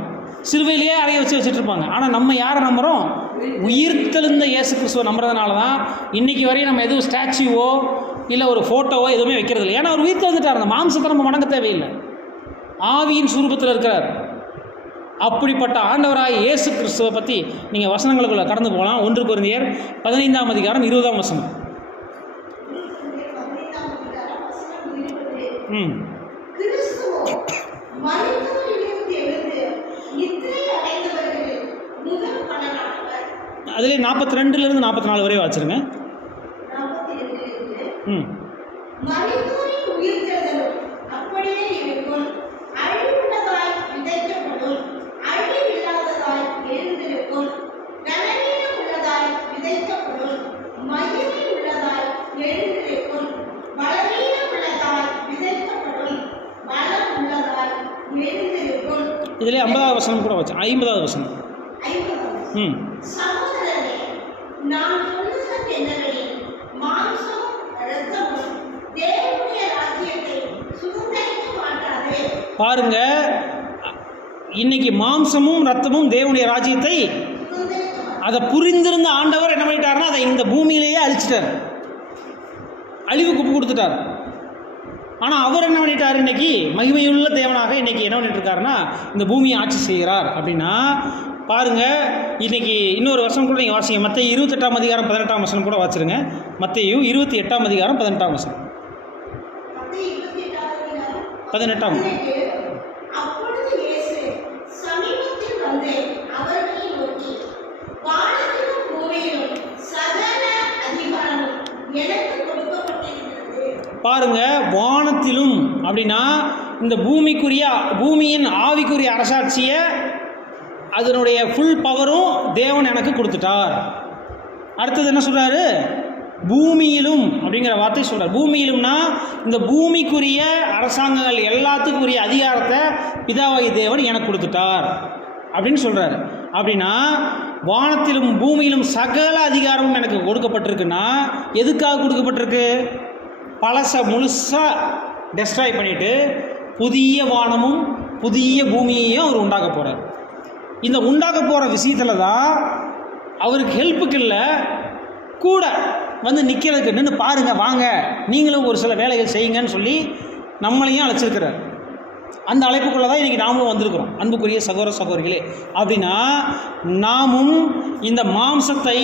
சிலுவையிலேயே அறைய வச்சுட்ருப்பாங்க. ஆனால் நம்ம யாரை நம்புகிறோம்? உயிர்த்தெழுந்த இயேசு கிறிஸ்துவை நம்புறதுனால தான் இன்றைக்கி வரையும் நம்ம எதுவும் ஸ்டாச்சுவோ இல்லை ஒரு ஃபோட்டோவோ எதுவுமே வைக்கிறது இல்லை. ஏன்னா அவர் உயிர்த்தெழுந்துட்டார். அந்த மாம்சத்தை நம்ம வணங்க தேவையில்லை, ஆவியின் சுரூபத்தில் இருக்கிறார். அப்படிப்பட்ட ஆண்டவராக இயேசு கிறிஸ்துவை பற்றி நீங்கள் வசனங்களுக்குள்ள கடந்து போகலாம். 1 கொரிந்தியர் 15ஆம் அதிகாரம் 20ஆம் வசனம். அதிலே 42லேருந்து 44 வரை வாசிருங்க. இதிலே 50வது வசனம் கூட வச்சு 50வது வசனம். பாருங்க, இன்னைக்கு மாம்சமும் ரத்தமும் தேவனுடைய ராஜ்யத்தை அதை புரிந்திருந்த ஆண்டவர் என்ன பண்ணிட்டாருன்னா அதை இந்த பூமியிலேயே அழிச்சிட்டார், அழிவுக்கு ஒப்பு கொடுத்துட்டார். ஆனால் அவர் என்ன பண்ணிட்டார்? இன்னைக்கு மகிமையுள்ள தேவனாக இன்னைக்கு என்ன பண்ணிட்டு இருக்காருன்னா இந்த பூமியை ஆட்சி செய்கிறார். அப்படின்னா பாருங்க, இன்னைக்கு இன்னொரு வசனம் கூட நீங்கள் வாசிங்க. மத்தேயு 28ஆம் அதிகாரம் 18ஆம் வசனம் கூட வாசிருங்க. மத்தேயு 28ஆம் அதிகாரம் 18ஆம் வசனம். 18ஆம். பாருங்க, வானத்திலும் அப்படின்னா இந்த பூமியின் ஆவிக்குரிய அரசாட்சியை அதனுடைய ஃபுல் பவரும் தேவன் எனக்கு கொடுத்துட்டார். அடுத்தது என்ன சொல்றாரு? பூமியிலும் அப்படிங்கிற வார்த்தை சொல்கிறார். பூமியிலும்னா இந்த பூமிக்குரிய அரசாங்கங்கள் எல்லாத்துக்கும் உரிய அதிகாரத்தை பிதாவாகிய தேவன் எனக்கு கொடுத்துட்டார் அப்படின்னு சொல்கிறார். அப்படின்னா வானத்திலும் பூமியிலும் சகல அதிகாரமும் எனக்கு கொடுக்கப்பட்டிருக்குன்னா எதுக்காக கொடுக்கப்பட்டிருக்கு? பழச முழுசாக டெஸ்ட்ராய் பண்ணிவிட்டு புதிய வானமும் புதிய பூமியையும் அவர் உண்டாக்க போகிறார். இந்த உண்டாக்க போகிற விஷயத்தில் தான் அவருக்கு ஹெல்ப்புக்கு இல்லை, கூட வந்து நிற்கிறதுக்கு நின்று பாருங்கள், வாங்க நீங்களும் ஒரு சில வேலைகள் செய்யுங்கன்னு சொல்லி நம்மளையும் அழைச்சிருக்கிறார். அந்த அழைப்புக்குள்ளே தான் இன்றைக்கி நாமளும் வந்திருக்கிறோம் அன்புக்குரிய சகோதர சகோதரிகளே. அப்படின்னா நாமும் இந்த மாம்சத்தை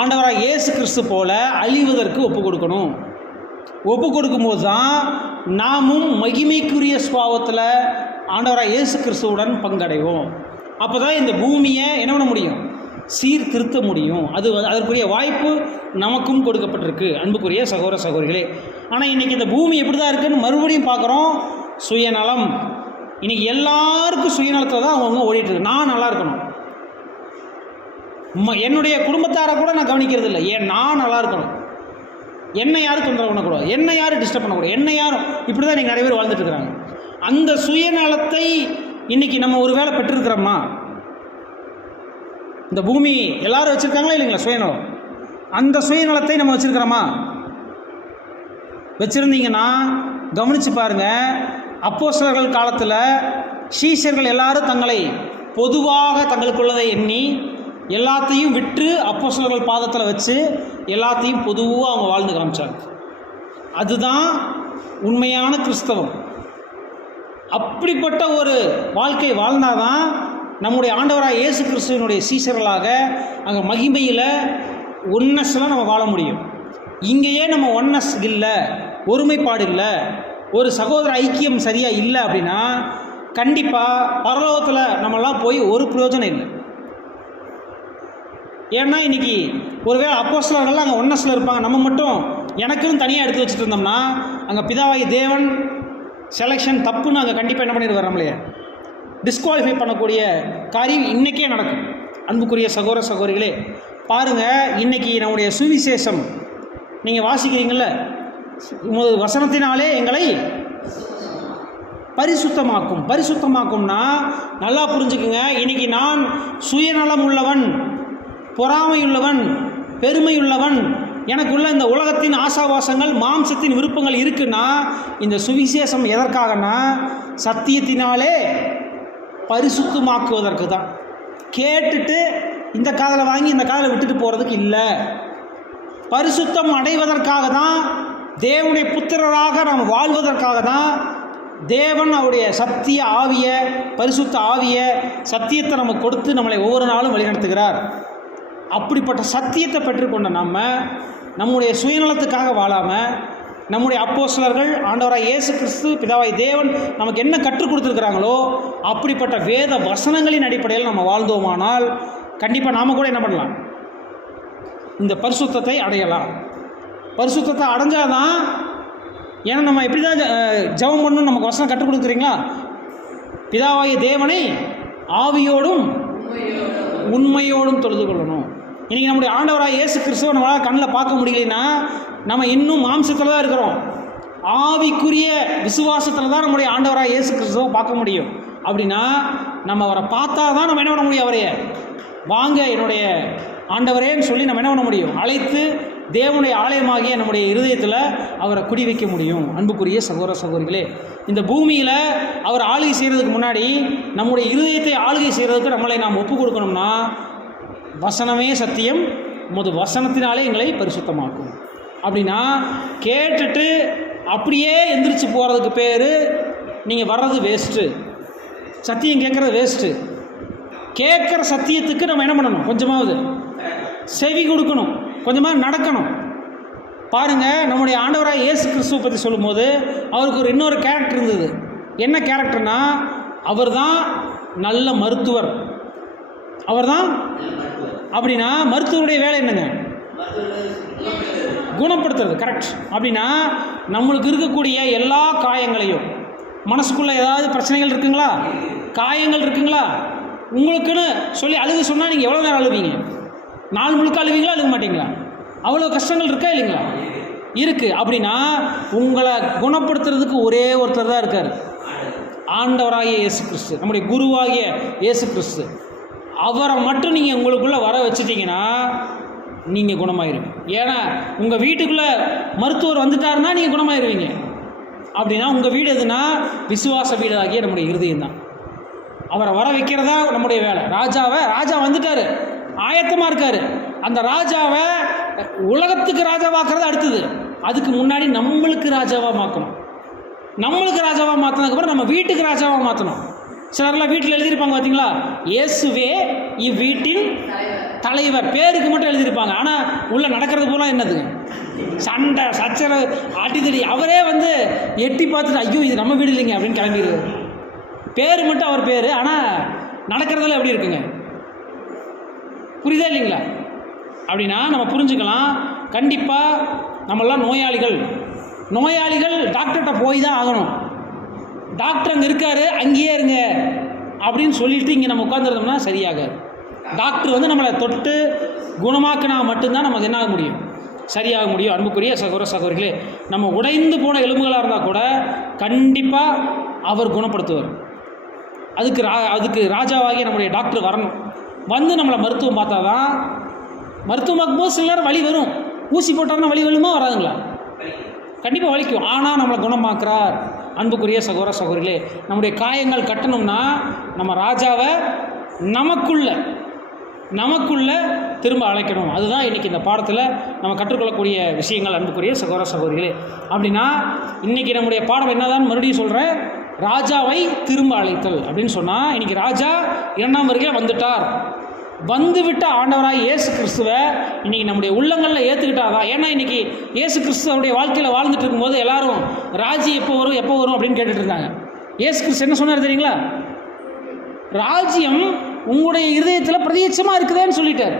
ஆண்டவராக இயேசு கிறிஸ்து போல அழிவதற்கு ஒப்பு கொடுக்கணும். ஒப்பு கொடுக்கும்போது தான் நாமும் மகிமைக்குரிய சுபாவத்தில் ஆண்டவராக இயேசு கிறிஸ்துவுடன் பங்கடைவோம். அப்போ தான் இந்த பூமியை என்ன பண்ண முடியும்? சீர்திருத்த முடியும். அதற்குரிய வாய்ப்பு நமக்கும் கொடுக்கப்பட்டிருக்கு அன்புக்குரிய சகோதர சகோதரிகளே. ஆனால் இன்றைக்கி இந்த பூமி எப்படி தான் இருக்குன்னு மறுபடியும் பார்க்குறோம். சுயநலம். இன்றைக்கி எல்லாருக்கும் சுயநலத்தில் தான் அவங்க ஓடிட்டுருக்கு. நான் நல்லா இருக்கணும், என்னுடைய குடும்பத்தாரை கூட நான் கவனிக்கிறது இல்லை. ஏன் நான் நல்லா இருக்கணும், என்னை யாரும் தொந்தரவு பண்ணக்கூடாது, என்னை யாரும் டிஸ்டர்ப் பண்ணக்கூடாது, என்னை யாரும் இப்படி தான் இன்றைக்கி நிறைய பேர் வாழ்ந்துட்டு இருக்கிறாங்க. அந்த சுயநலத்தை இன்றைக்கி நம்ம ஒரு வேளை பெற்றிருக்கிறோமா? இந்த பூமி எல்லாரும் வச்சுருக்காங்களா இல்லைங்களா சுயநலம்? அந்த சுயநலத்தை நம்ம வச்சுருக்கிறோமா? வச்சுருந்தீங்கன்னா கவனித்து பாருங்கள். அப்போஸ்தலர்கள் காலத்தில் சீஷர்கள் எல்லாரும் தங்களை பொதுவாக தங்களுக்குள்ளதை எண்ணி எல்லாத்தையும் விட்டு அப்போஸ்தலர்கள் பாதத்தில் வச்சு எல்லாத்தையும் பொதுவாக அவங்க வாழ்ந்து காமிச்சாங்க. அதுதான் உண்மையான கிறிஸ்தவம். அப்படிப்பட்ட ஒரு வாழ்க்கை வாழ்ந்தாதான் நம்முடைய ஆண்டவராக இயேசு கிறிஸ்துவனுடைய சீஷர்களாக அங்கே மகிமையில் ஒன்னஸில் நம்ம வாழ முடியும். இங்கேயே நம்ம ஒன்னஸ் இல்லை, ஒருமைப்பாடு இல்லை, ஒரு சகோதர ஐக்கியம் சரியாக இல்லை அப்படின்னா கண்டிப்பாக பரலோகத்தில் நம்மளாம் போய் ஒரு பிரயோஜனம் இல்லை. ஏன்னா இன்றைக்கி ஒருவேளை அப்போஸ்தலர்கள் அங்கே ஒன்னஸில் இருப்பாங்க, நம்ம மட்டும் எனக்குன்னு தனியாக எடுத்து வச்சுட்டு இருந்தோம்னா அங்கே பிதாவாகிய தேவன் செலெக்ஷன் தப்புன்னு அங்கே கண்டிப்பாக என்ன பண்ணிடுவார், நம்மளையே டிஸ்குவாலிஃபை பண்ணக்கூடிய காரியம் இன்றைக்கே நடக்கும். அன்புக்குரிய சகோதர சகோதரிகளே பாருங்கள், இன்றைக்கி நம்முடைய சுவிசேஷம் நீங்கள் வாசிக்கிறீங்கள, வசனத்தினாலே எங்களை பரிசுத்தமாக்கும். பரிசுத்தமாக்கும்னா நல்லா புரிஞ்சுக்குங்க. இன்றைக்கி நான் சுயநலம் உள்ளவன், பொறாமையுள்ளவன், பெருமையுள்ளவன், எனக்குள்ள இந்த உலகத்தின் ஆசாவாசங்கள் மாம்சத்தின் விருப்பங்கள் இருக்குன்னா இந்த சுவிசேஷம் எதற்காகனா சத்தியத்தினாலே பரிசுத்தமாக்குவதற்கு தான். கேட்டுட்டு இந்த காதலை வாங்கி இந்த காதலை விட்டுட்டு போகிறதுக்கு இல்லை, பரிசுத்தம் அடைவதற்காக தான், தேவனுடைய புத்திரராக நாம் வாழ்வதற்காக தான் தேவன் அவருடைய சத்திய ஆவிய, பரிசுத்த ஆவிய, சத்தியத்தை நமக்கு கொடுத்து நம்மளை ஒவ்வொரு நாளும் வழிநடத்துகிறார். அப்படிப்பட்ட சத்தியத்தை பெற்றுக்கொண்ட நம்முடைய சுயநலத்துக்காக வாழாமல் நம்முடைய அப்போஸ்தலர்கள் ஆண்டவராக இயேசு கிறிஸ்து பிதாவாய் தேவன் நமக்கு என்ன கற்றுக் கொடுத்துருக்கிறாங்களோ அப்படிப்பட்ட வேத வசனங்களின் அடிப்படையில் நம்ம வாழ்ந்தோமானால் கண்டிப்பாக நாம் கூட என்ன பண்ணலாம், இந்த பரிசுத்தத்தை அடையலாம். பரிசுத்தத்தை அடைஞ்சாதான், ஏன்னா நம்ம எப்படி தான் ஜெபம் பண்ணணும், நமக்கு வசனம் கற்றுக் கொடுக்குறீங்களா? பிதாவாகிய தேவனை ஆவியோடும் உண்மையோடும் தொழுது கொள்ளணும். இன்றைக்கி நம்முடைய ஆண்டவராக இயேசு கிறிஸ்துவை நம்மளால் கண்ணில் பார்க்க முடியலைன்னா நம்ம இன்னும் மாம்சத்தில் தான் இருக்கிறோம். ஆவிக்குரிய விசுவாசத்தில் தான் நம்முடைய ஆண்டவராக இயேசு கிறிஸ்துவை பார்க்க முடியும். அப்படின்னா நம்ம அவரை பார்த்தா தான் நம்ம என்ன பண்ண முடியும், அவரைய வாங்க என்னுடைய ஆண்டவரேன்னு சொல்லி நம்ம என்ன பண்ண முடியும், அழைத்து தேவனுடைய ஆலயமாகிய நம்முடைய இருதயத்தில் அவரை குடி வைக்க முடியும். அன்புக்குரிய சகோதர சகோதரிகளே, இந்த பூமியில் அவர் ஆளுகை செய்கிறதுக்கு முன்னாடி நம்முடைய இருதயத்தை ஆளுகை செய்கிறதுக்கு நம்மளை நாம் ஒப்பு கொடுக்கணும்னா வசனமே சத்தியம், வசனத்தினாலே எங்களை பரிசுத்தமாக்கும். அப்படின்னா கேட்டுட்டு அப்படியே எந்திரிச்சு போகிறதுக்கு பேர் நீங்கள் வர்றது வேஸ்ட்டு, சத்தியம் கேட்குறது வேஸ்ட்டு. கேட்குற சத்தியத்துக்கு நம்ம என்ன பண்ணணும், கொஞ்சமாவது செவி கொடுக்கணும், கொஞ்சமாக நடக்கணும். பாருங்கள், நம்முடைய ஆண்டவராக இயேசு கிறிஸ்துவை பற்றி சொல்லும்போது அவருக்கு ஒரு இன்னொரு கேரக்டர் இருந்தது. என்ன கேரக்டர்னா, அவர் தான் நல்ல மருத்துவர். அவர் தான் அப்படின்னா மருத்துவருடைய வேலை என்னங்க, குணப்படுத்துறது. கரெக்ட். அப்படின்னா நம்மளுக்கு இருக்கக்கூடிய எல்லா காயங்களையும், மனசுக்குள்ளே ஏதாவது பிரச்சனைகள் இருக்குங்களா, காயங்கள் இருக்குங்களா, உங்களுக்குன்னு சொல்லி அழுக சொன்னால் நீங்கள் எவ்வளோ நேரம் அழுவீங்க? நாள் முழுக்க அழுவீங்களா, அழுக மாட்டீங்களா? அவ்வளோ கஷ்டங்கள் இருக்கா இல்லைங்களா? இருக்குது. அப்படின்னா உங்களை குணப்படுத்துறதுக்கு ஒரே ஒருத்தர் தான் இருக்கார், ஆண்டவராகிய இயேசு கிறிஸ்து, நம்முடைய குருவாகிய இயேசு கிறிஸ்து. அவரை மட்டும் நீங்கள் உங்களுக்குள்ளே வர வச்சுட்டிங்கன்னா நீங்கள் குணமாயிருவீங்க. ஏன்னா உங்கள் வீட்டுக்குள்ளே மருத்துவர் வந்துட்டாருன்னா நீங்கள் குணமாயிருவீங்க. அப்படின்னா உங்கள் வீடு எதுனா விசுவாச வீடாகிய நம்முடைய இருதயம் தான். அவரை வர வைக்கிறதா நம்முடைய வேலை. ராஜா வந்துட்டார், ஆயத்தமாக இருக்கார். அந்த ராஜாவை உலகத்துக்கு ராஜாவாக்குறது அடுத்தது. அதுக்கு முன்னாடி நம்மளுக்கு ராஜாவாக மாற்றணும். நம்மளுக்கு ராஜாவாக மாற்றினதுக்கப்புறம் நம்ம வீட்டுக்கு ராஜாவாக மாற்றணும். சிலர்லாம் வீட்டில் எழுதியிருப்பாங்க பார்த்தீங்களா, இயேசுவே இவ்வீட்டின் தலைவர், பேருக்கு மட்டும் எழுதியிருப்பாங்க. ஆனால் உள்ளே நடக்கிறது போல என்னதுங்க, சண்டை சச்சரவு அடிதடி. அவரே எட்டி பார்த்துட்டு ஐயோ இது நம்ம வீடு இல்லைங்க அப்படின்னு கிளம்பிடுவார். பேர் மட்டும் அவர் பேர், ஆனால் நடக்கிறதுல எப்படி இருக்குங்க, புரியுதா இல்லைங்களா? அப்படின்னா நம்ம புரிஞ்சுக்கலாம். கண்டிப்பாக நம்மளாம் நோயாளிகள் டாக்டர்கிட்ட போய் தான் ஆகணும். டாக்டர் அங்கே இருக்கார், அங்கேயே இருங்க அப்படின்னு சொல்லிட்டு இங்கே நம்ம உட்காந்துருந்தோம்னா சரியாகாது. டாக்டர் நம்மளை தொட்டு குணமாக்கினா மட்டும்தான் நமக்கு என்ன ஆக முடியும், சரியாக முடியும். அன்புக்குரிய சகோதர சகோதரிகளே, நம்ம உடைந்து போன எலும்புகளாக இருந்தால் கூட கண்டிப்பாக அவர் குணப்படுத்துவார். அதுக்கு ராஜாவாகிய நம்முடைய டாக்டர் வரணும், நம்மளை மருத்துவம் பார்த்தா தான். மருத்துவம் பார்க்கும்போது சில நேரம் வலி வரும். ஊசி போட்டாருன்னா வலி வருமா வராதுங்களா? கண்டிப்பாக வலிக்கும். ஆனால் நம்மளை குணமாக்குறார். அன்புக்குரிய சகோதர சகோதரிகளே, நம்முடைய காயங்கள் கட்டணும்னா நம்ம ராஜாவை நமக்குள்ள திரும்ப அழைக்கணும். அதுதான் இன்றைக்கி இந்த பாடத்தில் நம்ம கற்றுக்கொள்ளக்கூடிய விஷயங்கள். அன்புக்குரிய சகோதர சகோதரிகளே, அப்படின்னா இன்றைக்கி நம்முடைய பாடம் என்னதான் மறுபடியும் சொல்கிறேன், ராஜாவை திரும்ப அழைத்தல் அப்படின்னு சொன்னால், இன்றைக்கி ராஜா 2ஆம் வருகையில் வந்துட்டார். வந்துவிட்ட ஆண்டவராக இயேசு கிறிஸ்துவை இன்றைக்கி நம்முடைய உள்ளங்களில் ஏற்றுக்கிட்டாதான். ஏன்னா இன்றைக்கி இயேசு கிறிஸ்துவோடைய வாழ்க்கையில் வாழ்ந்துட்டு இருக்கும்போது எல்லாரும் ராஜ்யம் எப்போ வரும் அப்படின்னு கேட்டுட்டு இருந்தாங்க. இயேசு கிறிஸ்து என்ன சொன்னார் தெரியுங்களா? ராஜ்யம் உங்களுடைய இருதயத்தில் பிரதியட்சமாக இருக்குதுன்னு சொல்லிட்டார்.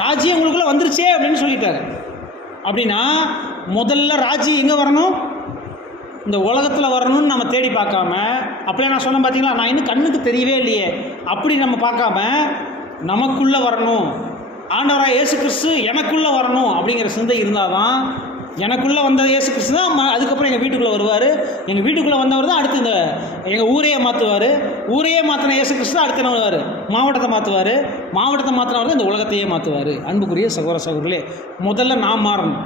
ராஜ்யம் உங்களுக்குள்ள வந்துருச்சே அப்படின்னு சொல்லிட்டார். அப்படின்னா முதல்ல ராஜ்யம் எங்கே வரணும்? இந்த உலகத்தில் வரணும்னு நம்ம தேடி பார்க்காம, அப்படியே நான் சொன்னேன் பார்த்தீங்களா, நான் இன்னும் கண்ணுக்கு தெரியவே இல்லையே அப்படி நம்ம பார்க்காம நமக்குள்ளே வரணும். ஆண்டவராக இயேசு கிறிஸ்து எனக்குள்ளே வரணும் அப்படிங்கிற சிந்தை இருந்தால் தான், எனக்குள்ளே வந்த இயேசு கிறிஸ்து தான் அதுக்கப்புறம் எங்கள் வீட்டுக்குள்ளே வருவார். எங்கள் வீட்டுக்குள்ளே வந்தவர் தான் அடுத்து எங்கள் ஊரையே மாற்றுவார். ஊரையே மாற்றின இயேசு கிறிஸ்து அடுத்து என்ன வருவார்? மாவட்டத்தை மாற்றுவார். மாவட்டத்தை மாற்றினவர் தான் இந்த உலகத்தையே மாற்றுவார். அன்புக்குரிய சகோதர சகோதரர்களே, முதல்ல நான் மாறணும்.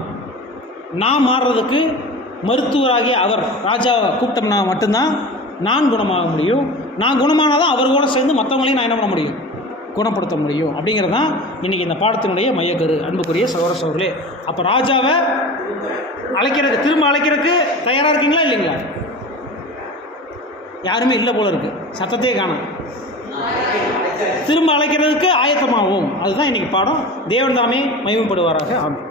நான் மாறுறதுக்கு மருத்துவராகிய அவர் ராஜாவை கூப்பிட்டோம்னா மட்டும்தான் நான் குணமாக முடியும். நான் குணமானால் தான் அவர் கூட சேர்ந்து மற்றவங்களையும் நான் என்ன பண்ண முடியும், குணப்படுத்த முடியும். அப்படிங்கிறது தான் இன்றைக்கி இந்த பாடத்தினுடைய மையக்கரு. அன்புக்குரிய சகோதர சகோதரர்களே, அப்போ ராஜாவை திரும்ப அழைக்கிறதுக்கு தயாராக இருக்கீங்களா இல்லைங்களா? யாருமே இல்லை போல இருக்குது, சத்தத்தையே காணோம். திரும்ப அழைக்கிறதுக்கு ஆயத்தமாகும். அதுதான் இன்றைக்கி பாடம். தேவன் தாமே மகிமைப்படுவாராக. ஆமென்.